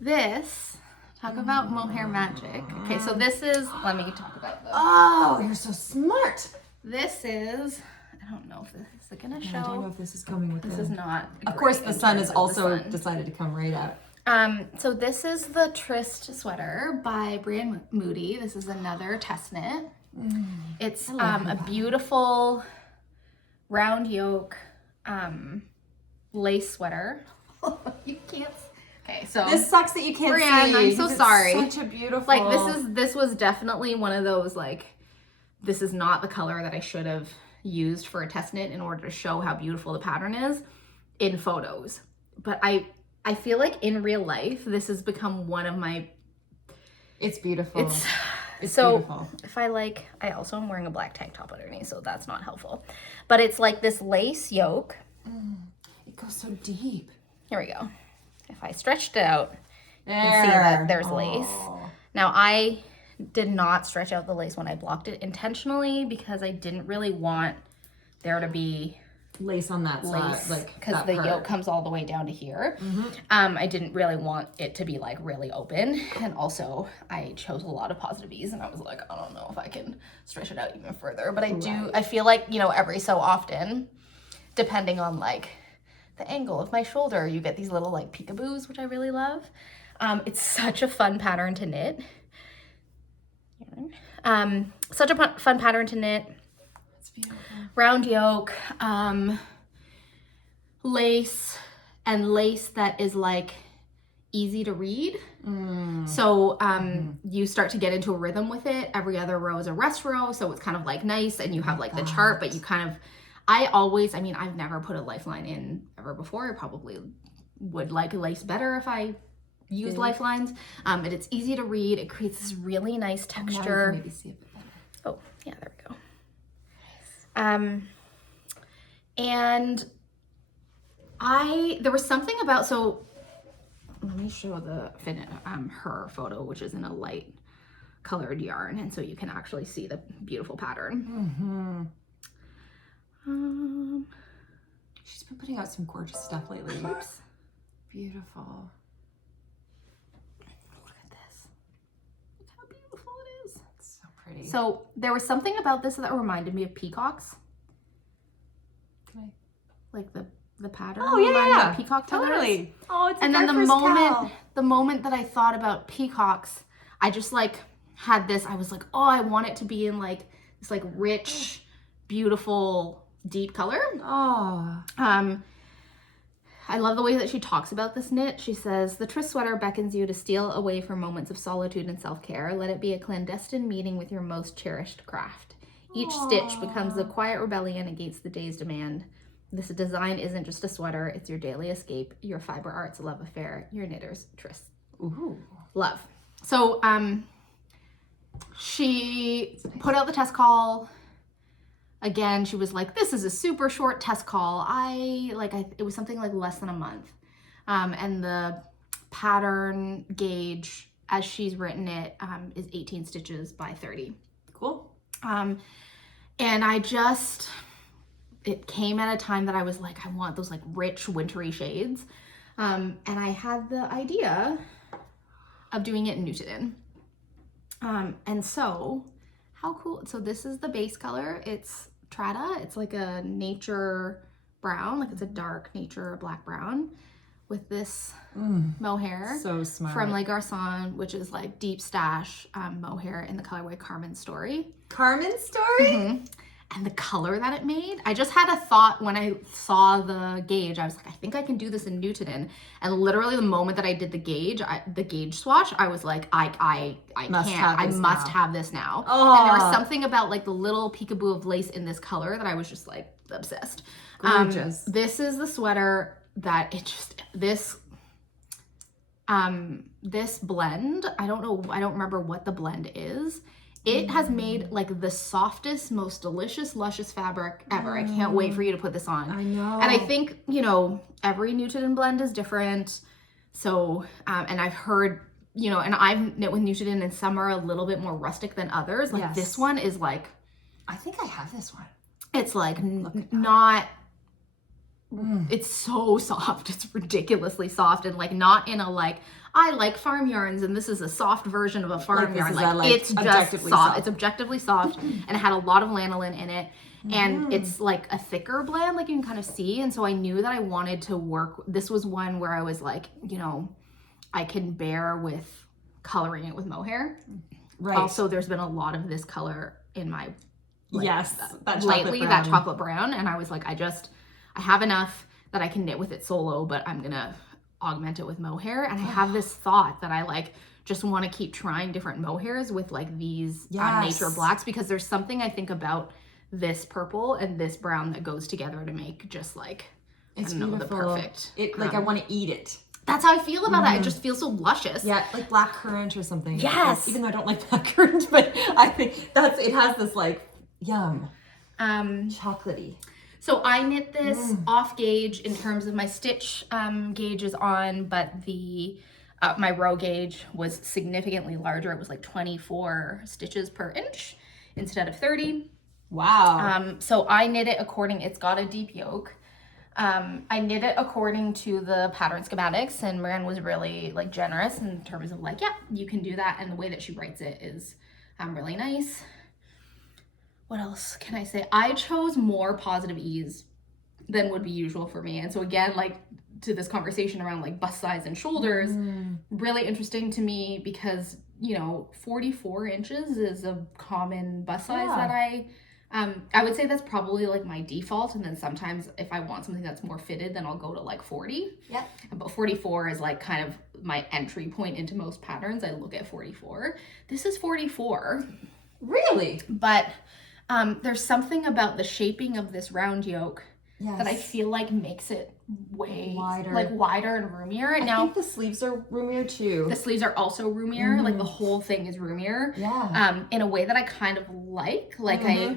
This, talk about mohair magic. Okay, so this is, let me talk about this. Oh, you're so smart. This is, I don't know if this is gonna show. I don't know if this is coming with This is not. Of course, the sun has also sun. decided to come right out. So this is the Tryst sweater by Brian Moody. This is another test knit. It's a beautiful round yoke lace sweater. You can't. Okay, so This sucks that you can't Brian, see. I'm so because sorry. It's such a beautiful. like this was definitely one of those like, this is not the color that I should have used for a test knit in order to show how beautiful the pattern is in photos. But I feel like in real life, this has become one of my. It's beautiful. It's so beautiful. if I also am wearing a black tank top underneath, so that's not helpful. But it's like this lace yoke. It goes so deep. Here we go. If I stretched it out, you can see that there's lace. Now I did not stretch out the lace when I blocked it intentionally because I didn't really want there to be Lace on that lace, side, like because that the part. yoke comes all the way down to here. I didn't really want it to be like really open, and also I chose a lot of positive ease, and I was like, I don't know if I can stretch it out even further, but I feel like, you know, every so often, depending on like the angle of my shoulder, you get these little like peekaboos, which I really love. It's such a fun pattern to knit. Such a fun pattern to knit. It's beautiful. Round yoke, lace, and lace that is like easy to read. So you start to get into a rhythm with it. Every other row is a rest row, so it's kind of like nice, and you have like the chart, but you kind of, I've never put a lifeline in ever before. I probably would like lace better if I used lifelines, but it's easy to read. It creates this really nice texture. Maybe see it better. Oh, yeah, there we go. And there was something about, so let me show the her photo, which is in a light colored yarn, and so you can actually see the beautiful pattern. She's been putting out some gorgeous stuff lately. Oops. Beautiful. Look at this. Look how beautiful it is. It's so pretty. So there was something about this that reminded me of peacocks. Like the pattern. Oh yeah. Peacock feathers. Totally. Oh, it's and like then our first the moment that I thought about peacocks, I just like had this, I was like, oh, I want it to be in like this like rich, beautiful, deep color. Oh. I love the way that she talks about this knit. She says, the Tryst sweater beckons you to steal away for moments of solitude and self-care. Let it be a clandestine meeting with your most cherished craft. Each stitch becomes a quiet rebellion against the day's demand. This design isn't just a sweater, it's your daily escape, your fiber arts love affair, your knitter's tryst. Ooh. Love. So she put out the test call. again, she was like, this is a super short test call. It was something like less than a month. And the pattern gauge, as she's written it, is 18 stitches by 30. Cool. And it came at a time that I was like, I want those like rich wintry shades. And I had the idea of doing it in Nutiden. And so how cool. So this is the base color. It's Trata. It's like a nature brown, like it's a dark nature black brown with this mohair. So smart. From Le Garçon, which is like deep stash mohair in the colorway Carmen's Story. Carmen's Story? Mm-hmm. And the color that it made, I just had a thought when I saw the gauge. I was like, I think I can do this in Nutiden. And literally the moment that I did the gauge swatch, I was like, I must have this now. Oh. And there was something about like the little peekaboo of lace in this color that I was just like obsessed. Gorgeous. This is the sweater that this blend, I don't remember what the blend is. It has made like the softest, most delicious, luscious fabric ever. I can't wait for you to put this on. I know. And I think, every Nutiden blend is different. So, and I've heard, and I've knit with Nutiden and some are a little bit more rustic than others. Like this one is like, I think I have this one. it's like not, it's so soft. It's ridiculously soft and like not in a like, I like farm yarns and this is a soft version of a farm yarn. It's just soft. It's objectively soft and it had a lot of lanolin in it. And it's like a thicker blend, like you can kind of see. And so I knew that I wanted to work. This was one where I was like, I can bear with coloring it with mohair. Right. Also, there's been a lot of this color in my, that chocolate brown. And I was like, I have enough that I can knit with it solo, but I'm going to augment it with mohair. And I have this thought that I like just want to keep trying different mohairs with like these nature blacks, because there's something I think about this purple and this brown that goes together to make just like, it's the perfect. I want to eat it. That's how I feel about it. It just feels so luscious. Yeah, like black currant or something. Yes. Even though I don't like black currant, but I think it has this like, yum, chocolatey. So I knit this off gauge in terms of my stitch gauge is on, but the my row gauge was significantly larger. It was like 24 stitches per inch instead of 30. Wow. So I knit it it's got a deep yoke. I knit it according to the pattern schematics, and Marin was really like generous in terms of like, yeah, you can do that. And the way that she writes it is really nice. What else can I say? I chose more positive ease than would be usual for me. And so again, like to this conversation around like bust size and shoulders, really interesting to me because, 44 inches is a common bust size that I would say that's probably like my default. And then sometimes if I want something that's more fitted, then I'll go to like 40. Yeah. But 44 is like kind of my entry point into most patterns. I look at 44. This is 44. Really? But there's something about the shaping of this round yoke that I feel like makes it way wider and roomier. And I think the sleeves are roomier too. The sleeves are also roomier. Like the whole thing is roomier. Yeah. In a way that I kind of like. Like I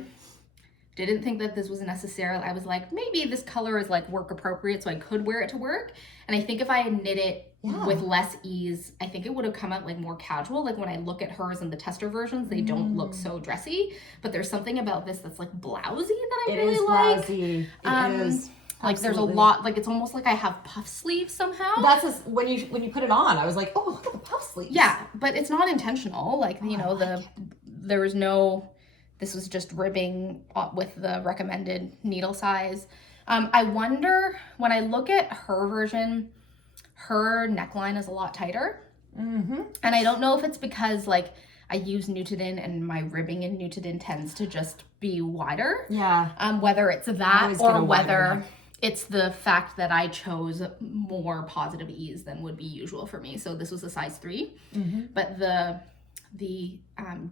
didn't think that this was necessarily, I was like, maybe this color is like work appropriate, so I could wear it to work. And I think if I had knit it with less ease, I think it would have come out like more casual. Like when I look at hers and the tester versions, they don't look so dressy, but there's something about this that's like blousy that I really like. Blousy. It is. Like there's a lot, like it's almost like I have puff sleeves somehow. That's when you put it on, I was like, oh, look at the puff sleeves. Yeah, but it's not intentional. Like, there was no, this was just ribbing with the recommended needle size. I wonder, when I look at her version, her neckline is a lot tighter. And I don't know if it's because like I use Nutiden and my ribbing in Nutiden tends to just be wider. Yeah. Whether it's that or whether it's the fact that I chose more positive ease than would be usual for me. So this was a size 3, but the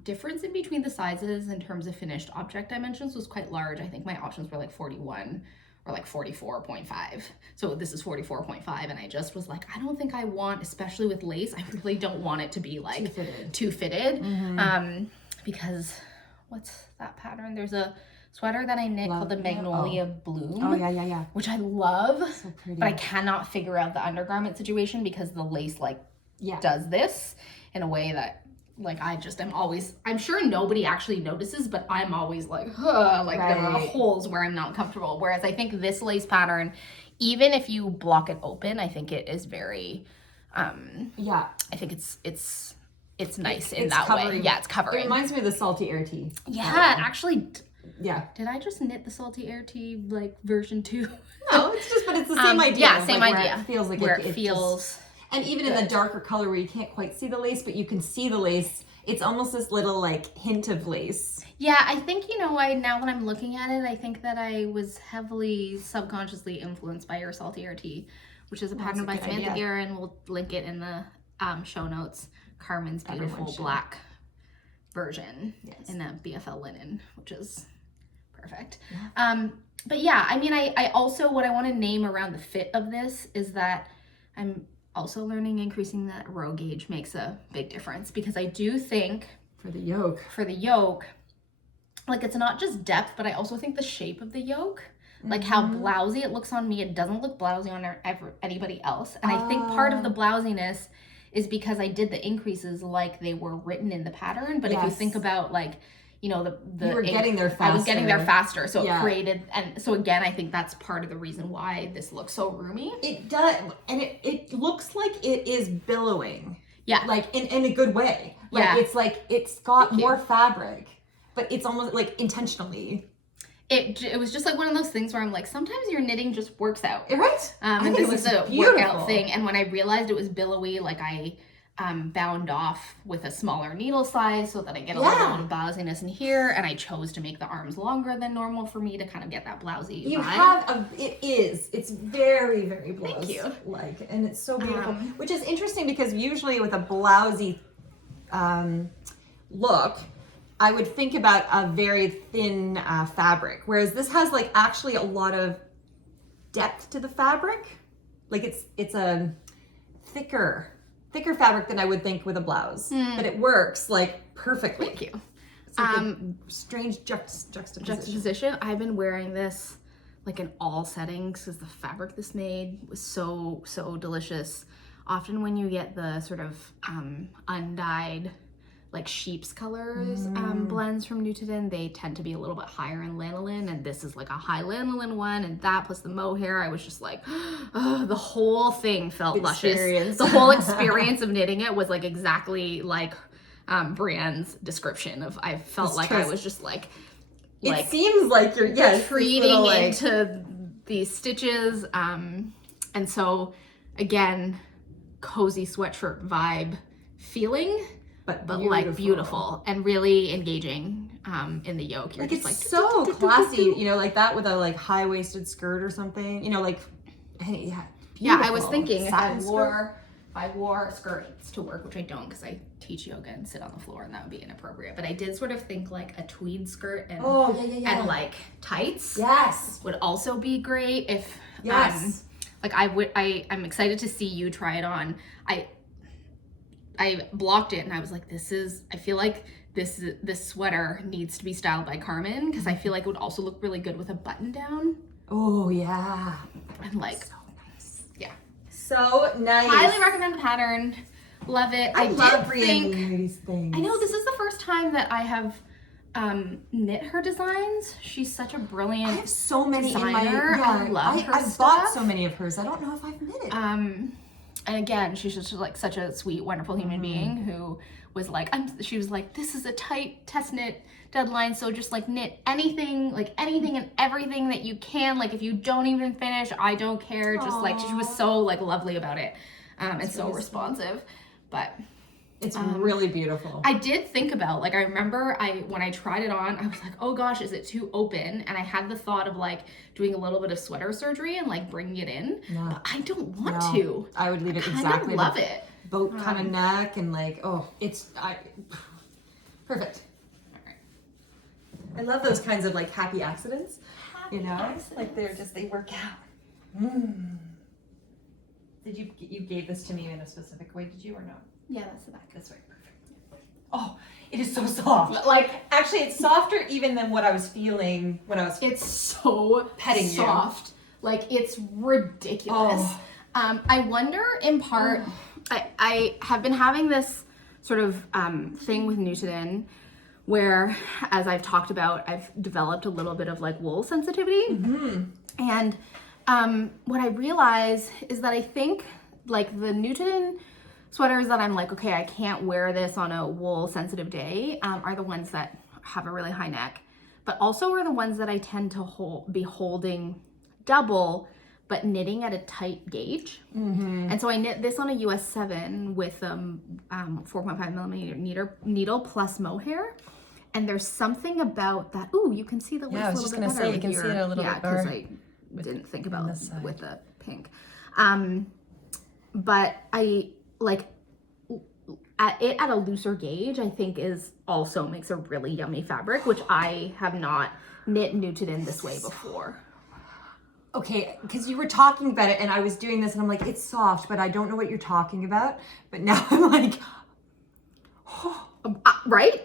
difference in between the sizes in terms of finished object dimensions was quite large. I think my options were like 41 or like 44.5. So this is 44.5, and I just was like, I don't think I want, especially with lace, I really don't want it to be like too fitted. Because what's that pattern? There's a sweater that I knit called the Magnolia Bloom. Oh, yeah. Which I love. So pretty. But I cannot figure out the undergarment situation because the lace like does this in a way that like I'm sure nobody actually notices, but I'm always like, huh, like there are holes where I'm not comfortable. Whereas I think this lace pattern, even if you block it open, I think it is very, I think it's nice in that way. Yeah, it's covering. It reminds me of the Salty Air Tee. Yeah, actually. Yeah. Did I just knit the Salty Air Tee like version 2? No, but it's the same idea. Yeah, same idea. It feels like it feels. And even in the darker color where you can't quite see the lace, but you can see the lace, it's almost this little like hint of lace. Yeah, I think, now that I'm looking at it, I think that I was heavily subconsciously influenced by your Salty Air Tee, which is a pattern by Samantha Gear, and we'll link it in the show notes. Carmen's beautiful black version in a BFL linen, which is perfect. Yeah. But yeah, I mean, I also, what I want to name around the fit of this is that I'm also learning increasing that row gauge makes a big difference, because I do think for the yoke, like it's not just depth, but I also think the shape of the yoke, like how blousy it looks on me, it doesn't look blousy on anybody else. And I think part of the blousiness is because I did the increases like they were written in the pattern. But if you think about like, you were getting there faster. I was getting there faster. So it created, and so again, I think that's part of the reason why this looks so roomy. It does, and it looks like it is billowing. Yeah. Like in a good way. Like it's like, it's got more fabric, but it's almost like intentionally. It was just like one of those things where I'm like, sometimes your knitting just works out. Right? And this is a workout thing. And when I realized it was billowy, like I bound off with a smaller needle size so that I get a little bit of blousiness in here. And I chose to make the arms longer than normal for me to kind of get that blousy vibe. It's very, very blousy. Thank you. Like, and it's so beautiful. Which is interesting because usually with a blousy look, I would think about a very thin fabric, whereas this has like actually a lot of depth to the fabric. Like it's a thicker fabric than I would think with a blouse, but it works like perfectly. Thank you. It's like a strange juxtaposition. I've been wearing this like in all settings because the fabric this made was so delicious. Often when you get the sort of undyed like sheep's colors blends from Nutiden, they tend to be a little bit higher in lanolin, and this is like a high lanolin one, and that plus the mohair, I was just like, the whole thing felt luscious. The whole experience of knitting it was like exactly like Brienne's description of, I felt like I was just like it seems like you're retreating into these stitches, and so again, cozy sweatshirt vibe feeling, but like beautiful and really engaging in the yoke. You're like, just it's like so classy, like that with a like high-waisted skirt or something, like, hey, yeah, I was thinking if I wore skirts to work, which I don't because I teach yoga and sit on the floor and that would be inappropriate, but I did sort of think like a tweed skirt and and like tights would also be great if like I'm excited to see you try it on. I blocked it and I was like, I feel like this sweater needs to be styled by Carmen, because I feel like it would also look really good with a button down. Oh yeah. And like, so nice. Yeah. So nice. Highly recommend the pattern. Love it. I love these things. I know this is the first time that I have knit her designs. She's such a brilliant I have so many designer. In my, I love her I've bought so many of hers. I don't know if I've knitted. And again, she's just like such a sweet, wonderful human being who was like, she was like, this is a tight test knit deadline, so just like knit anything and everything that you can. Like if you don't even finish, I don't care. Just like, she was so like lovely about it, and so really responsive. But it's really beautiful. I did think about, like, I remember when I tried it on, I was like, oh gosh, is it too open? And I had the thought of like doing a little bit of sweater surgery and like bringing it in, but I don't want to. I would leave it exactly. I love it. Boat kind of neck and like, perfect. All right. I love those kinds of like happy accidents, accidents. Like they work out. Did you gave this to me in a specific way, did you or no? Yeah, that's the back. That's right, perfect. Oh, it is so soft. Like, Actually, it's softer even than what I was feeling when I was it's so petting soft. Like, it's ridiculous. Oh. I wonder, in part, I have been having this sort of thing with Nutiden where, as I've talked about, I've developed a little bit of like wool sensitivity. And what I realize is that I think like the Nutiden sweaters that I'm like, okay, I can't wear this on a wool sensitive day, are the ones that have a really high neck, but also are the ones that I tend to be holding double, but knitting at a tight gauge. And so I knit this on a US 7 with 4.5 millimeter needle plus mohair. And there's something about that. Ooh, you can see the lace I was a just little bit gonna say, better you can with see it a little bit because better I didn't think about this side. with the pink. But I like at a looser gauge, I think is also makes a really yummy fabric, which I have not knit Nutiden this way before. Okay, because you were talking about it and I was doing this and I'm like, it's soft, but I don't know what you're talking about. But now I'm like, right?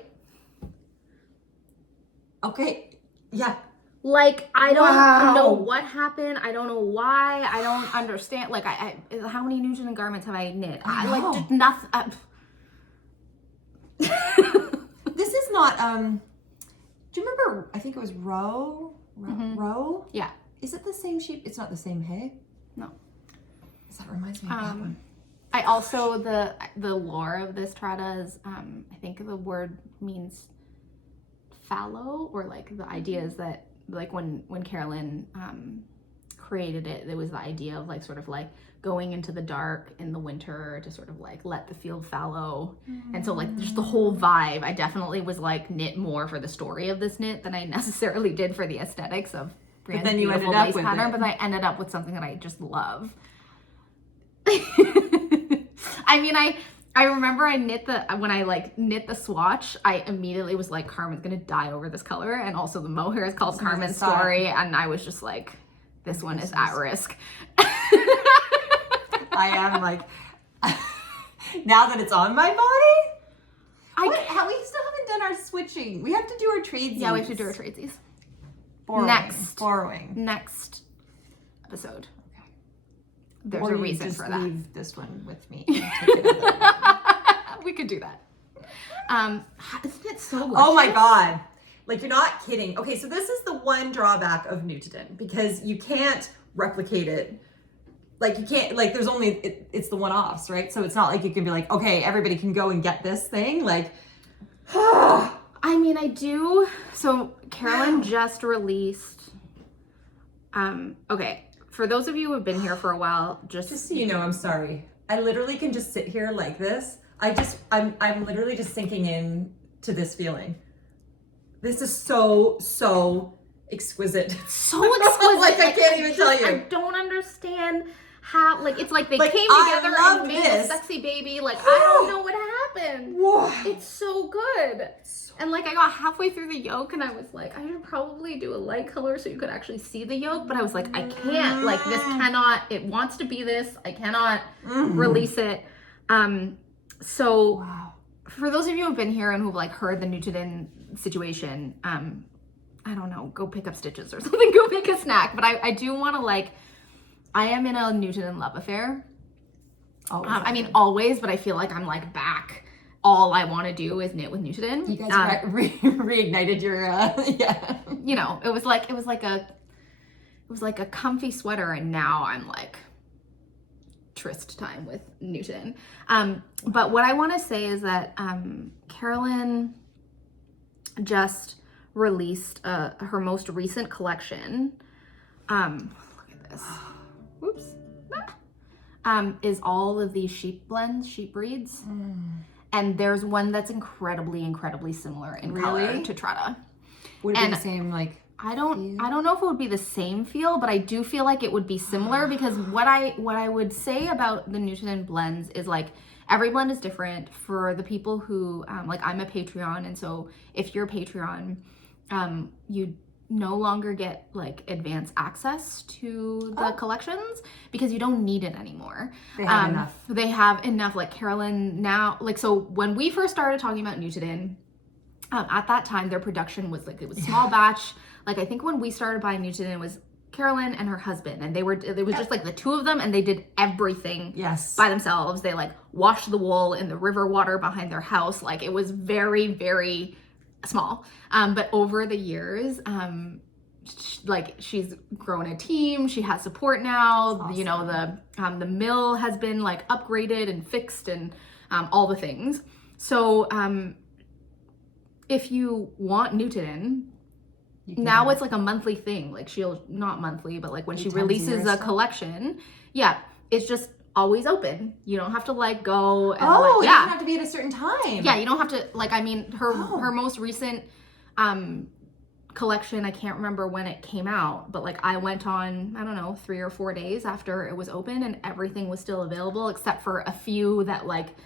okay, yeah. Like, I don't Wow. know what happened. I don't know why. I don't understand. Like, I how many Nutiden garments have I knit? I like, just nothing. This is not, do you remember, I think it was Row? Row? Yeah. Is it the same sheep? It's not the same hay? No. That reminds me of that one. I also, the lore of this Trada is, I think the word means fallow, or like the idea is that like when Carolyn created it, there was the idea of like sort of like going into the dark in the winter to sort of like let the field fallow. And so like just the whole vibe, I definitely was like knit more for the story of this knit than I necessarily did for the aesthetics of Brianne's then you beautiful ended up lace with pattern, it. but I ended up with something that I just love. I mean, I remember when I like knit the swatch, I immediately was like, Carmen's gonna die over this color, and also the mohair is called Carmen's Story, and I was just like, this one is at risk. I am like, now that it's on my body, we still haven't done our switching. We have to do our tradesies. Yeah, we have to do our tradesies. Borrowing. Next episode. Okay. There's Or a you reason just for that. leave this one with me. And take another. We could do that. Isn't it so luscious? Oh my God. Like, you're not kidding. Okay, so this is the one drawback of Nutiden, because you can't replicate it. Like, you can't, like, there's only, it's the one-offs, right? So it's not like you can be like, okay, everybody can go and get this thing. Like, I mean, I do. So Carolyn just released, okay, for those of you who have been here for a while, just so you know, I'm sorry. I literally can just sit here like this. I'm literally just sinking in to this feeling. This is so exquisite. so exquisite. Like, I can't even tell you. I don't understand how, like, it's like they Like, came I together love and made this. a sexy baby. Like, I don't know what happened. Whoa. It's so good. And like, I got halfway through the yoke and I was like, I should probably do a light color so you could actually see the yoke. But I was like, I can't, like, this cannot, it wants to be this. I cannot release it. So Wow. for those of you who've been here and who've like heard the Nutiden situation, I don't know, go pick up stitches or something, go make a snack. But I do want to, like, I am in a Nutiden love affair. I mean, always, but I feel like I'm like back. All I want to do is knit with Nutiden. You guys reignited your, yeah. You know, it was like a comfy sweater, and now I'm like tryst time with Nutiden. But what I want to say is that Carolyn just released her most recent collection. Look at this. Whoops. Is all of these sheep blends, sheep breeds. And there's one that's incredibly similar in color to Trada. Would it be the same, like, I don't know if it would be the same feel, but I do feel like it would be similar, because what I would say about the Nutiden blends is, like, every blend is different. For the people who like, I'm a Patreon, and so if you're a Patreon, you no longer get like advanced access to the collections because you don't need it anymore. They have enough. They have enough. Like Carolyn now, like, so when we first started talking about Nutiden, at that time their production was like, it was small batch. Like I think when we started buying Nutiden, it was Carolyn and her husband, and it was just like the two of them, and they did everything by themselves. They like washed the wool in the river water behind their house. Like it was very, very small. But over the years, like she's grown a team. She has support now. Awesome. You know, the mill has been like upgraded and fixed and all the things. So if you want Nutiden, now it's like a monthly thing. Like she'll, not monthly, but like when she releases a collection, it's just always open. You don't have to like go and it doesn't have to be at a certain time. Yeah, you don't have to, like, I mean, her most recent collection, I can't remember when it came out, but like I went on, I don't know, 3 or 4 days after it was open and everything was still available except for a few that like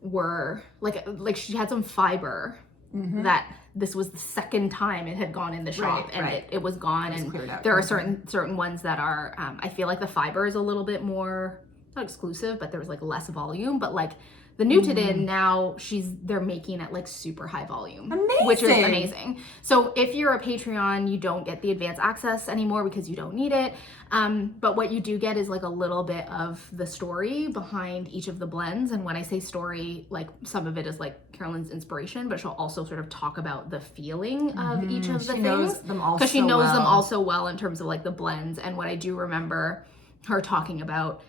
were like she had some fiber that this was the second time it had gone in the shop and it was gone, and there are certain ones that are I feel like the fiber is a little bit more, not exclusive, but there's like less volume, but like the Nutiden now they're making it like super high volume, which is amazing. So if you're a Patreon, you don't get the advanced access anymore because you don't need it. But what you do get is like a little bit of the story behind each of the blends. And when I say story, like some of it is like Carolyn's inspiration, but she'll also sort of talk about the feeling of each of the things because she knows them all so well in terms of like the blends. And what I do remember her talking about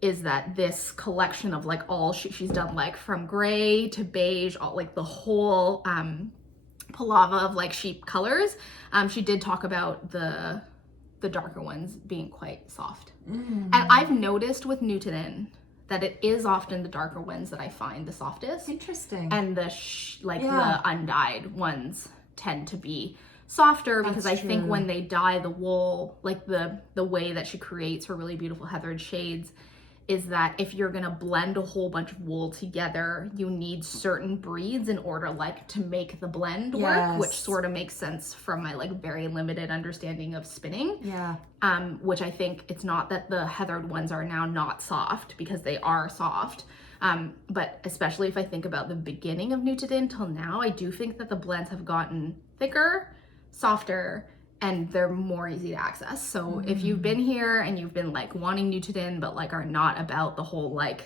is that this collection of like all she's done, like from gray to beige, all like the whole palava of like sheep colors. She did talk about the darker ones being quite soft. And I've noticed with Nutiden that it is often the darker ones that I find the softest. Interesting. And the the undyed ones tend to be softer because I think when they dye the wool, like the way that she creates her really beautiful heathered shades is that if you're gonna blend a whole bunch of wool together, you need certain breeds in order like to make the blend work, which sort of makes sense from my like very limited understanding of spinning. Which I think it's not that the heathered ones are now not soft, because they are soft. But especially if I think about the beginning of Nutiden till now, I do think that the blends have gotten thicker, softer, and they're more easy to access. So if you've been here and you've been like wanting Nutiden, but like are not about the whole like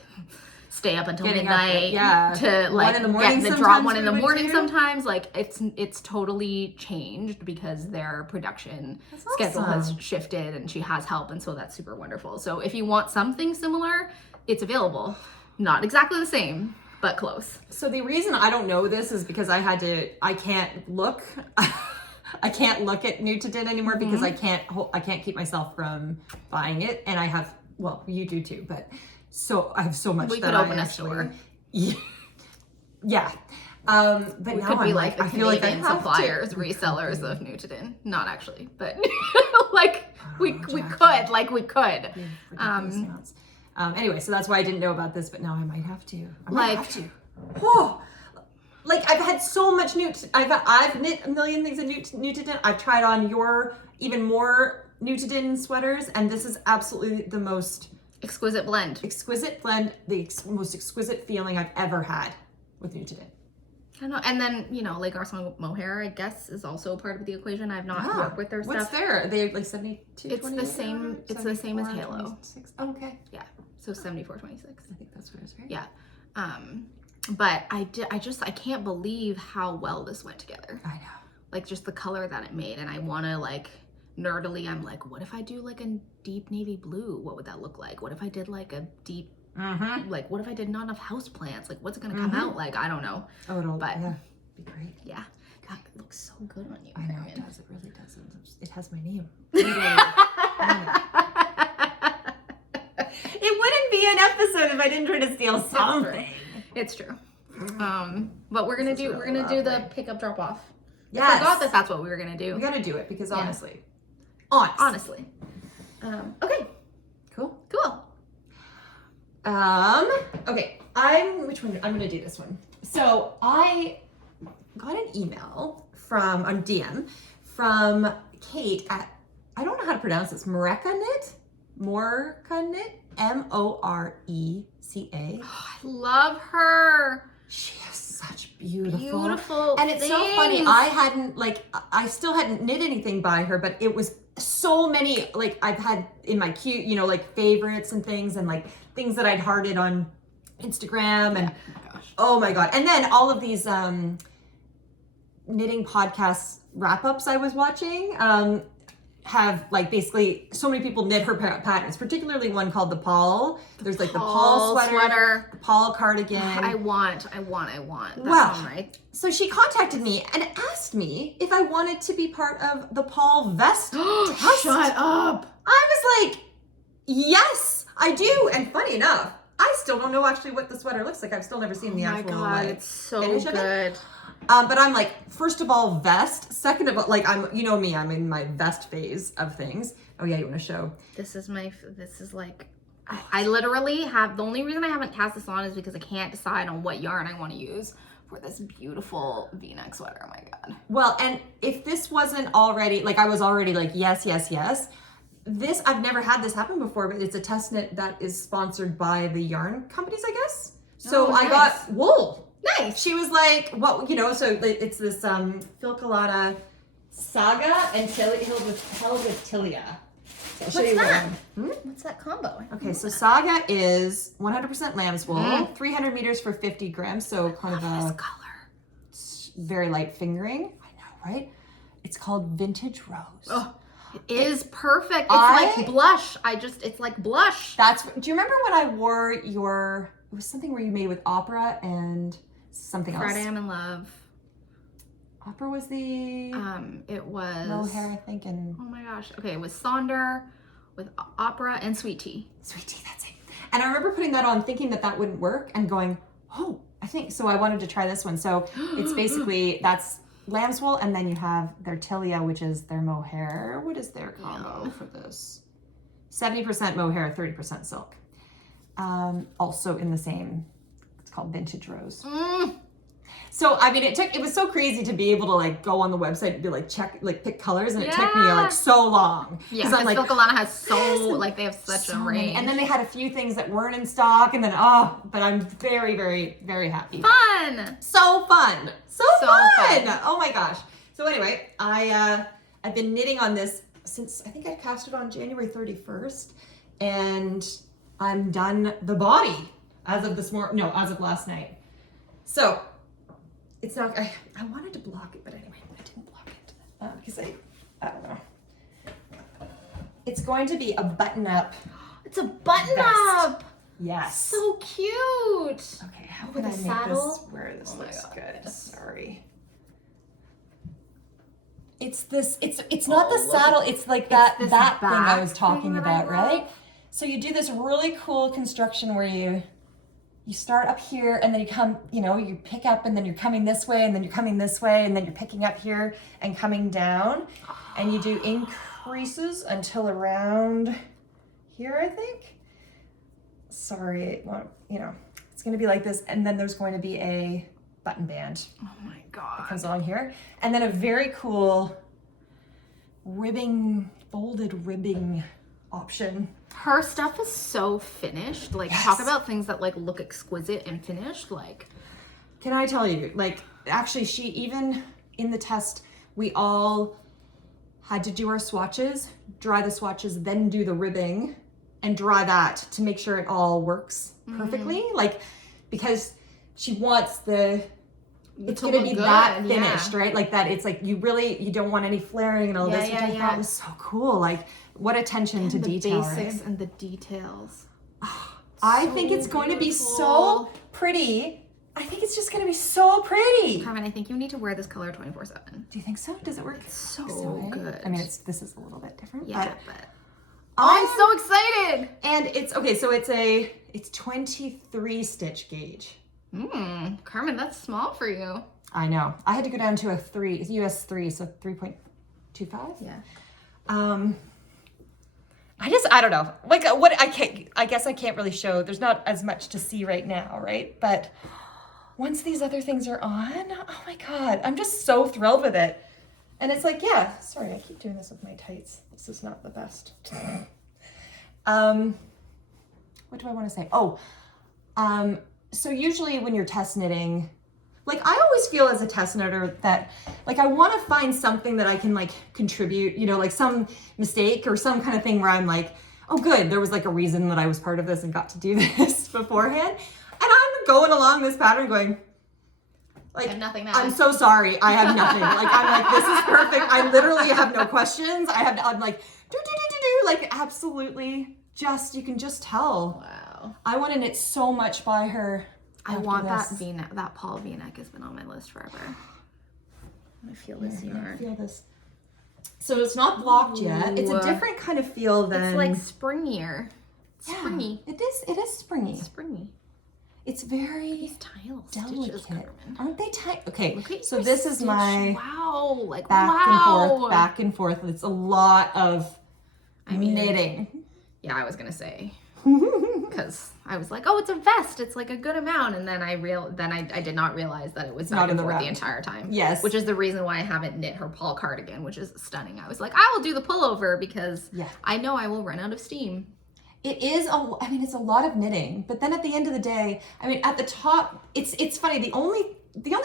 stay up until midnight to like get the drop 1 in the morning sometimes, like it's totally changed because their production schedule has shifted and she has help, and so that's super wonderful. So if you want something similar, it's available. Not exactly the same, but close. So the reason I don't know this is because I can't look I can't look at Nutiden anymore because I can't keep myself from buying it, and I have, well, you do too, but so I have so much we that could open a store. But we now could be I'm like the I feel like I Canadian have suppliers, to. resellers of Nutiden. Not actually, but like we could. Anyway, so that's why I didn't know about this, but now I might have to. Oh, like I've had so much I've knit a million things in Nutiden. I've tried on your even more Nutiden sweaters, and this is absolutely the most exquisite blend, the most exquisite feeling I've ever had with Nutiden. I don't know. And then, you know, like Garçon Mohair, I guess, is also part of the equation. I've not worked with their stuff. What's there? Are they like 72? It's the same. It's the same as Halo. 26? Oh, okay. Yeah. So 74.26. I think that's what it was, right? Yeah. But I can't believe how well this went together. I know. Like just the color that it made, and I want to like nerdily. I'm like, what if I do like a deep navy blue? What would that look like? What if I did like a deep like, what if I did not enough house plants? Like, what's it gonna come out like? I don't know. Oh, it'll be great. Yeah. God, it looks so good on you. I know, it does. It really does. It has my name. It wouldn't be an episode if I didn't try to steal something. It's true. But we're gonna do the pickup drop off. Yes. I forgot that's what we were gonna do. We gotta do it because honestly. Okay. Cool. Okay, which one? I'm gonna do this one. So I got an email on DM from Kate at, I don't know how to pronounce this, Moreca Knit? Moreca Knit? Moreca. I love her. She has such beautiful. Beautiful And it's so funny. I still hadn't knit anything by her, but it was so many, like I've had in my queue, you know, like favorites and things and things that I'd hearted on Instagram and oh my God. And then all of these knitting podcasts wrap-ups I was watching have basically so many people knit her patterns, particularly one called the Paul. There's the Paul sweater, the Paul cardigan. I want. That's wow. right. So she contacted me and asked me if I wanted to be part of the Paul vest test. Shut up. I was like, yes, I do. And funny enough, I still don't know actually what the sweater looks like. I've still never seen the actual. Oh my God, it's so finish of it. good. But I'm first of all, vest. Second of all, I'm, you know me, I'm in my vest phase of things. Oh yeah, you want to show? I literally have, the only reason I haven't cast this on is because I can't decide on what yarn I want to use for this beautiful V-neck sweater. Oh my God. Well, and if this wasn't already, I was already yes. This, I've never had this happen before, but it's a test knit that is sponsored by the yarn companies, I guess. So nice. I got wool. Nice. She was like, what, so it's this Filcolata Saga and Helvetilia. So What's that? What's that combo? Okay, so Saga is 100% lamb's wool, 300 meters for 50 grams, so kind of This color. very light fingering. I know, right? It's called Vintage Rose. Oh, it is perfect. It's like blush. It's like blush. Do you remember when I wore it was something where you made with opera and something else? Friday I'm in Love. Opera was the it was Mohair, I think, and oh my gosh. Okay, it was Sonder with opera and Sweet Tea. Sweet Tea, that's it. And I remember putting that on thinking that wouldn't work and going, oh, I think so. I wanted to try this one. So it's basically that's lamb's wool, and then you have their Tilia, which is their Mohair. What is their combo for this? 70% Mohair, 30% silk. Also in the same, it's called Vintage Rose. So, I mean, it was so crazy to be able to go on the website and be check, pick colors, and it took me so long. Yeah, because Filcolata has they have such a range. Many. And then they had a few things that weren't in stock, and then, but I'm very, very, very happy. Fun! So fun! So fun! Oh my gosh. So anyway, I've been knitting on this since, I think I cast it on January 31st, and I'm done the body as of last night. So, it's not, I wanted to block it, but anyway, I didn't block it because I don't know. It's going to be a button-up. It's a button-up! Yes. So cute! Okay, how With can I a make saddle? this where this looks God. good? Sorry. It's not the saddle, it's that thing I was talking about, right? So you do this really cool construction where you start up here and then you come, you pick up and then you're coming this way and then you're coming this way and then you're picking up here and coming down, and you do increases until around here, I think. Sorry, it's going to be like this, and then there's going to be a button band. Oh my God. That comes along here, and then a very cool folded ribbing option. Her stuff is so finished. Talk about things that look exquisite and finished. Can I tell you, actually she, even in the test, we all had to do our swatches, dry the swatches, then do the ribbing and dry that to make sure it all works perfectly. Because she wants it's going to be that finished, right? That it's you don't want any flaring and all this, which I thought was so cool. What attention to detail, the basics, right? and the details. I think it's going to be so pretty. I think it's just going to be so pretty. Carmen, I think you need to wear this color 24/7. Do you think so? Does it work? It's so good. I mean, this is a little bit different. Yeah, but I'm so excited. And it's okay. So it's 23 stitch gauge. Carmen, that's small for you. I know. I had to go down to a US 3, so 3.25. Yeah. I don't know. I guess I can't really show. There's not as much to see right now, right? But once these other things are on, oh my God, I'm just so thrilled with it. And it's like, yeah, sorry, I keep doing this with my tights. This is not the best. What do I want to say? Oh, so usually when you're test knitting, like I always feel as a test knitter that like I want to find something that I can like contribute, you know, like some mistake or some kind of thing where I'm like, oh good, there was like a reason that I was part of this and got to do this beforehand. And I'm going along this pattern going, like, I have nothing now. I'm so sorry, I have nothing. Like I'm like, this is perfect. I literally have no questions. I'm like, do, like absolutely just, you can just tell. Wow. I want to knit so much by her. I want that V-neck, that Paul V-neck has been on my list forever. I feel this yarn. I feel this. So it's not blocked yet. It's a different kind of feel than. It's like springier. Springy. It is springy. It's springy. It's very These tile delicate. stitches, Carmen. Aren't they tight? Okay, Look at so your this is stitch. my wow, like back and forth. It's a lot of knitting. Yeah, I was gonna say. Because I was like, oh, it's a vest. It's like a good amount, and then I did not realize that it was back and forth the entire time. Yes, which is the reason why I haven't knit her Paul cardigan, which is stunning. I was like, I will do the pullover because I know I will run out of steam. It is it's a lot of knitting, but then at the end of the day, I mean, at the top, it's funny. The only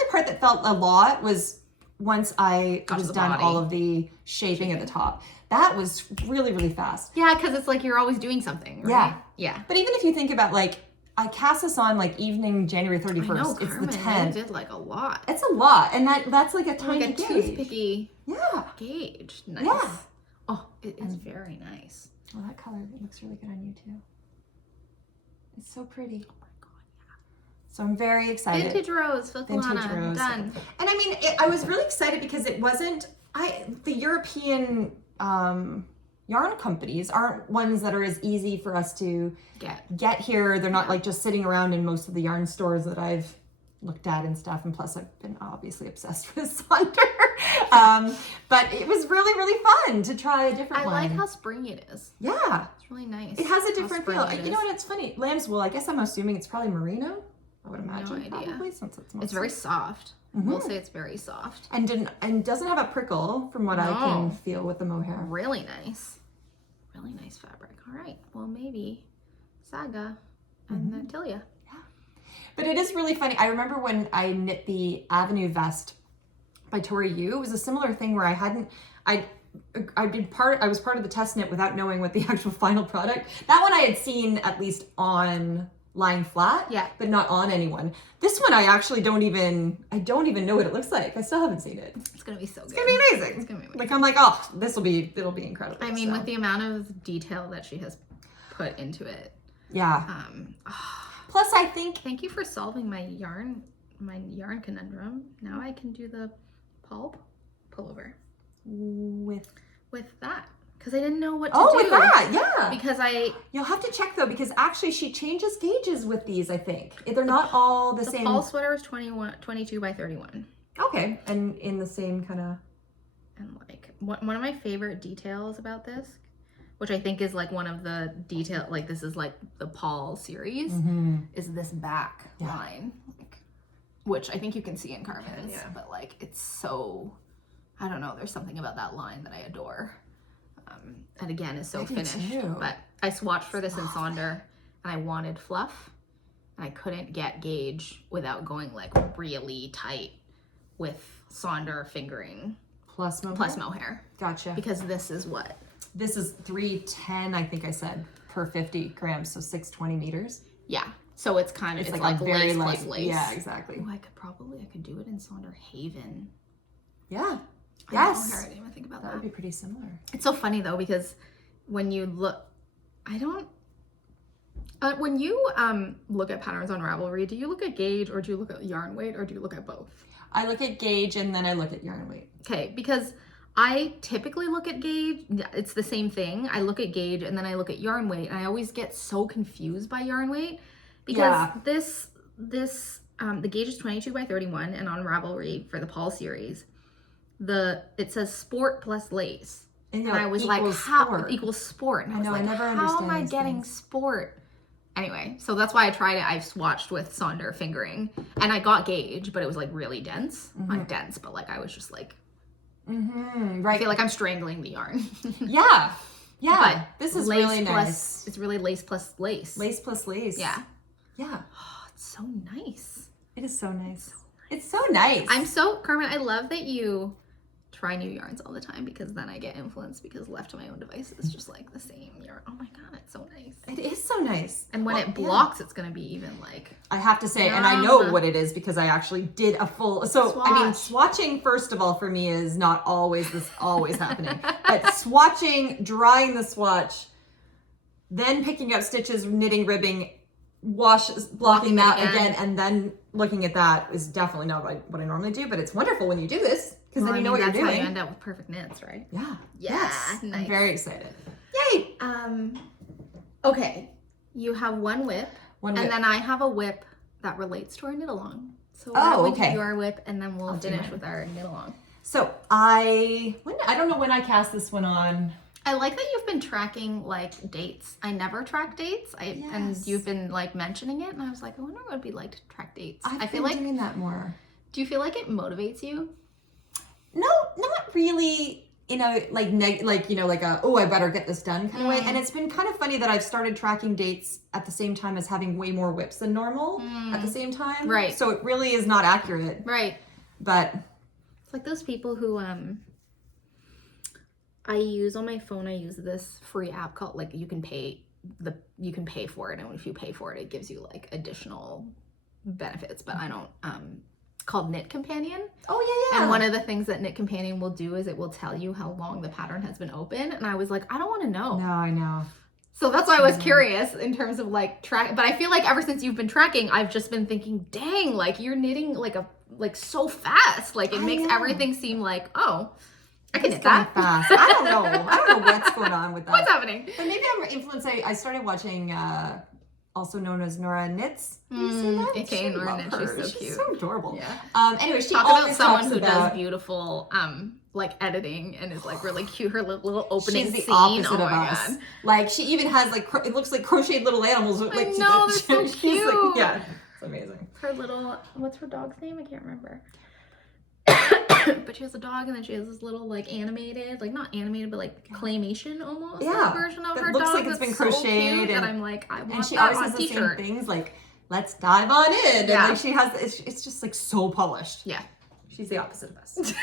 part that felt a lot was once I was done all of the shaping at the top. That was really, really fast. Yeah, because it's like you're always doing something, right? Yeah. But even if you think about like, I cast this on like evening January 31st. I know, it's Carmen, the 10th. You did like a lot. It's a lot, and that's like a tiny like a gauge. toothpicky gauge. Nice. Yeah. Oh, it is very nice. Oh, that color, it looks really good on you too. It's so pretty. Oh my god, yeah. So I'm very excited. Vintage rose, Vintage rose. done. And I mean, I was really excited because it wasn't, the European yarn companies aren't ones that are as easy for us to get here. They're not like just sitting around in most of the yarn stores that I've looked at and stuff. And plus I've been obviously obsessed with Sonder. But it was really, really fun to try a different one. I like how springy it is. Yeah. It's really nice. It has a different feel. You know what, it's funny. Lamb's wool, I guess I'm assuming it's probably merino. I would imagine. No idea. Probably, since it's very soft. We'll say it's very soft. And doesn't have a prickle from what I can feel with the mohair. Really nice. Really nice fabric. All right. Well, maybe Saga and Natalia. Yeah. But it is really funny. I remember when I knit the Avenue vest by Tori Yu, it was a similar thing where I was part of the test knit without knowing what the actual final product. That one I had seen at least on lying flat, but not on anyone. This one I actually don't even know what it looks like. I still haven't seen it. It's gonna be so good. It's gonna be amazing. It's gonna be amazing. Like I'm like, oh, it'll be incredible. I mean, with the amount of detail that she has put into it. Yeah. Plus I think, thank you for solving my yarn conundrum. Now I can do the pullover with that. Because I didn't know what to do. Oh, with that, yeah. Because you'll have to check though, because actually she changes gauges with these, I think. They're not all the same. The Paul sweater is 22 by 31. Okay, and in the same kind of. And like, one of my favorite details about this, which I think is like one of the like this is like the Paul series, is this back line. Like, which I think you can see in Carmen's, but like, it's so, I don't know, there's something about that line that I adore. And again, is so finished. But I swatched for this in Sonder, and I wanted fluff, and I couldn't get gauge without going like really tight with Sonder fingering plus mohair. Gotcha. Because this is what? This is 310, I think I said, per 50 grams, so 620 meters. Yeah. So it's kind of, it's like very lace light. plus lace. Yeah, exactly. Oh, I could do it in Sonder Haven. Yeah. Yes. I didn't even think about that. That would be pretty similar. It's so funny though, because when you look, when you look at patterns on Ravelry, do you look at gauge, or do you look at yarn weight, or do you look at both? I look at gauge and then I look at yarn weight. Okay, because I typically look at gauge. It's the same thing. I look at gauge and then I look at yarn weight, and I always get so confused by yarn weight because the gauge is 22 by 31, and on Ravelry for the Paul series, it says sport plus lace. And I was like, how equals sport? And I was like, I never how understand am I getting sport? Anyway, so that's why I tried it. I swatched with Sonder fingering, and I got gauge, but it was like really dense. Not dense, but like I was just like Right. I feel like I'm strangling the yarn. Yeah. Yeah. But this is lace really plus, nice. It's really lace plus lace. Lace plus lace. Yeah. Yeah. Oh, it's so nice. It is so nice. It's so nice. Carmen, I love that you try new yarns all the time, because then I get influenced, because left to my own devices, it's just like the same yarn. Oh my god, it's so nice. It is so nice. And when it blocks, it's gonna be even like, I have to say, and I know what it is because I actually did a full, so I mean, swatching, first of all, for me is not always happening, but swatching, drying the swatch, then picking up stitches, knitting, ribbing, blocking that again, and then looking at that is definitely not what I normally do, but it's wonderful when you do this, because then you know what you're doing. That's how you end up with perfect knits, right? Yeah. Yeah. Yes. Nice. I'm very excited. Yay. Okay. You have one whip, and then I have a whip that relates to our knit along. So we'll do your whip, and then we'll finish with our knit along. So I don't know when I cast this one on. I like that you've been tracking like dates. I never track dates. And you've been like mentioning it, and I was like, I wonder what it'd be like to track dates. I feel like doing that more. Do you feel like it motivates you? No, not really. Like a, oh, I better get this done kind of way. And it's been kind of funny that I've started tracking dates at the same time as having way more whips than normal at the same time. Right. So it really is not accurate. Right. But it's like those people who I use on my phone. I use this free app called, like, you can pay for it, and if you pay for it, it gives you like additional benefits. But I don't. Called Knit Companion. Oh yeah. And one of the things that Knit Companion will do is it will tell you how long the pattern has been open. And I was like, I don't want to know. No, I know. So that's why I was curious in terms of like track. But I feel like ever since you've been tracking, I've just been thinking, dang, like you're knitting like so fast. Like it makes everything seem like, oh, I can knit that fast. I don't know what's going on with that. What's happening? But maybe I'm influenced. I started watching also known as Nora Knits. Okay, Nora Knits. She's so cute. She's so adorable. Yeah. Anyway, she talk always about someone talks who about, does beautiful like editing and is like really cute. Her little opening she's the scene. opposite oh of my us. God. Like she even has like it looks like crocheted little animals. Like, I know, they're so cute. Like, yeah, it's amazing. Her little, what's her dog's name? I can't remember. But she has a dog, and then she has this little like animated, like not animated, but like claymation almost version of her dog. Looks like it's been crocheted, and I'm like, I want and she that always on has the t-shirt. same things like, let's dive on in. Yeah. And like she has, it's just like so polished. Yeah. She's the opposite of us.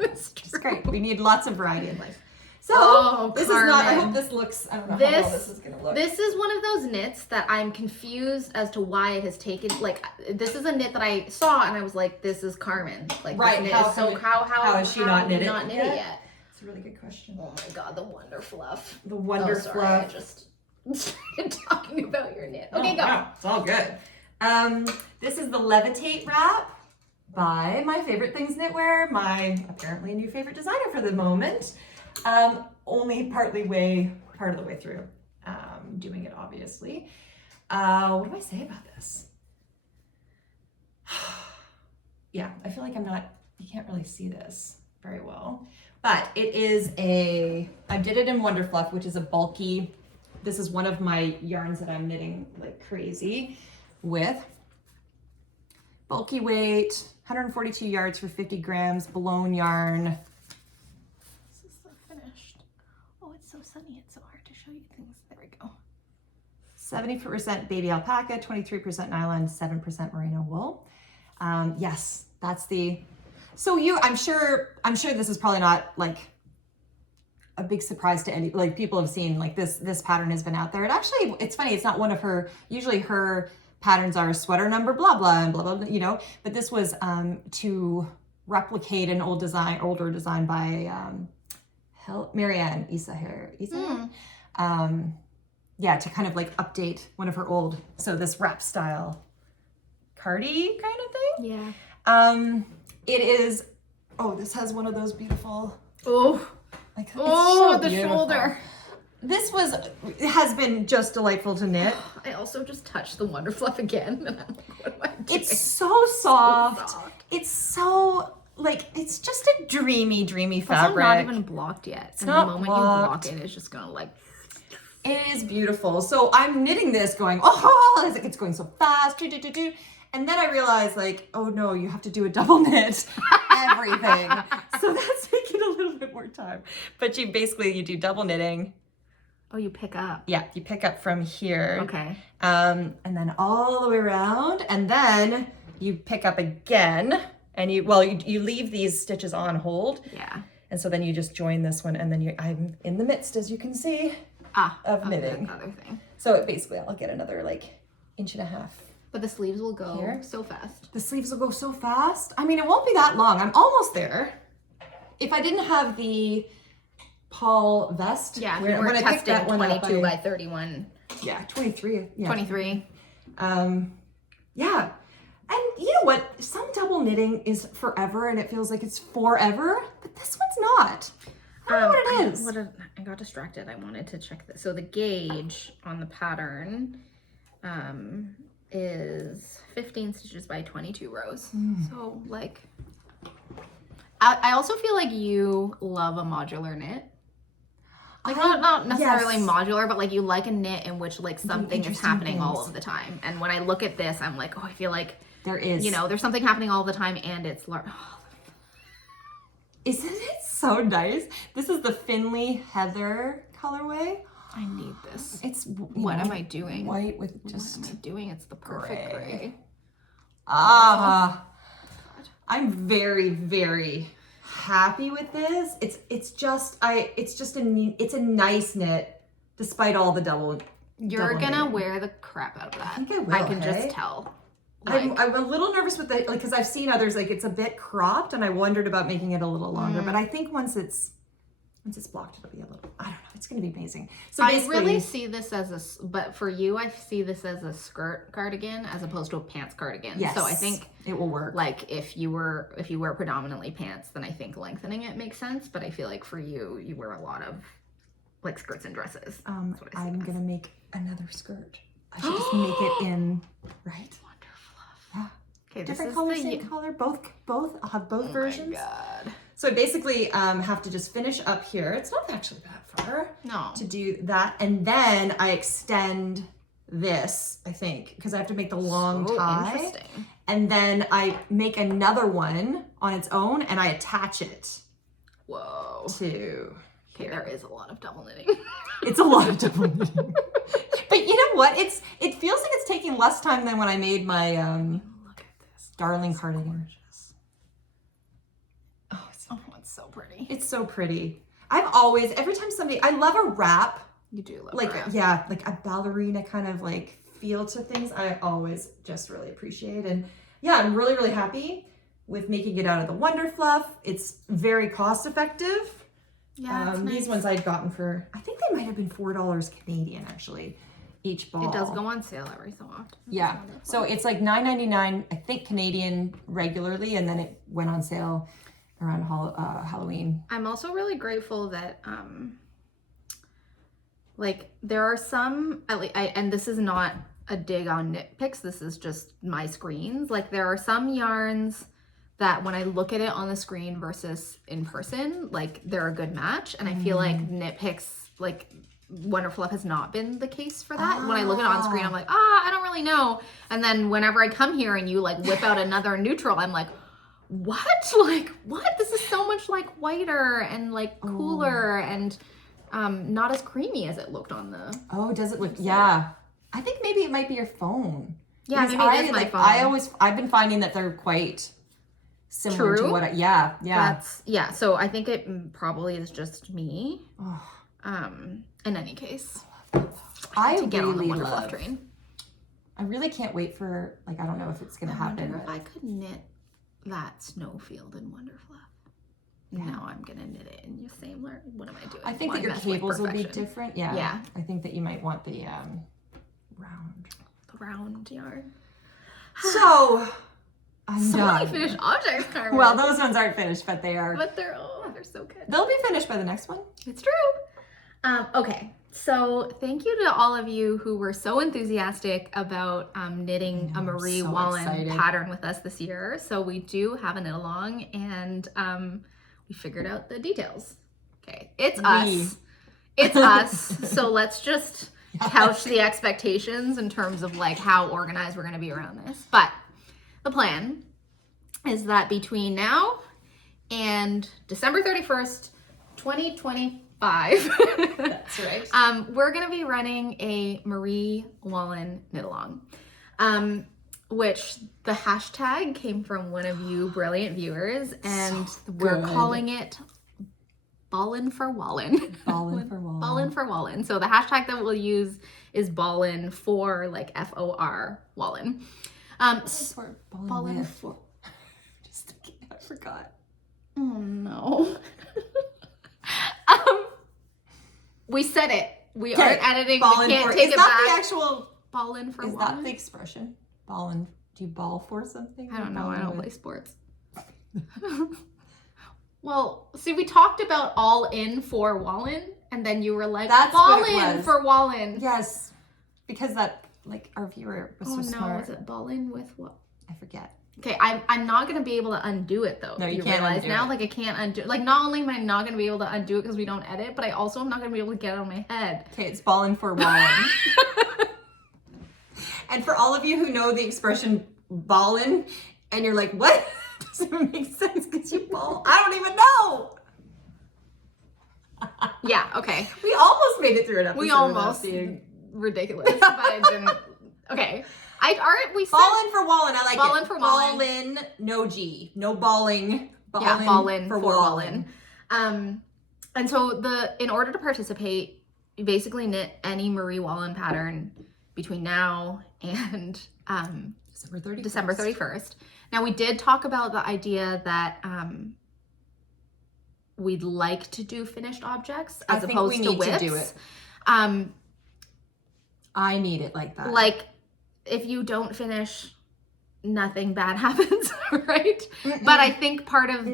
It's great. We need lots of variety in life. So this Carmen. is not, I hope this looks, I don't know how well this is going to look. This is one of those knits that I'm confused as to why it has taken, like, this is a knit that I saw and I was like, this is Carmen. Like, right. This knit How is she not knit it yet? It's a really good question. Oh my God, the Wonder Fluff. The Wonder Fluff. Fluff. I just started talking about your knit. Okay, go. Wow. It's all good. This is the Levitate wrap by my favorite things knitwear, my apparently new favorite designer for the moment. Only part of the way through doing it, obviously. What do I say about this? Yeah, I feel like you can't really see this very well, but it is I did it in Wonder Fluff, which is a bulky, this is one of my yarns that I'm knitting like crazy with. Bulky weight, 142 yards for 50 grams, blown yarn. So sunny, it's so hard to show you things. There we go. 70% baby alpaca, 23% nylon, 7% merino wool. Yes, that's the. So I'm sure this is probably not like a big surprise to any, like people have seen like this pattern has been out there. It's funny. It's not one of her. Usually her patterns are sweater number blah blah and blah blah, you know. But this was to replicate an older design by. Marianne Isa. Yeah, to kind of like update one of her old, so this wrap style Cardi kind of thing. Yeah. It is, this has one of those beautiful, the shoulder. This has been just delightful to knit. I also just touched the Wonder Fluff again, and I'm like, what am I doing? It's so soft. It's so, like, it's just a dreamy fabric. It's not even blocked yet. It's and not the moment blocked. you block it, it's just gonna like. It is beautiful. So I'm knitting this going, oh, it's going so fast. And then I realized like, oh no, you have to do a double knit everything. So that's little bit more time. But you do double knitting. Oh, you pick up. Yeah, you pick up from here. Okay. And then all the way around, and then you pick up again, and you leave these stitches on hold. Yeah. And so then you just join this one, and then I'm in the midst, as you can see, of knitting. That other thing. So basically I'll get another like 1.5 inches. But the sleeves will go Here. so fast. The sleeves will go so fast. I mean, it won't be that long. I'm almost there. If I didn't have the Paul vest, Yeah, we're testing 22 by 31. Yeah, 23. Yeah. 23. Yeah. And you know what? Some double knitting is forever and it feels like it's forever, but this one's not. I don't know what it is. I got distracted. I wanted to check this. So the gauge on the pattern is 15 stitches by 22 rows. So like, I also feel like you love a modular knit. Like not necessarily modular, but like you like a knit in which like something is happening all of the time. And when I look at this, I'm like, oh, I feel like there is, you know, there's something happening all the time and it's large. Isn't it so nice? This is the Finley Heather colorway. I need this. It's what am I doing? White with just what am I doing? It's the perfect gray. I'm very, very happy with this. It's a nice knit despite all the double. You're gonna wear the crap out of that. I think I will. I can just tell. I'm a little nervous with the because I've seen others like it's a bit cropped and I wondered about making it a little longer, but I think once it's blocked it'll be a little, I don't know, it's gonna be amazing. So I really see this as but for you I see this as a skirt cardigan as opposed to a pants cardigan. Yes, so I think it will work. Like if you wear predominantly pants, then I think lengthening it makes sense, but I feel like for you wear a lot of like skirts and dresses. I'm gonna make another skirt. I should just make it in, right? Yeah. Okay, different color, same color, both. I'll have both versions. Oh my God. So I basically have to just finish up here. It's not actually that far to do that. And then I extend this, I think, because I have to make the long tie. Interesting. And then I make another one on its own and I attach it. Whoa. To okay, there is a lot of double knitting. It's a lot of double knitting. But you know what? It feels like it's taking less time than when I made my look at this darling cardigan. Oh, it's so pretty. It's so pretty. Every time I love a wrap. You do love like a wrap. Yeah, like a ballerina kind of like feel to things. I always just really appreciate. And yeah, I'm really, really happy with making it out of the Wonder Fluff. It's very cost effective. Yeah, nice. These ones I'd gotten for, I think they might have been $4 Canadian actually, each ball. It does go on sale every so often. Yeah, so it's like $9.99, I think Canadian regularly, and then it went on sale around Halloween. I'm also really grateful that, like there are some, and this is not a dig on knit picks, this is just my screens. Like there are some yarns that when I look at it on the screen versus in person, like they're a good match. And I feel like knit picks, like Wonder Fluff has not been the case for that. When I look at it on screen, I'm like, I don't really know. And then whenever I come here and you like whip out another neutral, I'm like, what? Like, what? This is so much like whiter and like cooler and not as creamy as it looked on the... Oh, does it look? Yeah. I think maybe it might be your phone. Yeah, because maybe it is my phone. I've been finding that they're quite similar to what yeah. So I think it probably is just me. In any case, I get on the really Wonder Fluff love. train. I really can't wait for I don't know if it's gonna happen. If I could knit that Snowfield in Wonder Fluff. Yeah. Now I'm gonna knit it in your same. What am I doing? I think that your cables will be different. Yeah. Yeah. I think that you might want the round yarn. So I'm done. done. Finished objects, Carmen. Well, those ones aren't finished, but they are. But they're so good. They'll be finished by the next one. It's true. Okay, so thank you to all of you who were so enthusiastic about knitting a Moorit Wallin pattern with us this year. So we do have a knit along, and we figured out the details. Okay, it's us. It's us. So let's just couch the expectations in terms of like how organized we're going to be around this. But the plan is that between now And December 31st, 2025. That's right. We're going to be running a Moorit Brown knit along, which the hashtag came from one of you brilliant viewers, and we're calling it BallinforWallin. BallinforWallin. BallinforWallin. So the hashtag that we'll use is Ballin for like FOR Wallin. Ballin for. Just kidding, I forgot. Oh no. We said it. We aren't editing. Ballin we can't for, take is it that back. the actual Ballin for Is Wallin? that the expression? Ballin. Do you ball for something? I don't know. I don't play sports. play. Well, see, we talked about all in for Wallin, and then you were like, That's ball what it in was. for Wallin. Yes, because that like our viewer was so smart. Is it ball in with what? I forget. Okay, I'm not gonna be able to undo it though. No, you can't realize undo now, it. like I can't undo. Like not only am I not gonna be able to undo it because we don't edit, but I also am not gonna be able to get it on my head. Okay, it's ballin for Wallin. And for all of you who know the expression ballin, and you're like, what? Doesn't make sense because you ball. I don't even know. Yeah. Okay. We almost made it through an episode. We without almost being ridiculous, but I didn't. Okay. We said ballin for Wallin. I like Ballin it. for Wallin. Ballin, no G, no balling. Yeah, Ballin for Wallin. Wallin. And so in order to participate, you basically knit any Moorit Brown pattern between now and December 31st. Now we did talk about the idea that we'd like to do finished objects as opposed to whips. do it. I need it like that. Like if you don't finish, nothing bad happens, right? Mm-mm. But I think something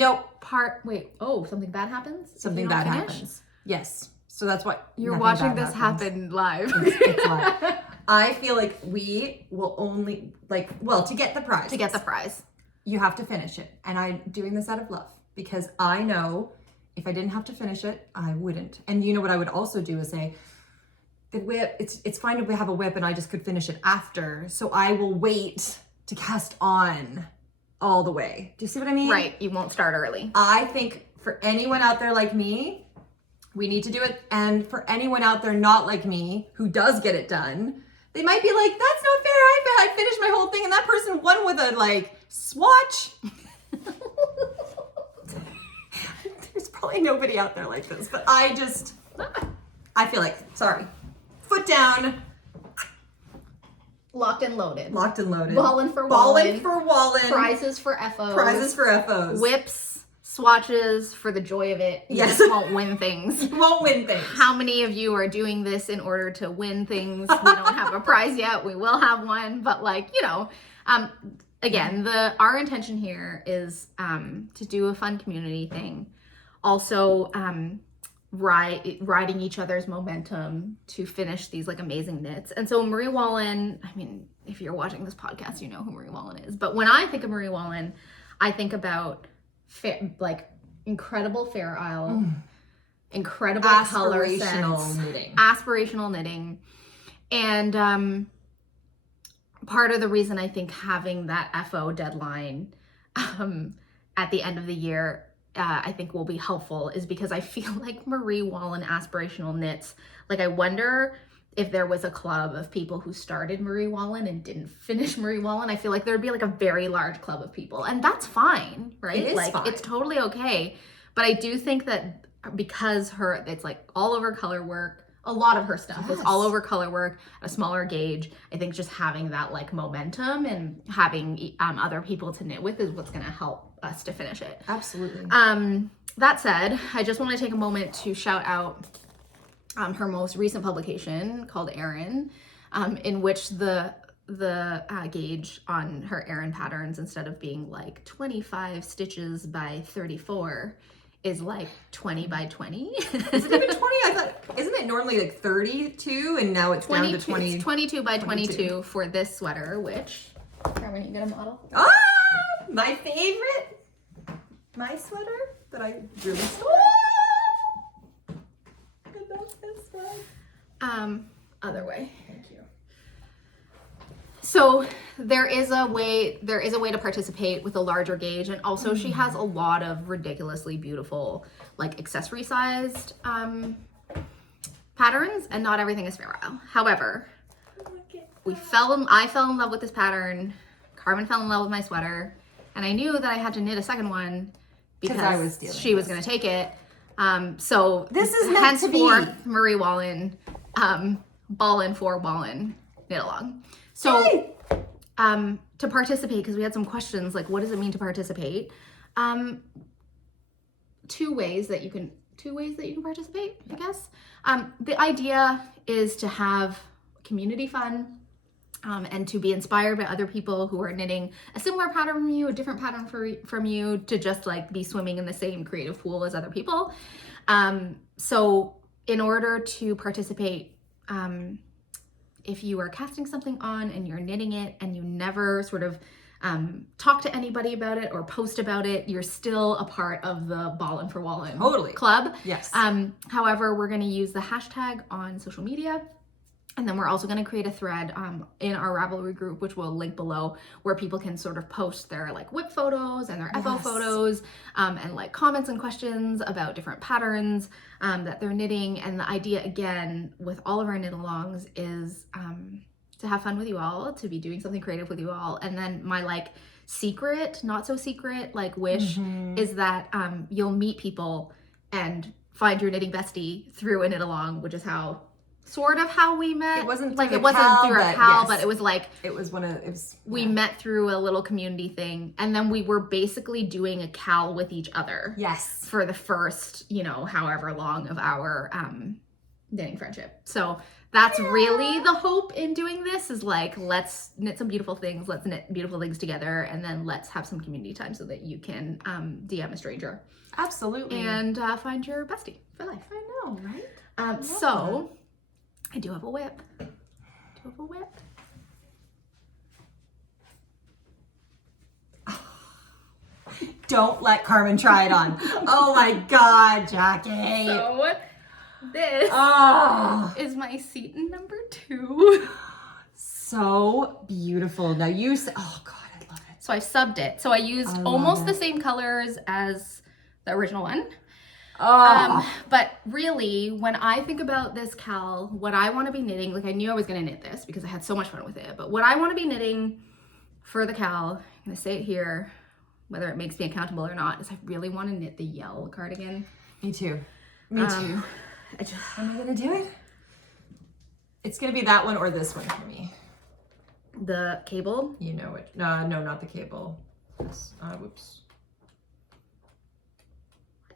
bad happens? Something bad happens. Yes. So that's what you're watching this happen live. It's live. I feel like we will only to get the prize. To get the prize. You have to finish it. And I'm doing this out of love because I know if I didn't have to finish it, I wouldn't. And you know what I would also do is say, the whip, it's fine to have a whip and I just could finish it after. So I will wait to cast on all the way. Do you see what I mean? Right. You won't start early. I think for anyone out there like me, we need to do it. And for anyone out there not like me who does get it done, they might be like, that's not fair. I finished my whole thing and that person won with a swatch. There's probably nobody out there like this, but I feel like, sorry. Foot down. Locked and loaded. Locked and loaded. Ballin for Ballin Wallin. for Wallin. Prizes for FOs. Prizes for FOs. Whips, swatches for the joy of it. You Yes. just won't win things. You won't win things. How many of you are doing this in order to win things? We don't have a prize yet. We will have one, but again, our intention here is to do a fun community thing. Also, riding each other's momentum to finish these amazing knits. And so Moorit Brown, I mean, if you're watching this podcast, you know who Moorit Brown is. But when I think of Moorit Brown, I think about incredible Fair Isle, incredible color sets, knitting. aspirational knitting. And part of the reason I think having that FO deadline at the end of the year I think will be helpful is because I feel like Moorit Brown aspirational knits, I wonder if there was a club of people who started Moorit Brown and didn't finish Moorit Brown. I feel like there'd be a very large club of people, and that's fine, right? It is fine. It's totally okay. But I do think that because it's all over color work, a lot of her stuff is all over color work, a smaller gauge. I think just having that momentum and having other people to knit with is what's going to help us to finish it. Absolutely. That said, I just want to take a moment to shout out her most recent publication called Erin, in which the gauge on her Erin patterns, instead of being 25 stitches by 34, is 20 by 20. Is it even 20? I thought, isn't it normally 32 and now it's down to 20? It's 22 by 22 for this sweater, which, Carmen, you get a model? Ah, my favorite. My sweater that I really stole. I love this one. Other way. Thank you. So there is a way to participate with a larger gauge, and also she has a lot of ridiculously beautiful, like accessory sized patterns, and not everything is feral. However, I fell in love with this pattern. Carmen fell in love with my sweater, and I knew that I had to knit a second one because she was going to take it. So this is meant to be Moorit Brown, BallinforWallin knit along. So to participate, because we had some questions like, what does it mean to participate? Two ways that you can participate, I guess. The idea is to have community fun, and to be inspired by other people who are knitting a similar pattern from you, a different pattern from you, to just like be swimming in the same creative pool as other people. So in order to participate, if you are casting something on and you're knitting it and you never sort of talk to anybody about it or post about it, you're still a part of the BallinforWallin club. Yes. However, we're going to use the hashtag on social media. And then we're also going to create a thread in our Ravelry group, which we'll link below, where people can sort of post their like whip photos and their FO photos, and like comments and questions about different patterns that they're knitting. And the idea, again, with all of our knit alongs is to have fun with you all, to be doing something creative with you all. And then my like secret, not so secret, like wish is that you'll meet people and find your knitting bestie through a knit along, which is how we met. It wasn't like through it wasn't through a KAL, yes. but it was like we met through a little community thing, and then we were basically doing a KAL with each other. Yes. For the first, however long of our knitting friendship. So that's really the hope in doing this, is like, let's knit some beautiful things, let's knit beautiful things together, and then let's have some community time so that you can DM a stranger. Absolutely. And find your bestie for life. I know, right? I do have a whip. Don't let Carmen try it on. Oh my God, Jackie. So this is my seton number 2. So beautiful. Now oh God, I love it. So I subbed it. So I used almost the same colors as the original one. But really, when I think about this KAL, what I want to be knitting, like I knew I was going to knit this because I had so much fun with it, but what I want to be knitting for the KAL, I'm going to say it here, whether it makes me accountable or not, is I really want to knit the yell cardigan. Me too. Me too. Am I going to do it? It's going to be that one or this one for me. The cable? You know it. No, not the cable. Whoops.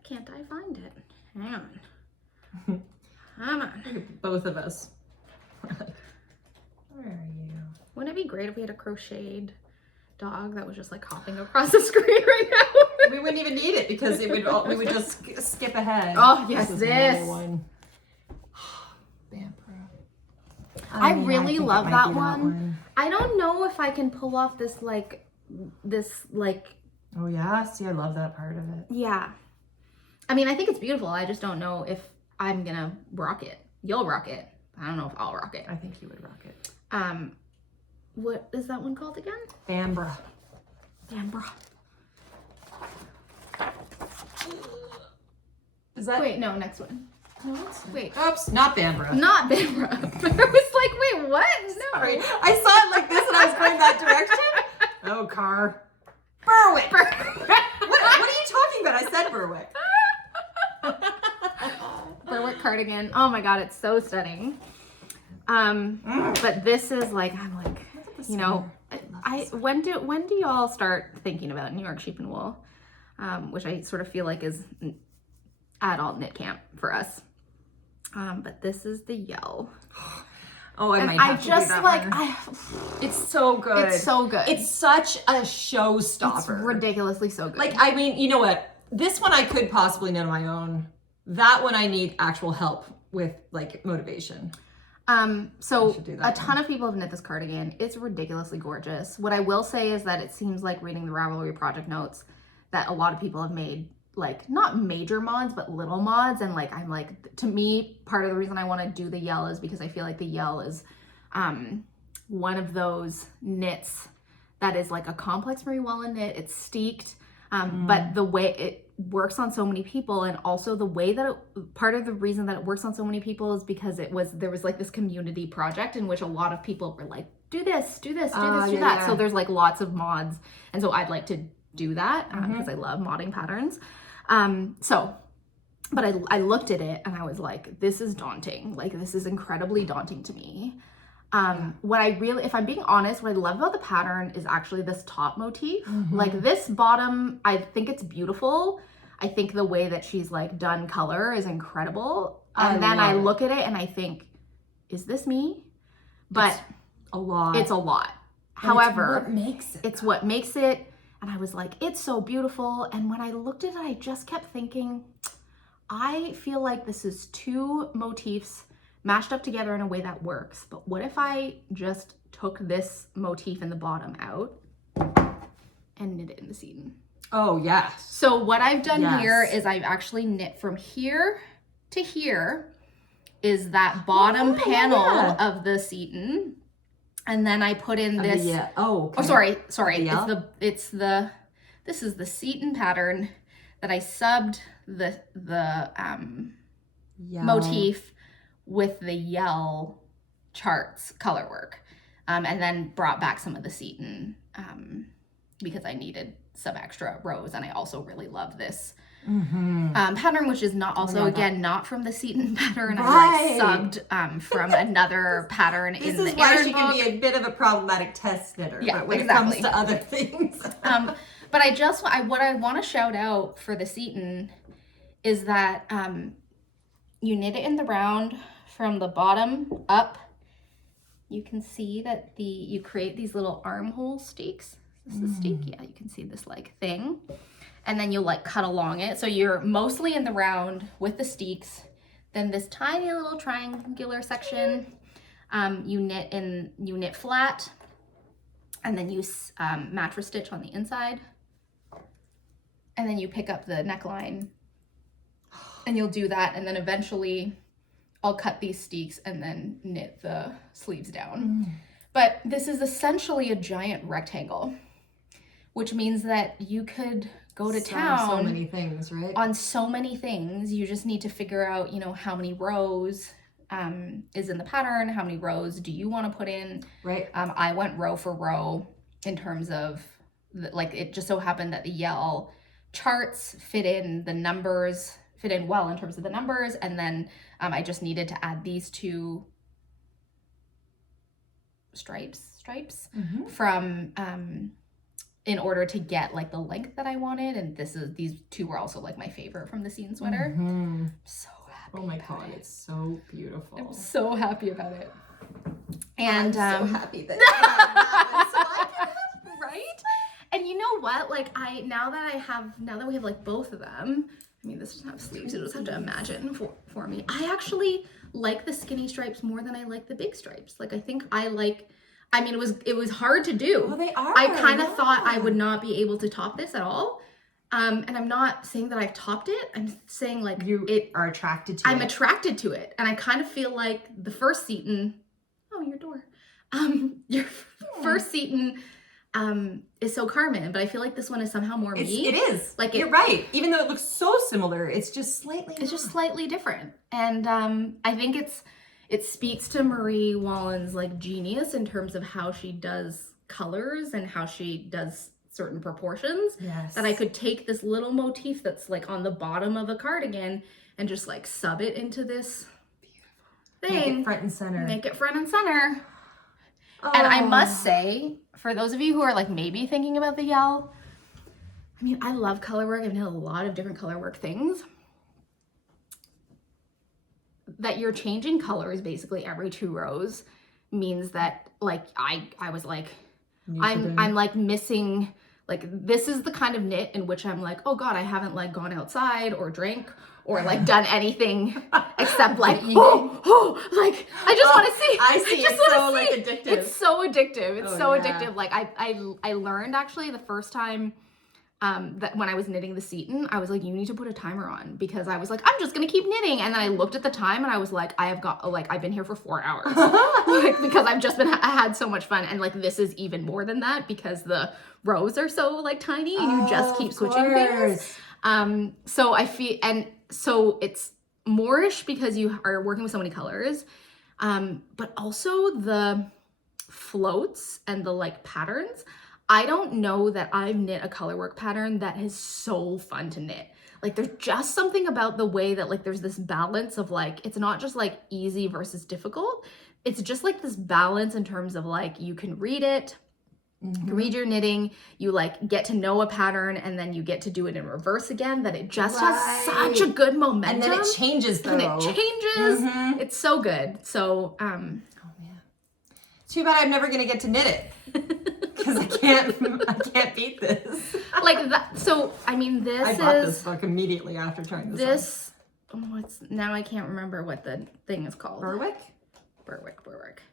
Can't I find it? Hang on. Come on. Both of us. Where are you? Wouldn't it be great if we had a crocheted dog that was just like hopping across the screen right now? We wouldn't even need it because we would just skip ahead. Oh yes, this one. I really love that one. I don't know if I can pull off this like. Oh yeah, see, I love that part of it. Yeah. I mean, I think it's beautiful. I just don't know if I'm gonna rock it. You'll rock it. I don't know if I'll rock it. I think you would rock it. What is that one called again? Bambra. Is that? Wait, no, next one. No, wait. Oops, not Bambra. Not Bambra. I was like, wait, what? No. Sorry. I saw it like this and I was going that direction. Oh, Car. Berwick. What are you talking about? I said Berwick. Berwick cardigan. Oh my God, it's so stunning. But this is like, I'm like, when do y'all start thinking about New York sheep and wool? Which I sort of feel like is adult knit camp for us. But this is the yell. Oh, I might have to do that one. It's so good. It's so good. It's such a showstopper. It's ridiculously so good. Like, I mean, you know what? This one I could possibly knit on my own. That one I need actual help with, like, motivation. So a ton of people have knit this cardigan. It's ridiculously gorgeous. What I will say is that it seems like reading the Ravelry project notes that a lot of people have made, like, not major mods, but little mods. And like, I'm like, to me, part of the reason I want to do the yell is because I feel like the yell is one of those knits that is like a complex Marie Wallin knit. It's steeked, but the way it works on so many people, and also the way that part of the reason that it works on so many people is because there was like this community project in which a lot of people were like, do this, do that. Yeah. So there's like lots of mods, and so I'd like to do that because I love modding patterns. But I looked at it and I was like, this is daunting. Like, this is incredibly daunting to me. If I'm being honest, what I love about the pattern is actually this top motif. Like this bottom, I think it's beautiful. I think the way that she's like done color is incredible. And then I look at it and I think, is this me? But it's a lot. It's a lot. However, it's what makes it. And I was like, it's so beautiful. And when I looked at it, I just kept thinking, I feel like this is two motifs mashed up together in a way that works. But what if I just took this motif in the bottom out and knit it in the seton? Oh, yes. So what I've done here is I've actually knit from here to here is that bottom panel of the seton. And then I put in this. Sorry. This is the seton pattern that I subbed the motif with the yell charts color work, and then brought back some of the seton because I needed some extra rows, and I also really love this pattern, which is not not from the seton pattern. I like subbed from another pattern in the This is why Aaron she book. can be a bit of a problematic test knitter, Yeah, but when exactly. it comes to other things. But what I want to shout out for the seton is that you knit it in the round from the bottom up. You can see that you create these little armhole steeks. This is steek, yeah, you can see this like thing. And then you'll like cut along it. So you're mostly in the round with the steeks. Then this tiny little triangular section, you knit flat, and then you mattress stitch on the inside. And then you pick up the neckline and you'll do that. And then eventually I'll cut these steeks and then knit the sleeves down. But this is essentially a giant rectangle, which means that you could go to town so many things, right? On so many things. You just need to figure out, how many rows is in the pattern, how many rows do you want to put in. Right. I went row for row in terms of, it just so happened that the yell charts fit in well in terms of the numbers, and then I just needed to add these two stripes from in order to get like the length that I wanted, and these two were also like my favorite from the seton sweater. I'm so happy. Oh my god, it's so beautiful. I'm so happy about it. And I'm so happy that you have right? And you know what? Like now that we have like both of them, I mean, this doesn't have sleeves, you just have to imagine for me. I actually like the skinny stripes more than I like the big stripes. Like, I think it was hard to do. Oh, they are. I kind of thought I would not be able to top this at all. And I'm not saying that I've topped it. I'm saying like are attracted to it. I'm attracted to it. And I kind of feel like the first seton, your door. Your first seton is so Carmen, but I feel like this one is somehow more me. It is. Like, you're right. Even though it looks so similar, it's just slightly different. And I think it speaks to Marie Wallin's like genius in terms of how she does colors and how she does certain proportions. Yes. That I could take this little motif that's like on the bottom of a cardigan and just like sub it into this thing. Make it front and center. Oh. And I must say, for those of you who are like maybe thinking about the yell, I mean, I love color work. I've done a lot of different color work things. That you're changing colors basically every 2 rows means that like I was like, I'm like missing, like this is the kind of knit in which I'm like, oh God, I haven't like gone outside or drank or like done anything except like, like I just want to see. I see. It's so like addictive. It's so addictive. It's so addictive. Like I learned actually the first time that when I was knitting the seton, I was like, you need to put a timer on, because I was like, I'm just gonna keep knitting. And then I looked at the time and I was like, I've been here for 4 hours. Like, because I had so much fun. And like, this is even more than that because the rows are so like tiny and you just keep switching things. So I feel, and so it's moreish because you are working with so many colors. But also the floats and the like patterns. I don't know that I've knit a colorwork pattern that is so fun to knit. Like, there's just something about the way that like there's this balance of like, it's not just like easy versus difficult. It's just like this balance in terms of like, you can read it, you can read your knitting, you like get to know a pattern, and then you get to do it in reverse again, that it just has such a good momentum. And then it changes though. And it changes. It's so good. So, oh man. Too bad I'm never gonna get to knit it. Because I can't beat this. Like that. So I mean, I bought this book immediately after trying this on. Now I can't remember what the thing is called. Berwick.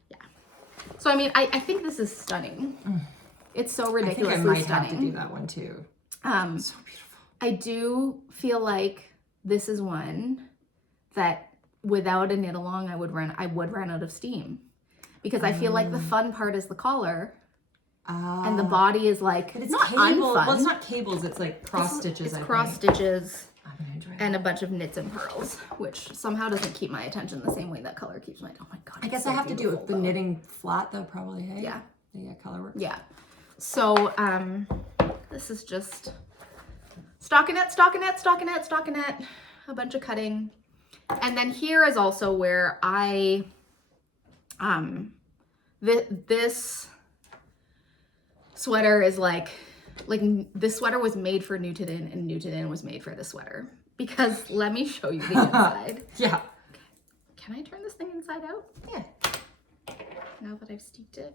Yeah. So I mean, I think this is stunning. It's so ridiculously I think I might stunning. have to do that one too. So beautiful. I do feel like this is one that without a knit along, I would run out of steam, because I feel like the fun part is the collar. And the body is like, but it's not cable. unfun. Well, it's not cables, it's like cross stitches. It's cross stitches I'm gonna enjoy and a bunch of knits and purls, which somehow doesn't keep my attention the same way that color keeps my, oh my God. I guess I have to do the knitting flat though, probably, hey? Yeah. Yeah, color work. Yeah. So, this is just stockinette, a bunch of cutting. And then here is also where I, this sweater is like this sweater was made for Nutiden and Nutiden was made for this sweater, because let me show you the inside. Yeah. Can I turn this thing inside out? Yeah. Now that I've steeped it.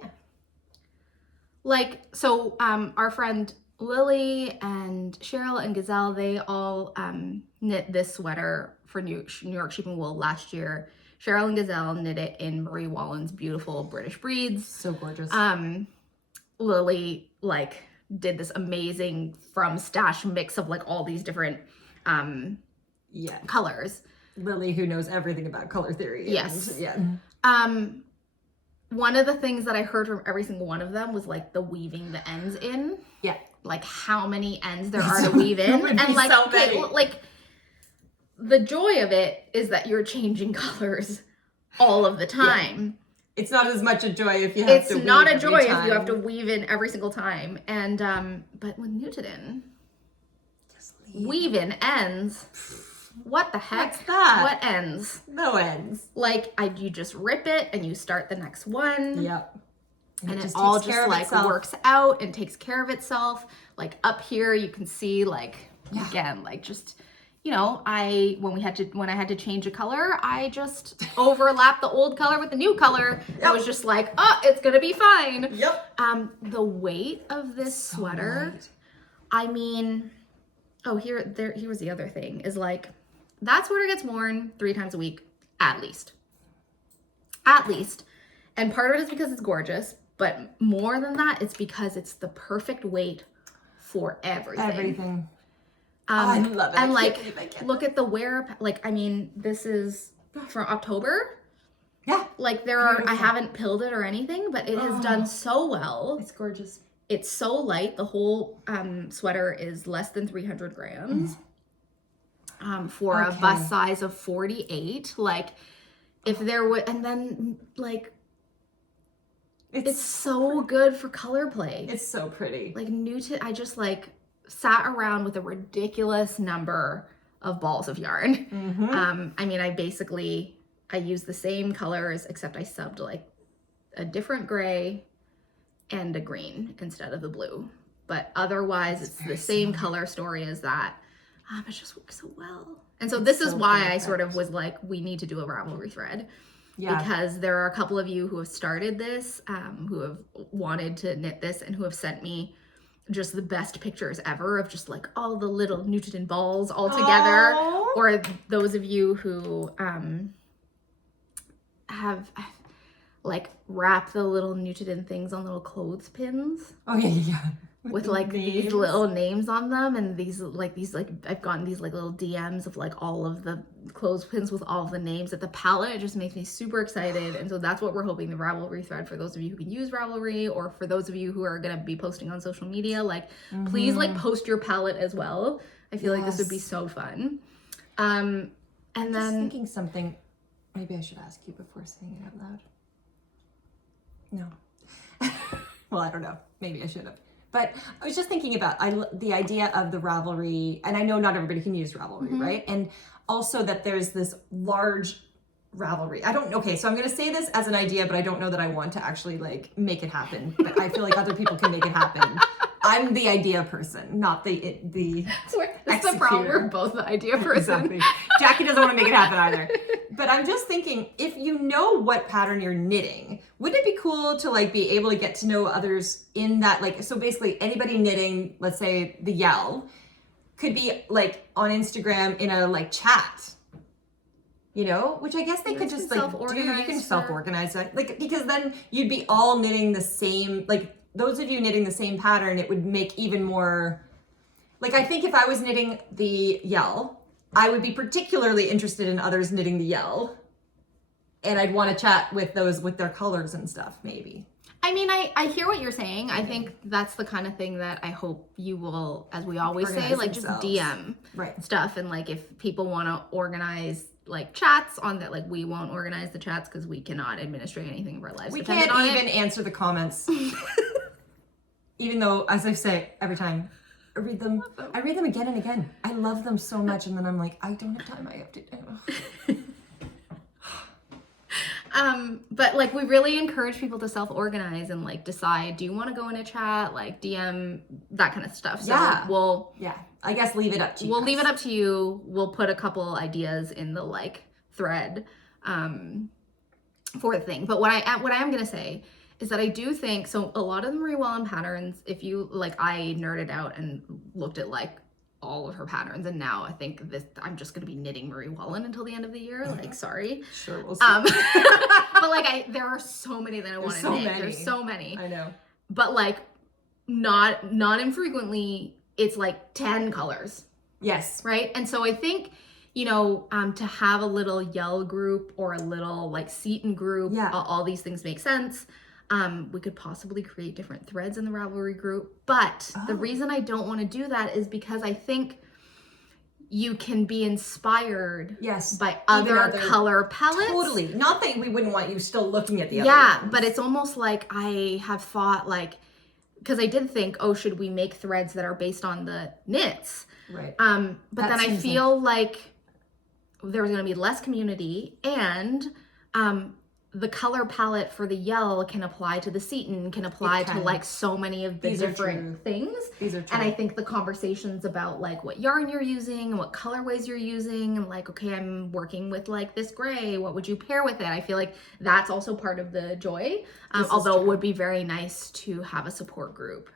Yeah. Like, so our friend Lily and Cheryl and Gazelle, they all knit this sweater for New York Sheep and Wool last year. Cheryl and Gazelle knit it in Marie Wallin's beautiful British breeds. So gorgeous. Lily like did this amazing from stash mix of like all these different colors. Lily, who knows everything about color theory. Yes. Yeah. One of the things that I heard from every single one of them was like the weaving the ends in. Yeah. Like how many ends there are to weave in. And like, so many. Like the joy of it is that you're changing colors all of the time. Yeah. It's not as much a joy if you have to weave. It's not a joy if you have to weave in every single time. And but with Nutiden, weave in ends. What the heck? What's that? What ends? No ends. Like you just rip it and you start the next one. Yep. And it all just like works out and takes care of itself. Like up here you can see like again, like just, you know, when I had to change a color, I just overlapped the old color with the new color. Yep. I was just like, oh, it's gonna be fine. Yep. The weight of this sweater, light. I mean, oh, here was the other thing, is like, that sweater gets worn 3 times a week, at least. And part of it is because it's gorgeous, but more than that, it's because it's the perfect weight for everything. I love it. And like, look at the wear. Like, I mean, this is from October. Yeah. Like I haven't pilled it or anything, but it has done so well. It's gorgeous. It's so light. The whole sweater is less than 300 grams. For a bust size of 48. Like, if there would, and then like, it's so good for color play. It's so pretty. Like I just like sat around with a ridiculous number of balls of yarn. I mean, I used the same colors, except I subbed like a different gray and a green instead of the blue. But otherwise, it's the same color story as that. It just works so well. And so this is why I sort of was like, we need to do a Ravelry thread. Yeah. Because there are a couple of you who have started this, who have wanted to knit this, and who have sent me just the best pictures ever of just like all the little Nutiden balls all together. Aww. Or those of you who have like wrapped the little Nutiden things on little clothespins. Oh yeah. with like these little names on them, and these I've gotten these like little DMs of like all of the clothespins with all of the names at the palette. It just makes me super excited, and so that's what we're hoping the Ravelry thread, for those of you who can use Ravelry, or for those of you who are gonna be posting on social media, like please like post your palette as well. I feel like this would be so fun. And then just thinking something, maybe I should ask you before saying it out loud. No. Well, I don't know. Maybe I should have. But I was just thinking about the idea of the Ravelry, and I know not everybody can use Ravelry, right? And also that there's this large Ravelry. Okay, so I'm going to say this as an idea, but I don't know that I want to actually like make it happen. But I feel like other people can make it happen. I'm the idea person, not the That's the problem. We're both the idea person. Exactly. Jackie doesn't want to make it happen either. But I'm just thinking, if you know what pattern you're knitting, wouldn't it be cool to like be able to get to know others in that, like, so basically anybody knitting, let's say the Yell, could be like on Instagram in a like chat, you know, which I guess they could just like do. You can self-organize that, like, because then you'd be all knitting the same, like those of you knitting the same pattern, it would make even more, like, I think if I was knitting the Yell, I would be particularly interested in others knitting the Yell, and I'd want to chat with those with their colors and stuff, maybe. I mean, I hear what you're saying. I think that's the kind of thing that I hope you will, as we always say, like just DM stuff. And like if people want to organize like chats on that, like we won't organize the chats because we cannot administrate anything of our lives. We can't even answer the comments. Even though, as I say every time, I read them again and again. I love them so much, and then I'm like, I don't have time. I have to. But like we really encourage people to self-organize and like decide, do you want to go in a chat, like DM, that kind of stuff. So I guess leave it up to you. We'll leave it up to you. We'll put a couple ideas in the like thread for the thing. But what I am gonna say is that I do think, so a lot of the Marie Wallin patterns, if you like, I nerded out and looked at like all of her patterns, and now I think I'm just gonna be knitting Marie Wallin until the end of the year. Like, sorry. Sure, we'll see. But like there are so many that I want to knit. There's so many. I know. But like not infrequently, it's like 10 colors. Yes. Right? And so I think, you know, to have a little Yell group or a little like Seton group, all these things make sense. We could possibly create different threads in the Ravelry group, but the reason I don't want to do that is because I think you can be inspired by other color palettes. Totally. Not that we wouldn't want you still looking at the other ones. But it's almost like I have thought like, because I did think, oh, should we make threads that are based on the knits? Right. But then I feel like there's going to be less community, and the color palette for the Yell can apply to the Seton, can apply to like so many of the different things. These are true. And I think the conversations about like what yarn you're using and what colorways you're using, and like, okay, I'm working with like this gray, what would you pair with it? I feel like that's also part of the joy. Although it would be very nice to have a support group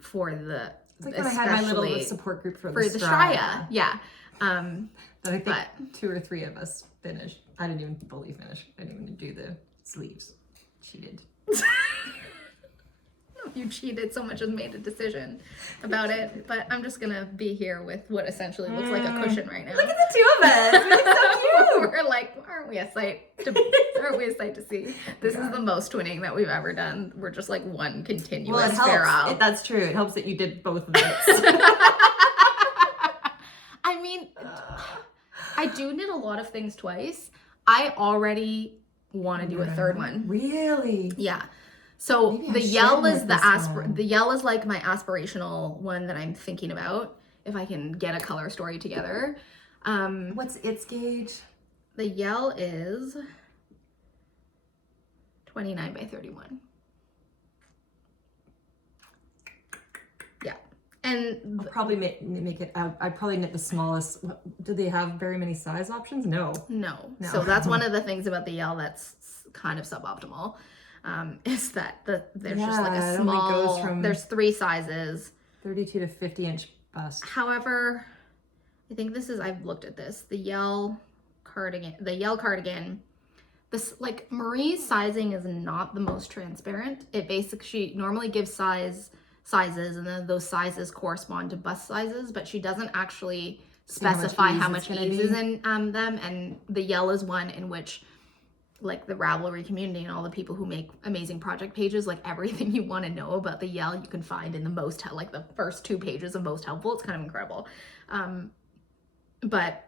for the, it's like when I had my little support group for the Straya. Yeah. But I think 2 or 3 of us finished. I didn't even fully finish. I didn't even do the sleeves. Cheated. You cheated so much as made a decision about it, but I'm just gonna be here with what essentially looks like a cushion right now. Look at the 2 of us. We look so cute. We're like, aren't we a sight to see? This is the most twinning that we've ever done. We're just like one continuous barrel. That's true. It helps that you did both of it. I mean, I do knit a lot of things twice. I already want to do a third one. Really? Yeah. So the Yell is the Yell is like my aspirational one that I'm thinking about if I can get a color story together. What's its gauge? The Yell is 29 by 31. And I'll probably make it. I'd probably knit the smallest. Do they have very many size options? No. So that's one of the things about the Yell that's kind of suboptimal. Is that there's just like a small. There's 3 sizes. 32 to 50-inch bust. However, I think I've looked at this. The Yell cardigan. This like Marie's sizing is not the most transparent. It basically, she normally gives size sizes, and then those sizes correspond to bust sizes, but she doesn't actually See how much specify ease how it's much gonna ease be? is in them. And the yell is one in which, like, the Ravelry community and all the people who make amazing project pages, like, everything you want to know about the yell you can find in the the first 2 pages of most helpful. It's kind of incredible. But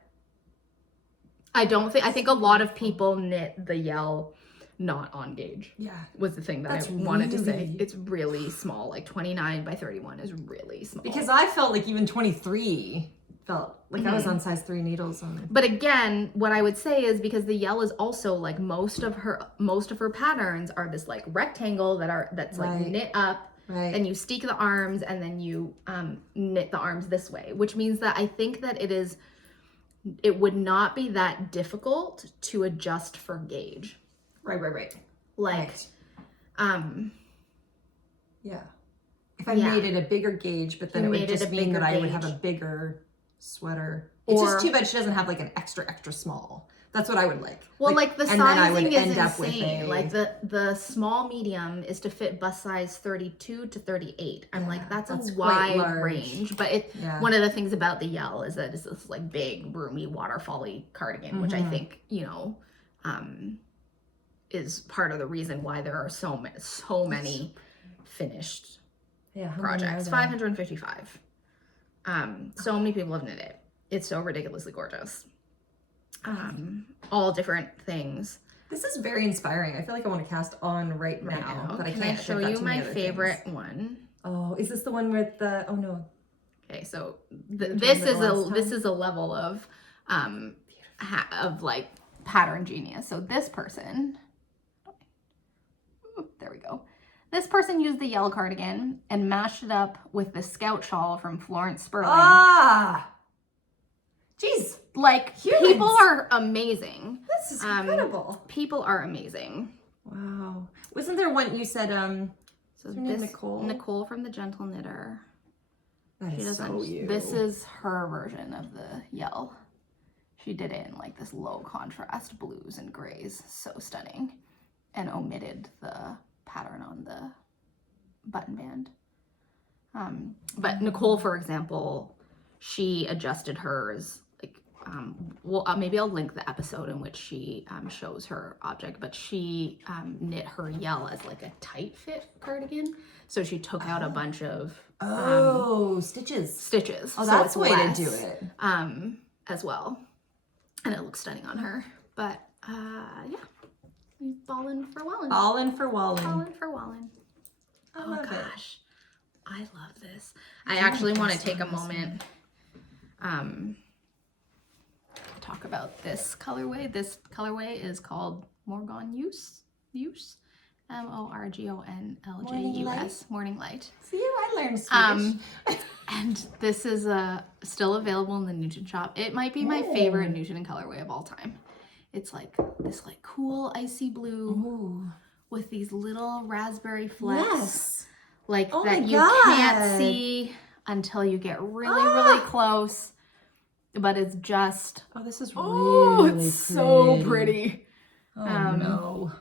I think a lot of people knit the yell not on gauge. Yeah. Was the thing that That's I wanted to say. really- It's really small. Like 29 by 31 is really small. Because I felt like even 23 felt like I was on size 3 needles on. But again, what I would say is because the yell is also like most of her patterns are this like rectangle that's like Right. knit up. Right. And you steek the arms and then you knit the arms this way, which means that I think that it would not be that difficult to adjust for gauge. Right. Like, Yeah. If I Yeah. made it a bigger gauge, but then You it would made it just a mean that bigger I would have a gauge. bigger sweater. It's Or- just too bad she doesn't have like an extra small. That's what I would like. well, like the and then I would sizing is end up with insane. a- Like the small medium is to fit bust size 32 to 38. I'm like, that's that's a quite wide large. range. But Yeah. one of the things about the yell is that it's this like big, roomy, waterfally cardigan, which I Mm-hmm. think, is part of the reason why there are so many finished Yeah, how many are projects. there? 555. So many people have knit it. It's so ridiculously gorgeous. All different things. This is very inspiring. I feel like I want to cast on right now, Now, but I can can't. I show I've got you too many my other favorite things. one? Oh, is this the one with the? Oh no. Okay, so were this talking about is last this time? is a level of like pattern genius. So this person, there we go. This person used the yellow cardigan and mashed it up with the scout shawl from Florence Sperling. Ah. Jeez, Like, humans. people are amazing. this is incredible. People are amazing. Wow. Wasn't there one you said? So Is her name this Nicole? from the Gentle Knitter. That She is doesn't. so you. This is her version of the yell. She did it in like this low contrast blues and grays, so stunning, and omitted the pattern on the button band. But Nicole, for example, she adjusted hers. Like, maybe I'll link the episode in which she shows her object, but she knit her yell as like a tight fit cardigan. So she took out a bunch of stitches. stitches. Oh, so that's it's the way to less, do it. as well. And it looks stunning on her. But yeah, BallinforWallin. BallinforWallin. BallinforWallin. I Oh love it. gosh, I love this. I actually want to take a moment to talk about this colorway. This colorway is called Morgonljus. Morgonljus. Morning Light. See, I learned Swedish. And this is still available in the Nutiden shop. It might be my favorite Nutiden colorway of all time. It's like this like cool icy blue Ooh. with these little raspberry flecks. Yes. Like Oh that my you God. can't see until you get really close. But it's just Oh, this is really it's so pretty. Oh no.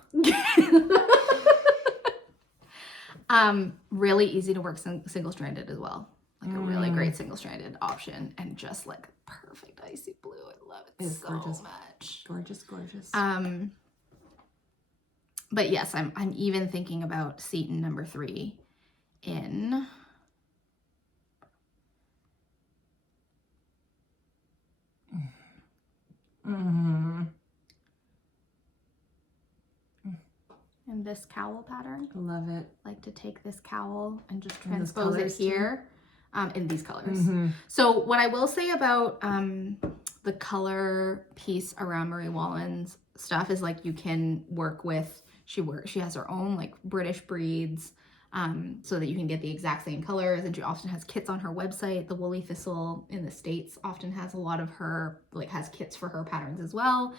Really easy to work single-stranded as well. Like a really great single-stranded option, and just like perfect icy blue. I love it It's so gorgeous. much. Gorgeous. But yes, I'm even thinking about Seton number 3 in in this cowl pattern. I love it. Like to take this cowl and just And those transpose it colors too? here in these colors. Mm-hmm. So what I will say about the color piece around Moorit Wallin's stuff is like you can work with, she has her own like British breeds so that you can get the exact same colors, and she often has kits on her website. The Woolly Thistle in the States often has a lot of her, like has kits for her patterns as well.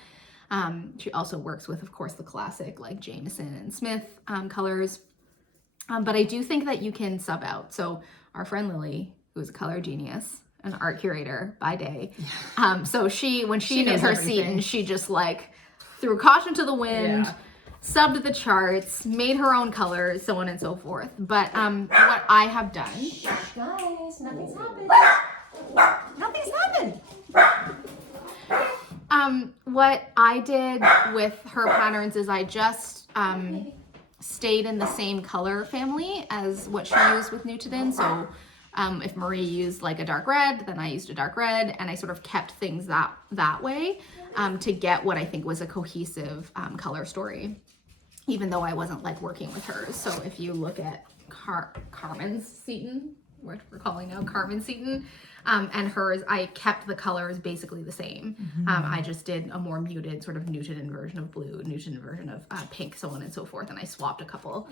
She also works with, of course, the classic like Jameson and Smith colors. But I do think that you can sub out. So our friend Lily, who is a color genius, an art curator by day. So when she knit knows her everything. Seton, she just like threw caution to the wind, subbed the charts, made her own colors, so on and so forth. But what I have done, Guys, nothing's happened. Nothing's happened. what I did with her patterns is I just stayed in the same color family as what she used with Nutiden. So if Marie used like a dark red, then I used a dark red, and I sort of kept things that way to get what I think was a cohesive color story, even though I wasn't like working with hers. So if you look at Carmen's Seton, what we're calling now Carmen Seton, and hers, I kept the colors basically the same. I just did a more muted sort of Nutiden version of blue, Nutiden version of pink, so on and so forth, and I swapped a couple.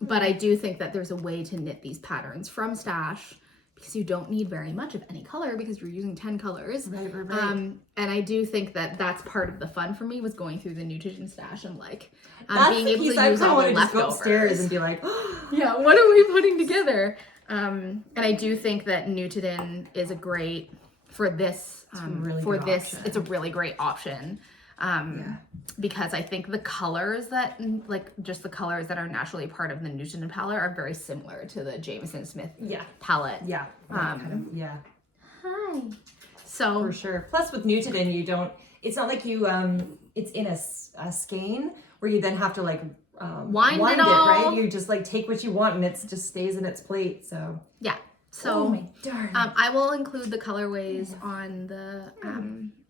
But I do think that there's a way to knit these patterns from stash, because you don't need very much of any color because you're using 10 colors. Right. And I do think that that's part of the fun for me, was going through the Nutiden stash and like being able to use all the leftovers. Go upstairs and be like, yeah, what are we putting together? And I do think that Nutiden is a great for this. It's a really great option. Because I think the colors that, like, just the colors that are naturally part of the Nutiden palette are very similar to the Jameson Smith palette. Yeah. Hi. So for sure. Plus with Nutiden, you don't, it's not like you, it's in a skein where you then have to like wind it all. Right? You just like take what you want and it just stays in its plate. So yeah. So oh my darn. I will include the colorways on the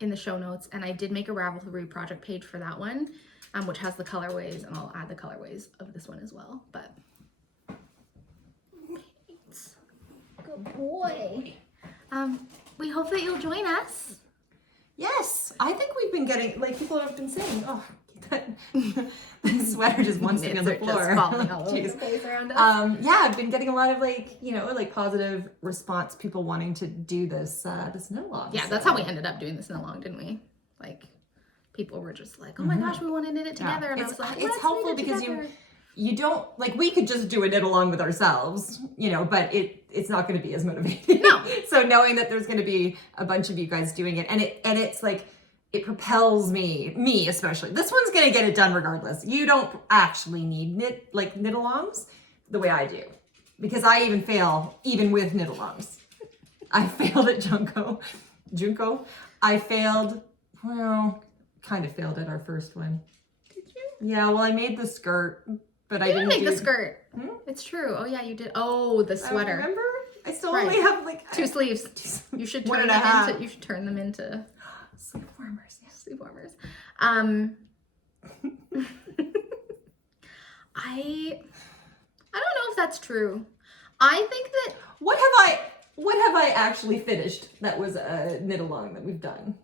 in the show notes, and I did make a Ravelry project page for that one, which has the colorways, and I'll add the colorways of this one as well. But good boy. We hope that you'll join us. Yes, I think we've been getting, like, people have been saying, oh, that sweater just wants to be on the floor. Just falling all over the place around us. Yeah, I've been getting a lot of like, you know, like positive response, people wanting to do this knit along. Yeah, that's how we ended up doing this knit along, didn't we? Like, people were just like, oh my gosh, we want to knit it together. And I was like, it's helpful because you don't, like, we could just do a knit along with ourselves, you know, but it's not going to be as motivating. No. So knowing that there's going to be a bunch of you guys doing it, and it's like, it propels me especially. This one's going to get it done regardless. You don't actually need knit alongs the way I do, because I even fail even with knit alongs. I failed at Junko. I failed, well, kind of failed at our first one. Did you? Yeah, well, I made the skirt, but I didn't make the skirt. It's true. Oh yeah, you did. Oh, the sweater. I remember? I still only have like two sleeves. You should turn them into sleep warmers. Yeah, sleep warmers. I don't know if that's true. I think that what have I actually finished that was a knit along that we've done?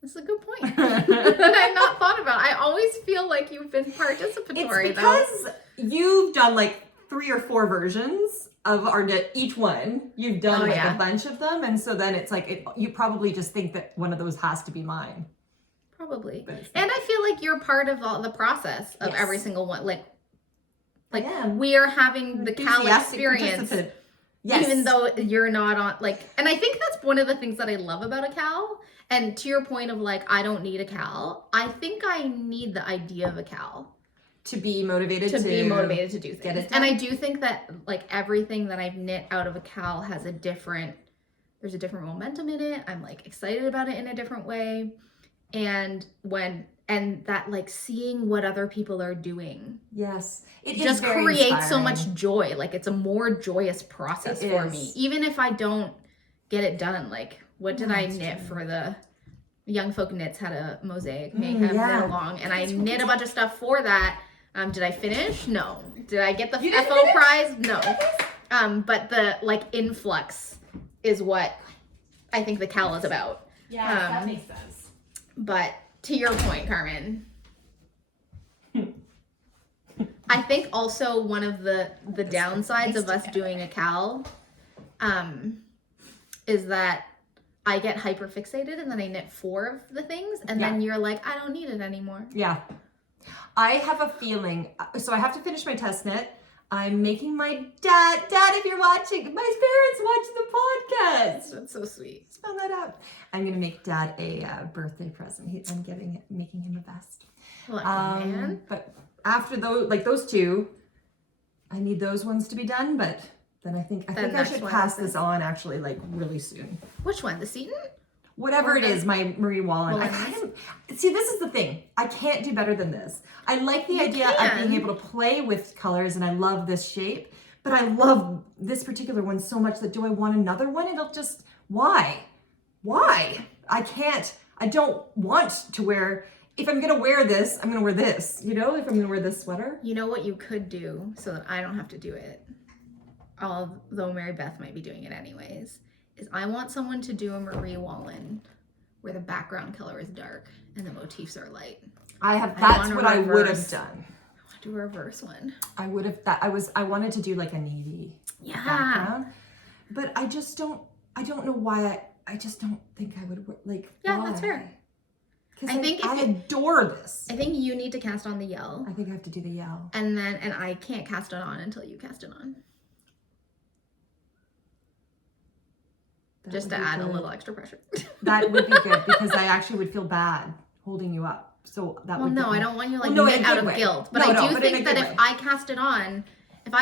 That's a good point. That I've not thought about. I always feel like you've been participatory. It's because you've done like 3 or 4 versions of our knit, each one. You've done a bunch of them, and so then it's like you probably just think that one of those has to be mine. Probably. And I feel like you're part of all the process of every single one. Like we are having the KAL experience. Yes. Even though you're not on, like, and I think that's one of the things that I love about a KAL. And to your point of like, I don't need a KAL. I think I need the idea of a KAL. To be motivated to do things. And I do think that like everything that I've knit out of a KAL has there's a different momentum in it. I'm like excited about it in a different way. And that like seeing what other people are doing. Yes. It just creates so much joy. Like it's a more joyous process for me. Even if I don't get it done. Like what did I knit for the Young Folk Knits had a mosaic mayhem knit along, and I knit a bunch of stuff for that. Did I finish? No. Did I get the FO prize? No. But the like influx is what I think the KAL is about. Yeah, that makes sense. But to your point, Carmen, I think also one of the downsides of us doing a KAL is that I get hyper fixated and then I knit 4 of the things and then you're like, I don't need it anymore. Yeah. I have a feeling, so I have to finish my test knit. I'm making my dad, if you're watching, my parents watch the podcast. That's so sweet. Spell that out. I'm gonna make Dad a birthday present. I'm making him a vest. Man. But after those two, I need those ones to be done. But then I think I should pass this on actually like really soon. Which one? The Seton? Whatever it is, my Moorit Brown. See, this is the thing. I can't do better than this. I like the idea of being able to play with colors, and I love this shape. But I love this particular one so much that do I want another one? It'll just, why? I can't. I don't want to wear. If I'm gonna wear this, I'm gonna wear this. You know, if I'm gonna wear this sweater. You know what you could do so that I don't have to do it, although Mary Beth might be doing it anyways, is I want someone to do a Moorit Brown where the background color is dark and the motifs are light. That's what I would have done. I want to do a reverse one. I would have I wanted to do like a navy background. But I don't know why I just don't think I would like. Yeah, why? that's fair. Because I adore this. I think you need to cast on the yell. I think I have to do the yell. And I can't cast it on until you cast it on. Just to add a little extra pressure. That would be good because I actually would feel bad holding you up. So that would I don't want you knit out of guilt. But I do think that if I cast it on and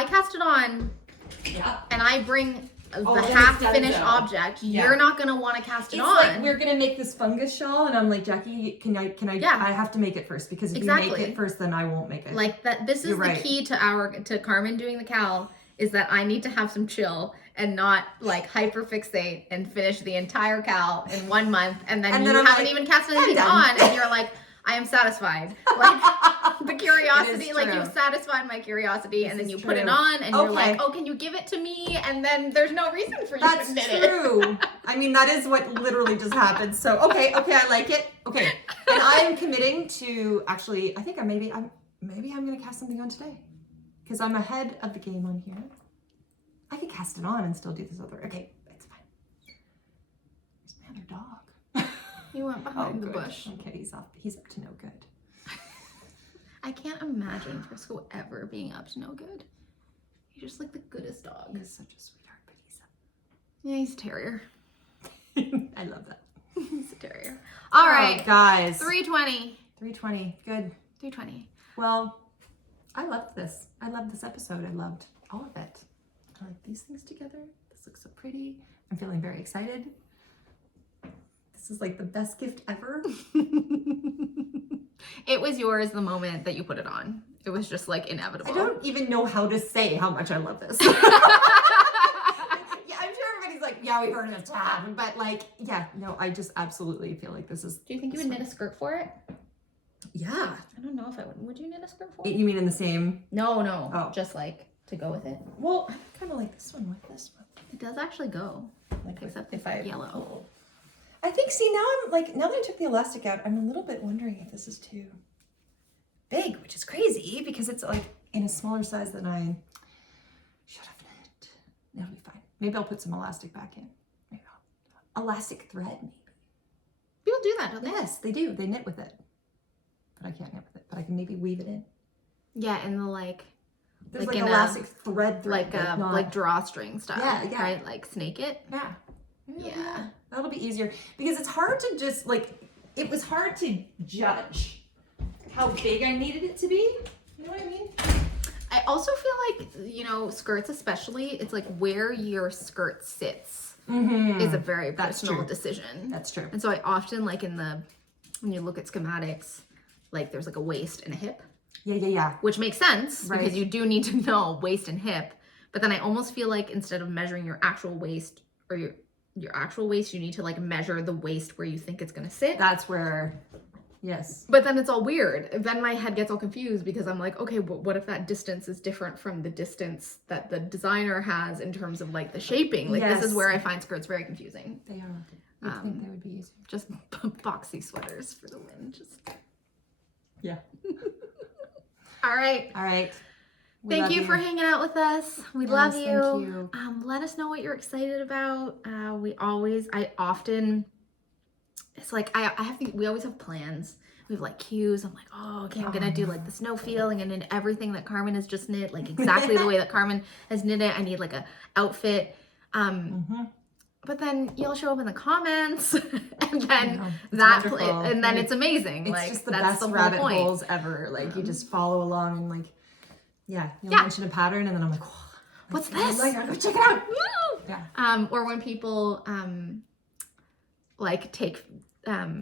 I bring the half finished object, you're not gonna want to cast it on. It's like we're gonna make this fungus shawl, and I'm like, Jackie, can I? Yeah. I have to make it first because if you make it first, then I won't make it. Like that. This is the key to Carmen doing the KAL is that I need to have some chill and not like hyper fixate and finish the entire KAL in 1 month, and then you haven't even cast anything on, and you're like, I am satisfied. Like the curiosity, like you've satisfied my curiosity, and then you put it on, and you're like, oh, can you give it to me? And then there's no reason for you to knit it. That's true. I mean, that is what literally just happened. So okay, I like it. Okay, and I'm committing to actually. I think I'm gonna cast something on today because I'm ahead of the game on here. I could cast it on and still do this other. Okay, it's fine. There's my other dog. He went behind the bush. Okay, he's up to no good. I can't imagine Frisco ever being up to no good. He's just like the goodest dog. He's such a sweetheart, but he's a terrier. I love that. He's a terrier. All right, guys. 320. 320. Good. 320. Well, I loved this. I loved this episode. I loved all of it. I like these things together. This looks so pretty. I'm feeling very excited. This is like the best gift ever. It was yours the moment that you put it on. It was just like inevitable. I don't even know how to say how much I love this. Yeah, I'm sure everybody's like, yeah, we've heard of this, but like, yeah, no, I just absolutely feel like this is. Do you think you would knit a skirt for it? Yeah. I don't know if I would. Would you knit a skirt for it? You mean in the same? No. Oh. Just like to go with it. Well, I kind of like this one with this one. It does actually go. Like except if I yellow. I think, see, now that I took the elastic out, I'm a little bit wondering if this is too big, which is crazy because it's like in a smaller size than I should have knit. It'll be fine. Maybe I'll put some elastic back in. Maybe elastic thread, maybe. People do that, don't they? Yes, they do. They knit with it. But I can't knit with it. But I can maybe weave it in. Yeah, and the like... There's like elastic thread. Like drawstring style. Yeah. Right? Like snake it. Yeah. Yeah. That'll be easier because it's hard to just it was hard to judge how big I needed it to be. You know what I mean? I also feel like, skirts especially, it's like where your skirt sits is a very personal decision. That's true. And so I often when you look at schematics, like there's like a waist and a hip. Yeah. Which makes sense because you do need to know waist and hip. But then I almost feel like instead of measuring your actual waist or your actual waist, you need to measure the waist where you think it's going to sit. That's where, yes. But then it's all weird. Then my head gets all confused because I'm like, okay, what if that distance is different from the distance that the designer has in terms of the shaping? This is where I find skirts very confusing. They are. I think they would be easier. Just boxy sweaters for the win. Yeah. All right. Thank you for hanging out with us. We love you. Thank you. Let us know what you're excited about. We always have we always have plans, we have like cues. I'm like, oh, okay, I'm gonna do like the Snowfield. I'm gonna knit everything that Carmen has just knit, like exactly the way that Carmen has knit it. I need like a outfit. But then you'll show up in the comments, and then it's amazing. It's like just the that's best the whole rabbit point. holes ever. Like you just follow along and like, you'll mention a pattern, and then I'm like, what's this? Like, go check it out. Yeah. Or when people like take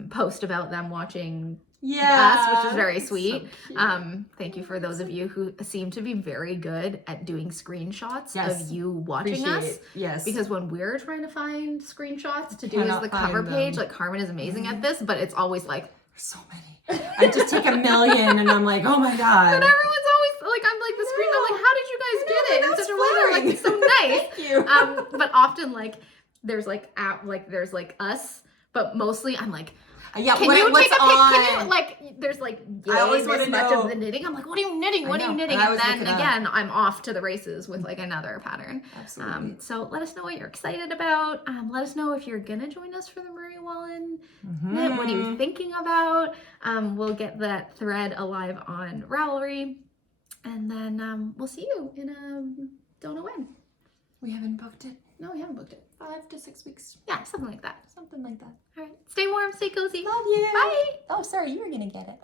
post about them watching us, which is very sweet. So thank you for those of you who seem to be very good at doing screenshots of you watching us. Yes. Because when we're trying to find screenshots to do as the cover page, like Carmen is amazing at this, but it's always like there's so many. I just take a million and I'm like, oh my god. And everyone's always like, I'm like the screen. I'm like, how did you guys get it in such a way that like it's so nice? Thank you. But often like there's like there's like us, but mostly I'm like, can you take a pic? Can you like? There's like this much of the knitting. I'm like, what are you knitting? What are you knitting? And then again, I'm off to the races with like another pattern. Absolutely. So let us know what you're excited about. Let us know if you're gonna join us for the Moorit Wallin knit. What are you thinking about? We'll get that thread alive on Ravelry, and then we'll see you in don't know when. We haven't booked it. No, we haven't booked it. 5 to 6 weeks. Yeah, something like that. Something like that. All right. Stay warm, stay cozy. Love you. Bye. Oh, sorry, you were gonna get it.